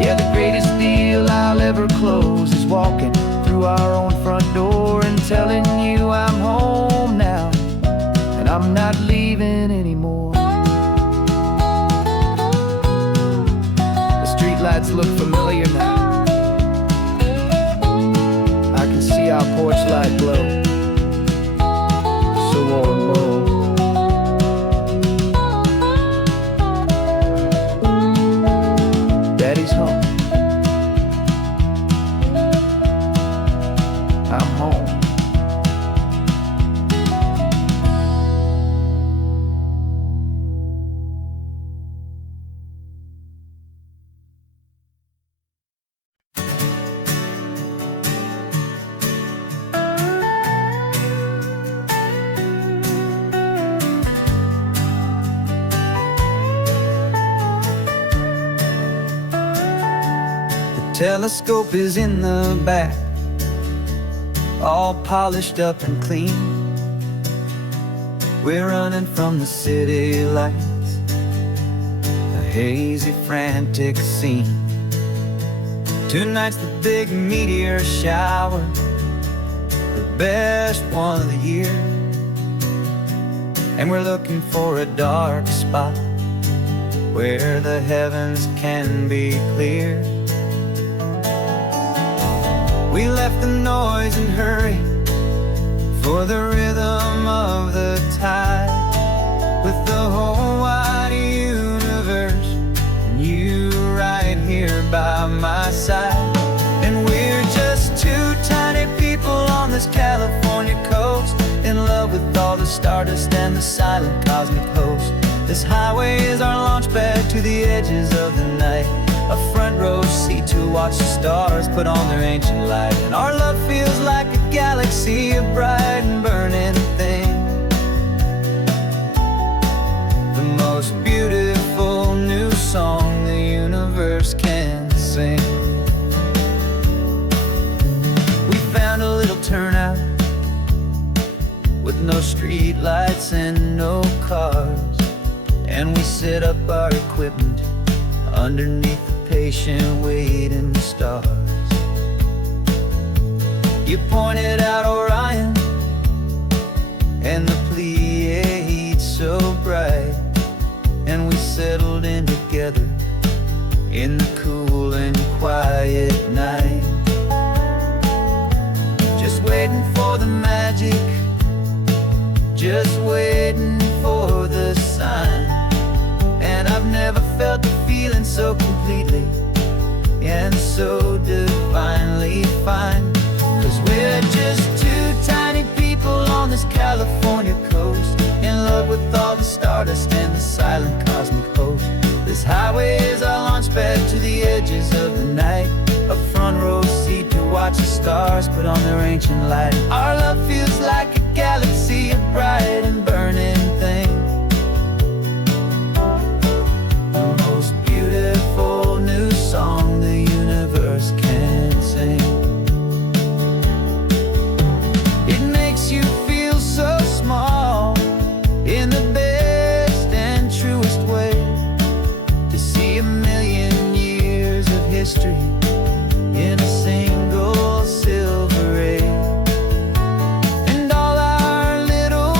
Yeah, the greatest deal I'll ever close is walking through our own front door and telling you I'm home now, and I'm not leaving anymore. The streetlights look familiar now. I can see our porch light glow, so warm, oh. Daddy's home. I'm home. Telescope is in the back, all polished up and clean. We're running from the city lights, a hazy, frantic scene. Tonight's the big meteor shower, the best one of the year. And we're looking for a dark spot where the heavens can be clear. We left the noise and hurry for the rhythm of the tide, with the whole wide universe and you right here by my side. And we're just two tiny people on this California coast, in love with all the stardust and the silent cosmic host. This highway is our launch pad to the edges of the night, a front row seat to watch the stars put on their ancient light. And our love feels like a galaxy, a bright and burning thing, the most beautiful new song the universe can sing. We found a little turnout with no street lights and no cars, and we set up our equipment underneath the patient waiting stars. You pointed out Orion and the Pleiades so bright, and we settled in together in the cool and quiet night, just waiting for the magic, just waiting for the sign. And I've never felt the feeling so completely and so divinely fine, 'cause we're just two tiny people on this California coast, in love with all the stardust and the silent cosmic host. This highway is our launch pad to the edges of the night, a front row seat to watch the stars put on their ancient light. Our love feels like a galaxy, a bright and burning thing, the most beautiful new song the universe can sing. It makes you feel so small in the best and truest way, to see a million years of history in a single silver ray. And all our little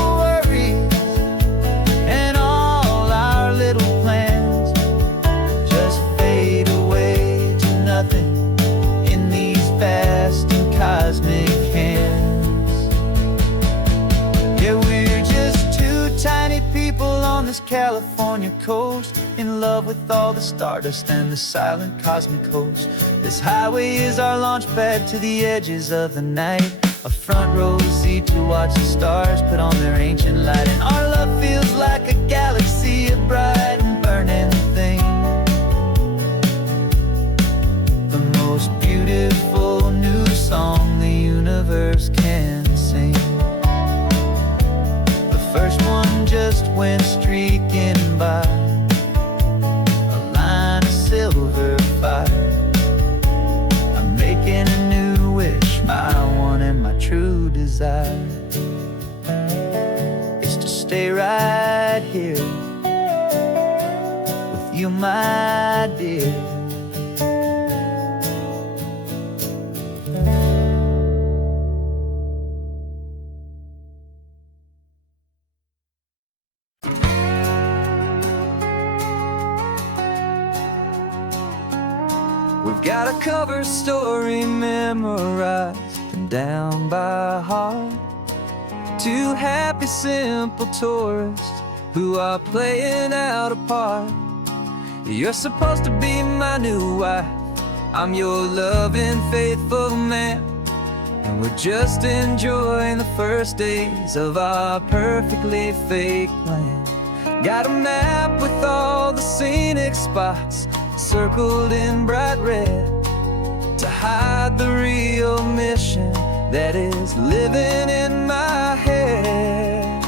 California coast, in love with all the stardust and the silent cosmic host. This highway is our launch pad to the edges of the night, a front row seat to watch the stars put on their ancient light. And our love feels like a galaxy of bright and burning things, the most beautiful new song the universe can sing. The first one just went streaking by, a line of silver fire. I'm making a new wish, my one and my true desire is to stay right here with you, my dear. We've got a cover story memorized and down by heart. Two happy, simple tourists who are playing out a part. You're supposed to be my new wife, I'm your loving, faithful man, and we're just enjoying the first days of our perfectly fake plan. Got a map with all the scenic spots circled in bright red to hide the real mission that is living in my head.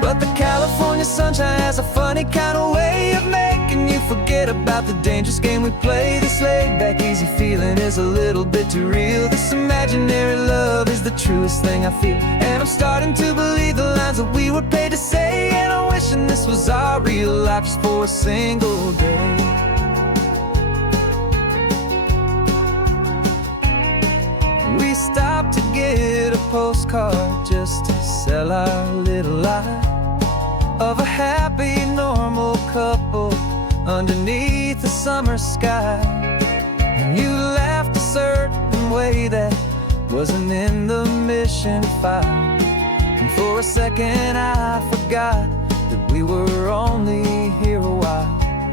But the California sunshine has a funny kind of way of making you forget about the dangerous game we play. This laid-back, easy feeling is a little bit too real. This imaginary love is the truest thing I feel, and I'm starting to believe the lines that we were paid to say. And I'm wishing this was our real life just for a single day. We stopped to get a postcard just to sell our little lie of a happy, normal couple underneath the summer sky. And you laughed a certain way that wasn't in the mission file, and for a second I forgot that we were only here a while.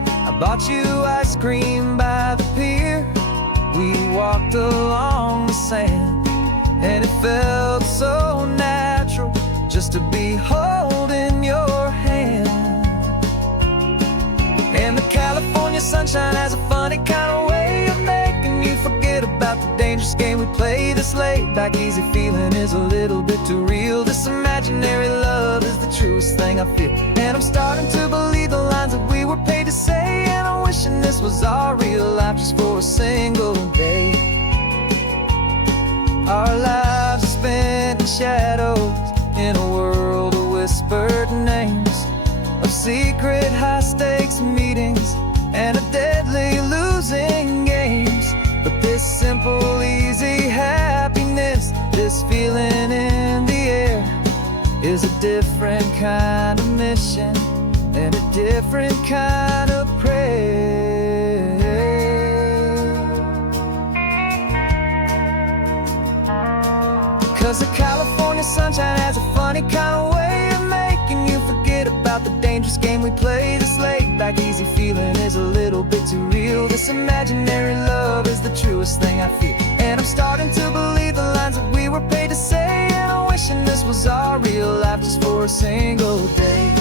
I bought you ice cream by the pier, we walked along the sand, and it felt so natural just to be holding your hand. And the California sunshine has a funny kind of way of making you forget about the dangerous game we play. This laid-back, easy feeling is a little bit too real. This imaginary love is the truest thing I feel, and I'm starting to believe the lines that we were paid to say. And I'm wishing this was our real life just for a single day. Our lives are spent in shadows, in a world of whispered names, of secret high-stakes meetings and of deadly losing games. But this simple, easy happiness, this feeling in the air, is a different kind of mission and a different kind of prayer. 'Cause the California sunshine has a funny kind of way of making you forget about the dangerous game we play. This laid-back, easy feeling is a little bit too real. This imaginary love is the truest thing I feel, and I'm starting to believe the lines that we were paid to say. And I'm wishing this was our real life just for a single day.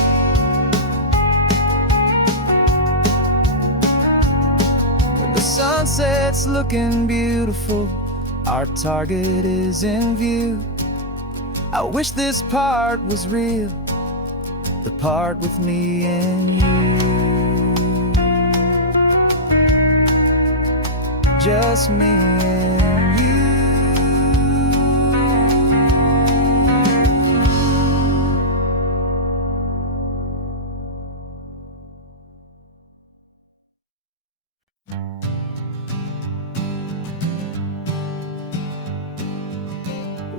When the sunset's looking beautiful, our target is in view. I wish this part was real, the part with me and you. Just me and you.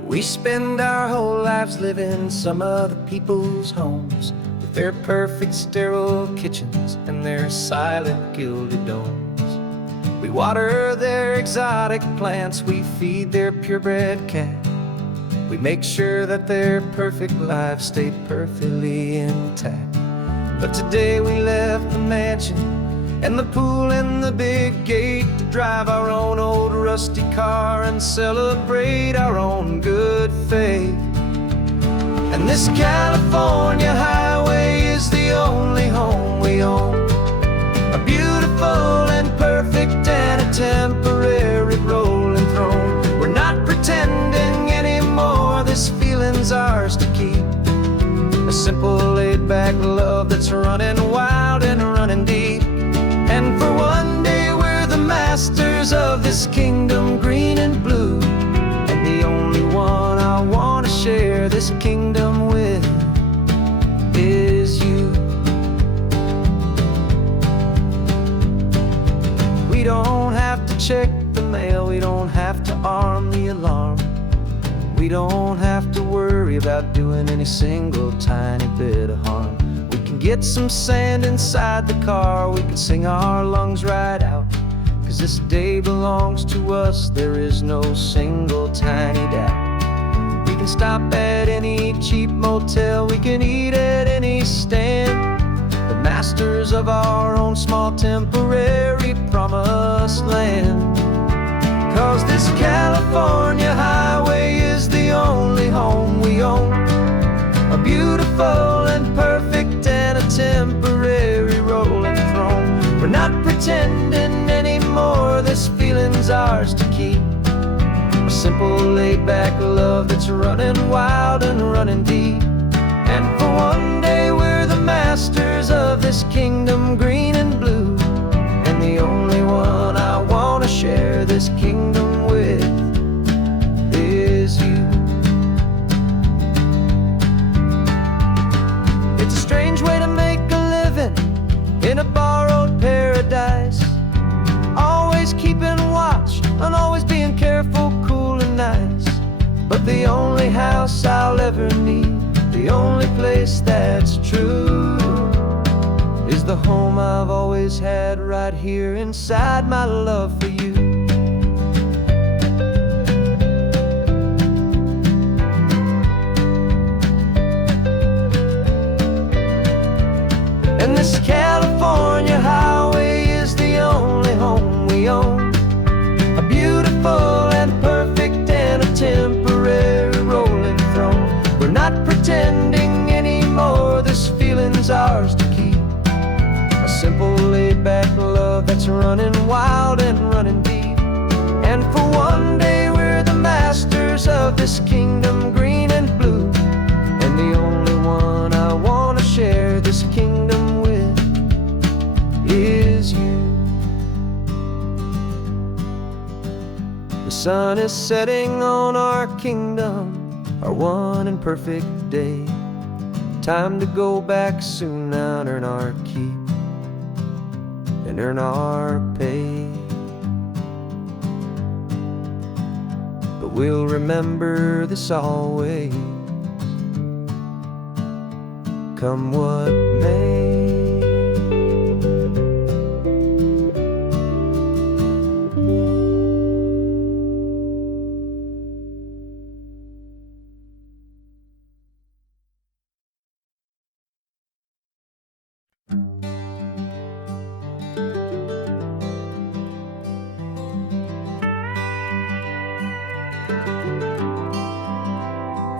We spend our whole lives living some other people's homes, with their perfect sterile kitchens and their silent gilded domes. We water their exotic plants, we feed their purebred cat. We make sure that their perfect lives stay perfectly intact. But today we left the mansion and the pool and the big gate to drive our own old rusty car and celebrate our own good faith. And this California highway is the only home we own, a beautiful and perfect and a temporary rolling throne. We're not pretending anymore, this feeling's ours to keep, a simple laid-back love that's running wild and running deep. And for one day we're the masters of this kingdom green and blue, and the only one I want to share this kingdom with is you. We don't have to check the mail, we don't have to arm the alarm, we don't have to worry about doing any single tiny bit of harm. We can get some sand inside the car, we can sing our lungs right out, 'cause this day belongs to us, there is no single tiny doubt. We can stop at any cheap motel, we can eat at any stand, the masters of our own small temporary promised land. 'Cause this California highway is the only home we own, a beautiful and perfect and a temporary rolling throne. We're not pretending anymore, this feeling's ours to keep, a simple laid-back love that's running wild and running deep. And for one day we're the masters of this kingdom green and blue, and the only one I want to share this kingdom with is you. It's a strange way to make a living in a borrowed paradise, always keeping watch and always being careful, cool and nice. But the only house I'll ever need, the only place that's true, is the home I've always had right here inside my love for you. And this California highway is the only home we own, a beautiful and perfect and a temporary rolling throne. We're not pretending anymore, this feeling's ours to keep, a simple laid-back love that's running wild and running deep. And for one day we're the masters of this kingdom green and blue, and the only one I want to share this kingdom with is you. The sun is setting on our kingdom, our one and perfect day. Time to go back soon now and earn our keep and earn our pay. But we'll remember this always, come what may.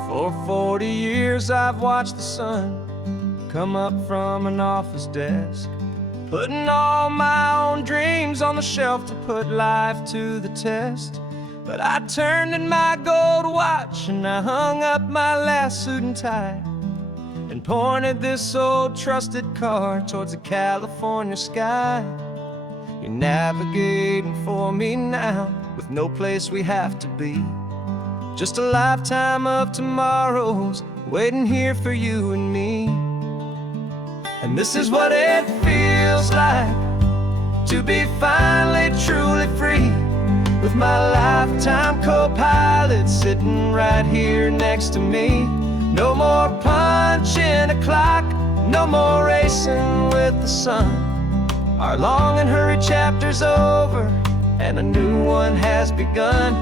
For 40 years I've watched the sun come up from an office desk, putting all my own dreams on the shelf to put life to the test. But I turned in my gold watch and I hung up my last suit and tie, and pointed this old trusted car towards the California sky. You're navigating for me now, with no place we have to be, just a lifetime of tomorrows waiting here for you and me. And this is what it feels like to be finally truly free, with my lifetime co-pilot sitting right here next to me. No more punching a clock, no more racing with the sun. Our long and hurried chapter's over and a new one has begun,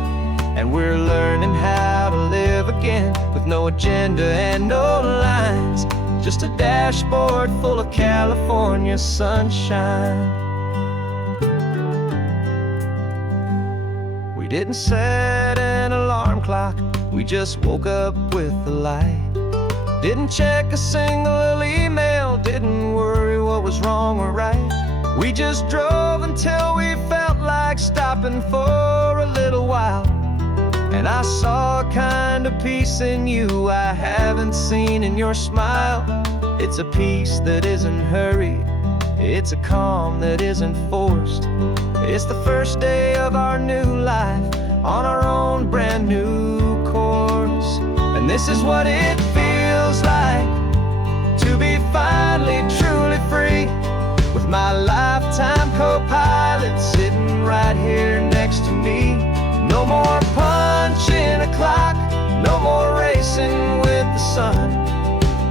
and we're learning how to live again with no agenda and no lines, just a dashboard full of California sunshine. We didn't set an alarm clock, we just woke up with the light. Didn't check a single email, didn't worry what was wrong or right. We just drove until we felt like stopping for a little while. And I saw a kind of peace in you I haven't seen in your smile. It's a peace that isn't hurried, it's a calm that isn't forced. It's the first day of our new life on our own brand new course. And this is what it feels like to be finally truly free, with my lifetime co-pilot sitting right here next to me. No more punching a clock, no more racing with the sun.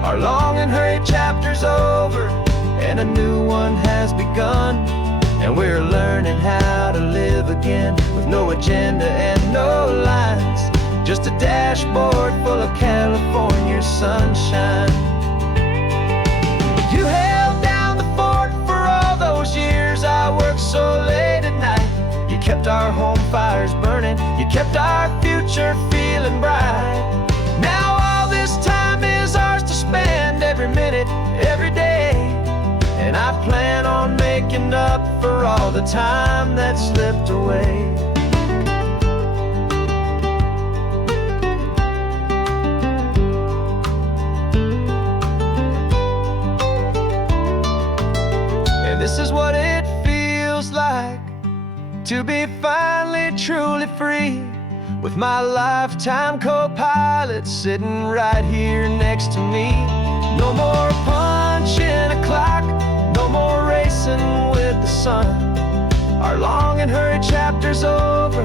Our long and hurried chapter's over, and a new one has begun. And we're learning how to live again, with no agenda and no lines, just a dashboard full of California sunshine. You held down the fort for all those years I worked so late at night. You kept our home fires burning, you kept our future feeling bright. Now all this time is ours to spend, every minute, every day. And I plan on making up for all the time that slipped away. And this is what it feels like to be finally truly free, with my lifetime co-pilot sitting right here next to me. No more punching a clock, no more racing with the sun. Our long and hurried chapter's over,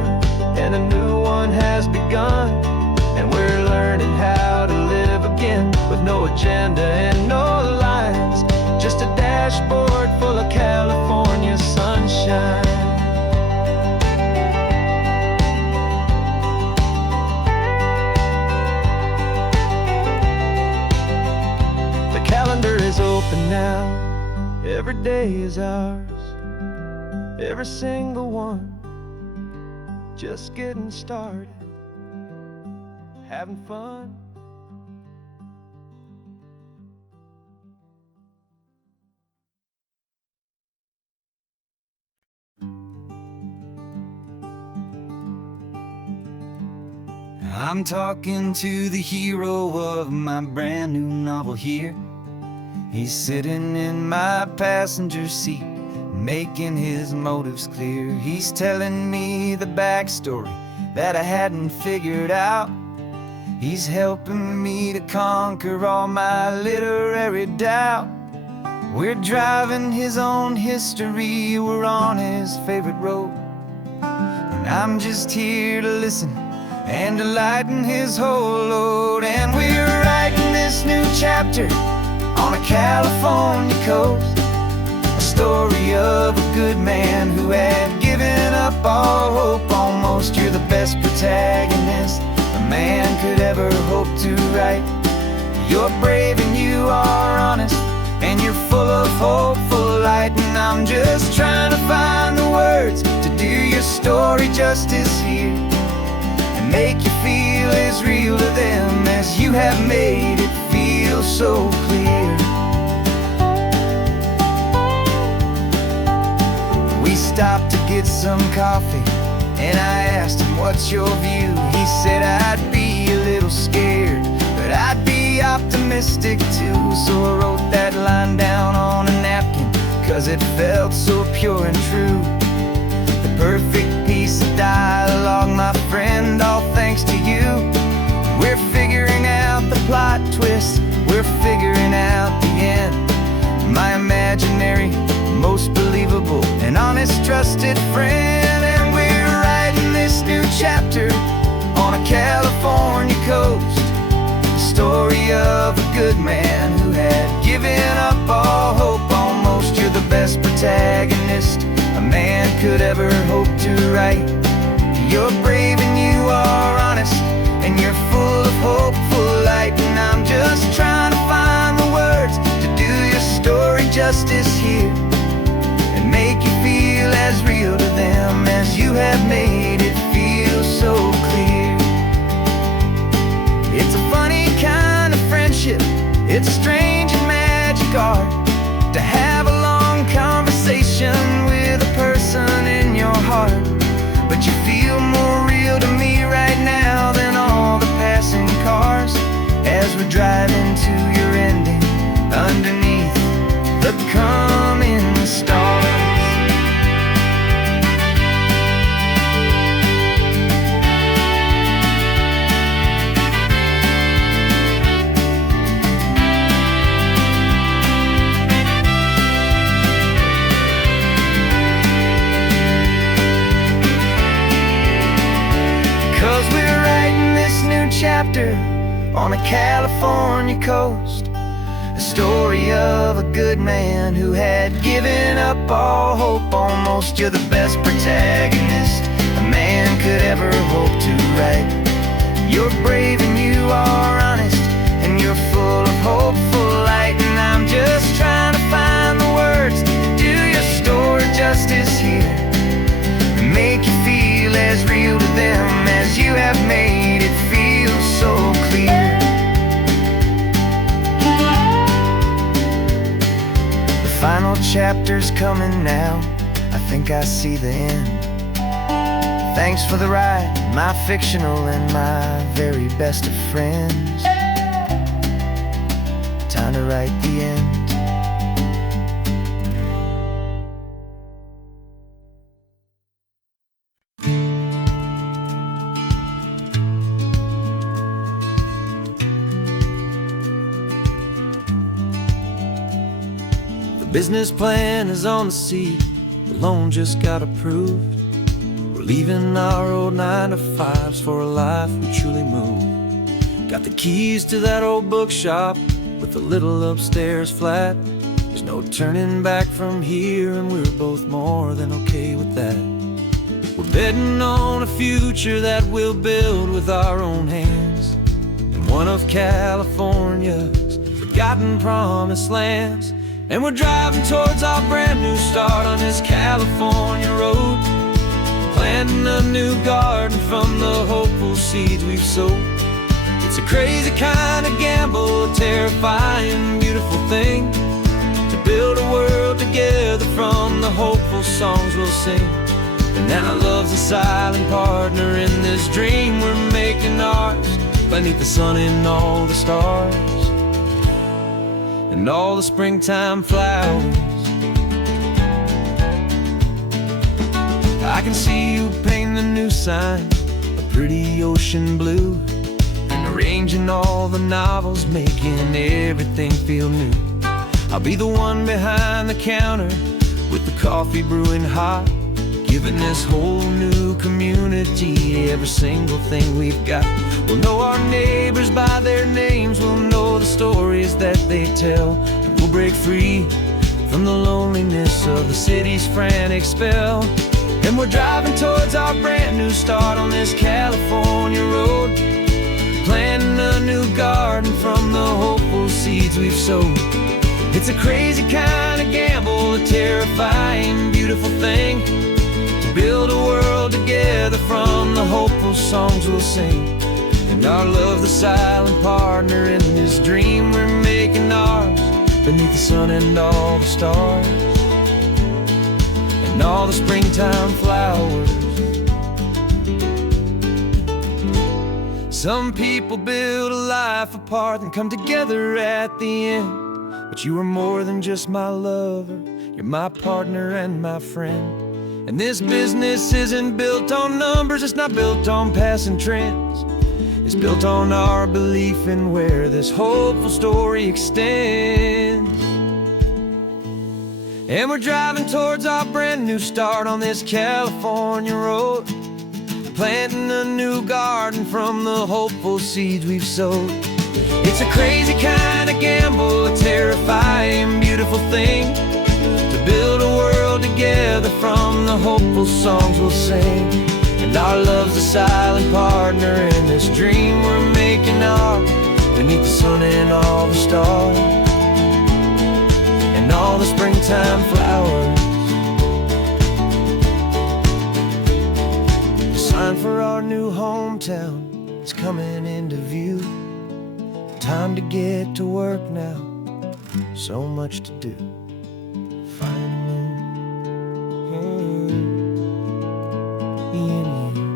and a new one has begun. And we're learning how to live again, with no agenda and no lines, just a dashboard full of California sunshine. The calendar is open now, every day is ours, every single one, just getting started, having fun. I'm talking to the hero of my brand new novel here. He's sitting in my passenger seat, making his motives clear. He's telling me the backstory that I hadn't figured out. He's helping me to conquer all my literary doubt. We're driving his own history, we're on his favorite road. And I'm just here to listen and to lighten his whole load. And we're writing this new chapter on a California coast, a story of a good man who had given up all hope almost. You're the best protagonist a man could ever hope to write. You're brave and you are honest, and you're full of hopeful light. And I'm just trying to find the words to do your story justice here, and make you feel as real to them as you have made it feel so clear. We stopped to get some coffee, and I asked him, what's your view? He said, I'd be a little scared, but I'd be optimistic too. So I wrote that line down on a napkin, 'cause it felt so pure and true. The perfect piece of dialogue, my friend, all thanks to you. We're figuring out the plot twist, we're figuring out the end. My imaginary, most believable and honest trusted friend. And we're writing this new chapter on a California coast, the story of a good man who had given up all hope almost. You're the best protagonist a man could ever hope to write. You're brave and you are honest, and you're full of hopeful light. And I'm just trying to find the words here and make you feel as real to them as you have made it feel so clear. It's a funny kind of friendship, it's a strange and magic art to have a long conversation with a person in your heart. But you feel more real to me right now than all the passing cars as we're driving to your ending underneath the coming stars. 'Cause we're writing this new chapter on a California coast, a story of a good man who had given up all hope almost. You're the best protagonist a man could ever hope to write. You're brave and you are honest, and you're full of hopeful light. And I'm just trying to find the words to do your story justice here and make you feel as real to them as you have made it feel so clear. The final chapter's coming now, I think I see the end. Thanks for the ride, my fictional and my very best of friends. Time to write the end. The business plan is on the seat, the loan just got approved. We're leaving our old 9-to-5s for a life we truly move. Got the keys to that old bookshop with the little upstairs flat. There's no turning back from here, and we're both more than okay with that. We're betting on a future that we'll build with our own hands in one of California's forgotten promised lands. And we're driving towards our brand new start on this California road, planting a new garden from the hopeful seeds we've sowed. It's a crazy kind of gamble, a terrifying, beautiful thing to build a world together from the hopeful songs we'll sing. And now love's a silent partner in this dream we're making ours, beneath the sun and all the stars and all the springtime flowers. I can see you painting the new sign a pretty ocean blue, and arranging all the novels, making everything feel new. I'll be the one behind the counter with the coffee brewing hot, giving this whole new community every single thing we've got. We'll know our neighbors by their names, we'll know the stories that they tell, and we'll break free from the loneliness of the city's frantic spell. And we're driving towards our brand new start on this California road, planting a new garden from the hopeful seeds we've sowed. It's a crazy kind of gamble, a terrifying, beautiful thing to build a world together from the hopeful songs we'll sing. And our love, the silent partner in this dream we're making ours, beneath the sun and all the stars and all the springtime flowers. Some people build a life apart and come together at the end, but you are more than just my lover, you're my partner and my friend. And this business isn't built on numbers, it's not built on passing trends. It's built on our belief in where this hopeful story extends. And we're driving towards our brand new start on this California road, planting a new garden from the hopeful seeds we've sowed. It's a crazy kind of gamble, a terrifying, beautiful thing to build a world together from the hopeful songs we'll sing. And our love's a silent partner in this dream we're making ours, beneath the sun and all the stars and all the springtime flowers. The sign for our new hometown is coming into view. Time to get to work now, so much to do. Finding in you.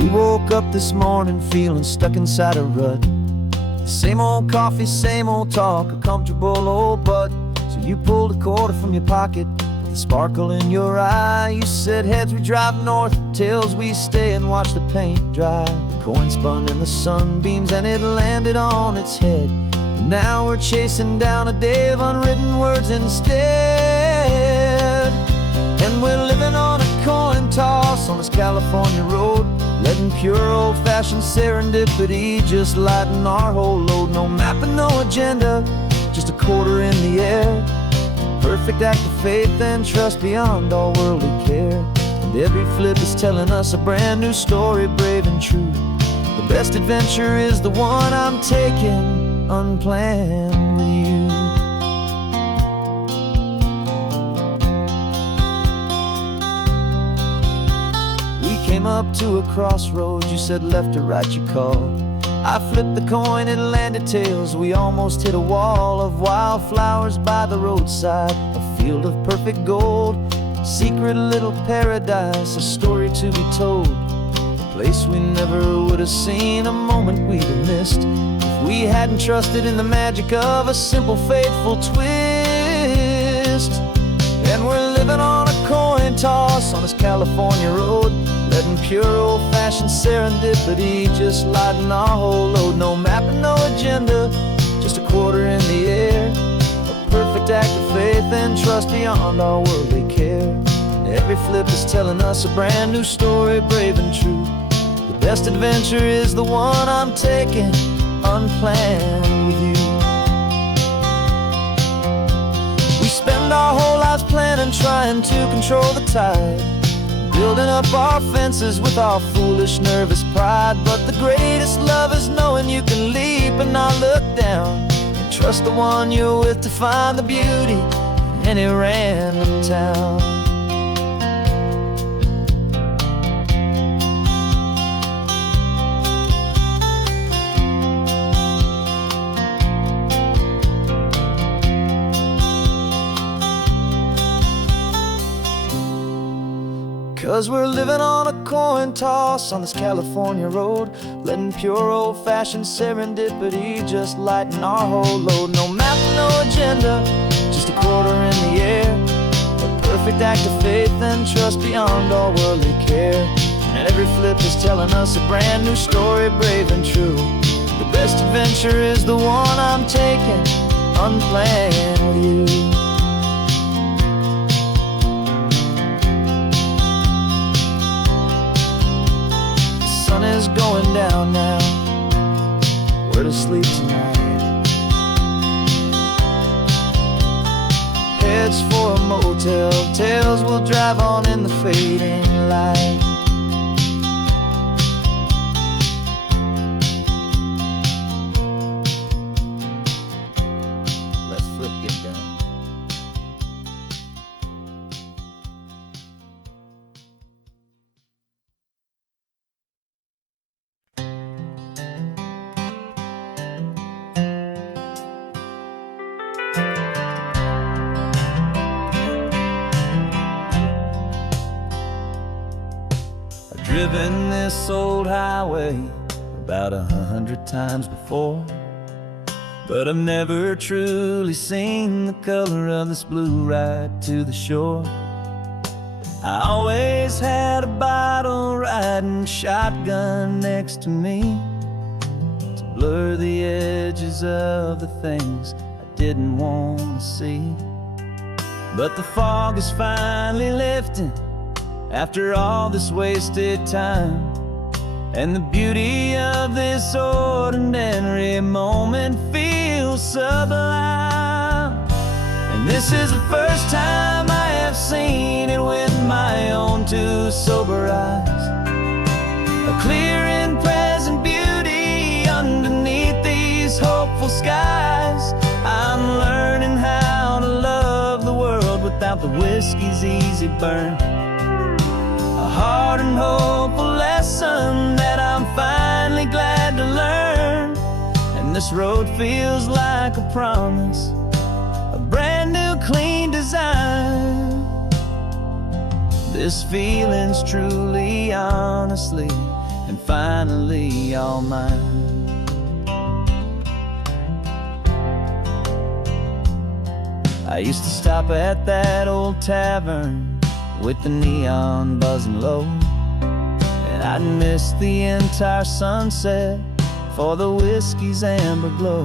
We woke up this morning feeling stuck inside a rut. Same old coffee, same old talk, a comfortable old butt. So you pulled a quarter from your pocket with a sparkle in your eye. You said heads we drive north, tails we stay and watch the paint dry. The coin spun in the sunbeams and it landed on its head. And now we're chasing down a day of unwritten words instead. And we're living on a coin toss on this California road, letting pure old-fashioned serendipity just lighten our whole load. No map and no agenda, just a quarter in the air. Perfect act of faith and trust beyond all worldly care. And every flip is telling us a brand new story, brave and true. The best adventure is the one I'm taking unplanned with you. Came up to a crossroads, you said left or right you called. I flipped the coin, it landed tails. We almost hit a wall of wildflowers by the roadside, a field of perfect gold, secret little paradise, a story to be told, a place we never would have seen, a moment we'd have missed if we hadn't trusted in the magic of a simple faithful twist. And we're living on a coin toss on this California road, letting pure old-fashioned serendipity just lighten our whole load. No map and no agenda, just a quarter in the air. A perfect act of faith and trust beyond our worldly care. And every flip is telling us a brand new story, brave and true. The best adventure is the one I'm taking unplanned with you. We spend our whole lives planning, trying to control the tide, building up our fences with our foolish, nervous pride. But the greatest love is knowing you can leap and not look down, and trust the one you're with to find the beauty in any random town. 'Cause we're living on a coin toss on this California road, letting pure old-fashioned serendipity just lighten our whole load. No map, no agenda, just a quarter in the air. A perfect act of faith and trust beyond all worldly care. And every flip is telling us a brand new story, brave and true. The best adventure is the one I'm taking unplanned with you. Sun is going down now, we're to sleep tonight. Heads for a motel, tails will drive on in the fading light. Let's flip get done. Driven this old highway about 100 times before, but I've never truly seen the color of this blue right to the shore. I always had a bottle riding shotgun next to me to blur the edges of the things I didn't want to see. But the fog is finally lifting, after all this wasted time. And the beauty of this ordinary moment feels sublime. And this is the first time I have seen it with my own two sober eyes. A clear and present beauty underneath these hopeful skies. I'm learning how to love the world without the whiskey's easy burn. A hard and hopeful lesson that I'm finally glad to learn. And this road feels like a promise, a brand new clean design. This feeling's truly, honestly, and finally all mine. I used to stop at that old tavern with the neon buzzing low, and I'd miss the entire sunset for the whiskey's amber glow.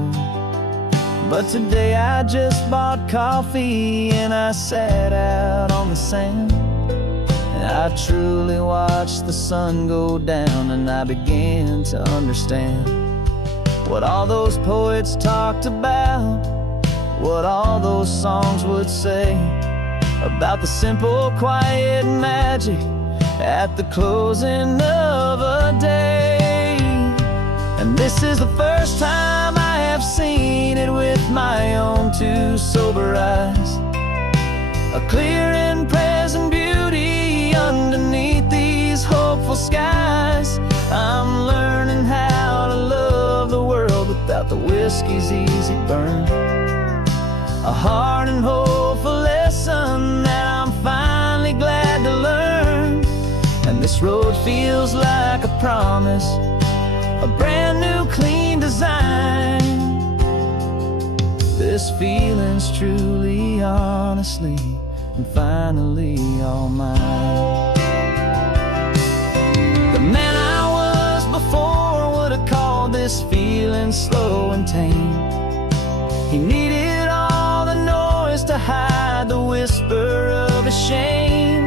But today I just bought coffee and I sat out on the sand, and I truly watched the sun go down, and I began to understand what all those poets talked about, what all those songs would say about the simple, quiet magic at the closing of a day. And this is the first time I have seen it with my own two sober eyes. A clear and present beauty underneath these hopeful skies. I'm learning how to love the world without the whiskey's easy burn. A hard and hopeful lesson that I'm finally glad to learn. And this road feels like a promise, a brand new clean design. This feeling's truly, honestly, and finally all mine. The man I was before would have called this feeling slow and tame. He needed all the noise to hide the whisper of his shame.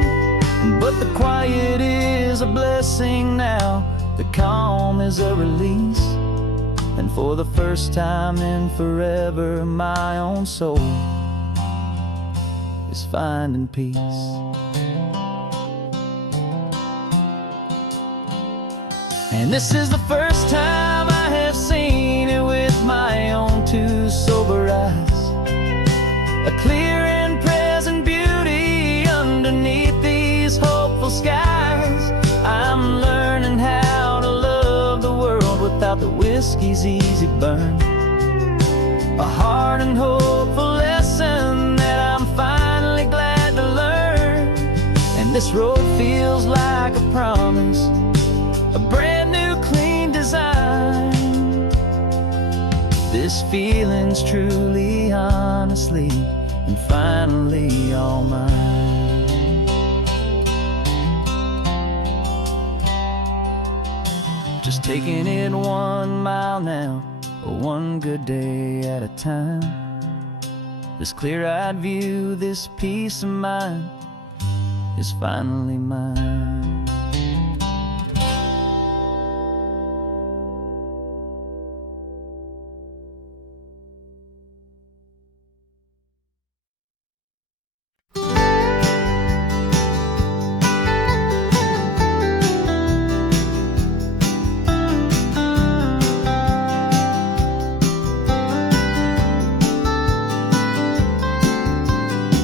But the quiet is a blessing now, the calm is a release. And for the first time in forever, my own soul is finding peace. And this is the first time I have seen it with my own two sober eyes. A clear and present beauty underneath these hopeful skies. I'm learning how to love the world without the whiskey's easy burn. A hard and hopeful lesson that I'm finally glad to learn. And this road feels like a promise, a brand new clean design. This feeling's truly, honestly, and finally all mine. Just taking it 1 mile now, one good day at a time. This clear-eyed view, this peace of mind is finally mine.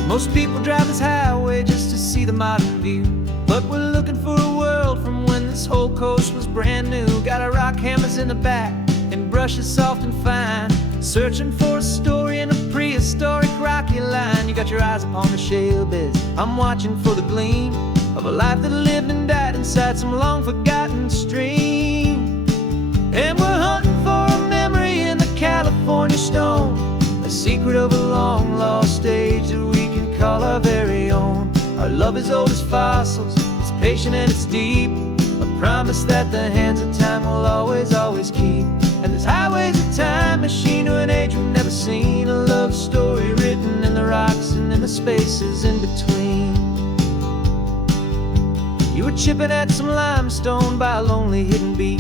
Most people drive this highway just to see the modern view, but we're looking for a world from when this whole coast was brand new. Got our rock hammers in the back and brushes soft and fine, searching for a story in a prehistoric rocky line. You got your eyes upon the shale beds, I'm watching for the gleam of a life that lived and died inside some long forgotten stream. And we're hunting for a memory in the California stone, a secret of a long lost age that we can call our very own. Our love is old as fossils, it's patient and it's deep, a promise that the hands of time will always, always keep. And this highway's a time machine to an age we've never seen, a love story written in the rocks and in the spaces in between. You were chipping at some limestone by a lonely hidden beach,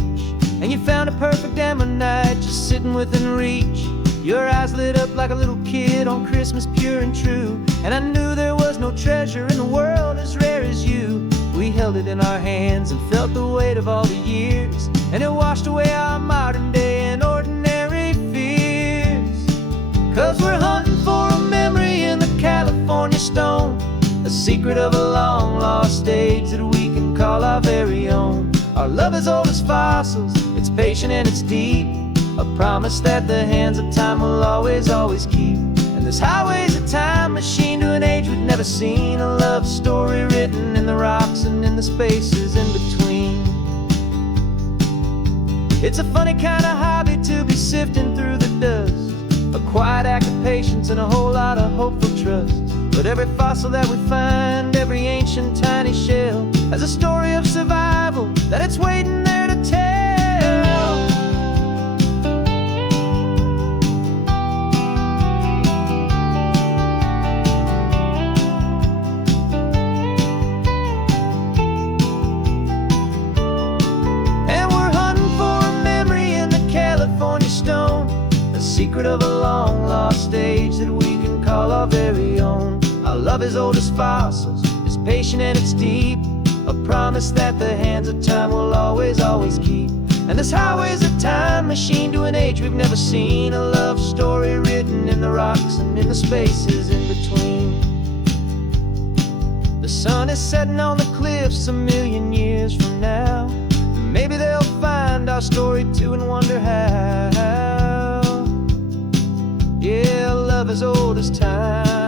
and you found a perfect ammonite just sitting within reach. Your eyes lit up like a little kid on Christmas, pure and true, and I knew there was no treasure in the world as rare as you. We held it in our hands and felt the weight of all the years, and it washed away our modern day and ordinary fears. 'Cause we're hunting for a memory in the California stone, a secret of a long lost age that we can call our very own. Our love is old as fossils, it's patient and it's deep, a promise that the hands of time will always, always keep. And this highway's a time machine to an age we've never seen, a love story written in the rocks and in the spaces in between. It's a funny kind of hobby to be sifting through the dust, a quiet act of patience and a whole lot of hopeful trust. But every fossil that we find, every ancient tiny shell, has a story of survival that it's waiting there to tell. And we're hunting for a memory in the California stone, a secret of a long lost age that we can call our very own. Our love is old as fossils, it's patient and it's deep, a promise that the hands of time will always, always keep. And this highway's a time machine to an age we've never seen, a love story written in the rocks and in the spaces in between. The sun is setting on the cliffs a million years from now, maybe they'll find our story too and wonder how. Yeah, love is old as time.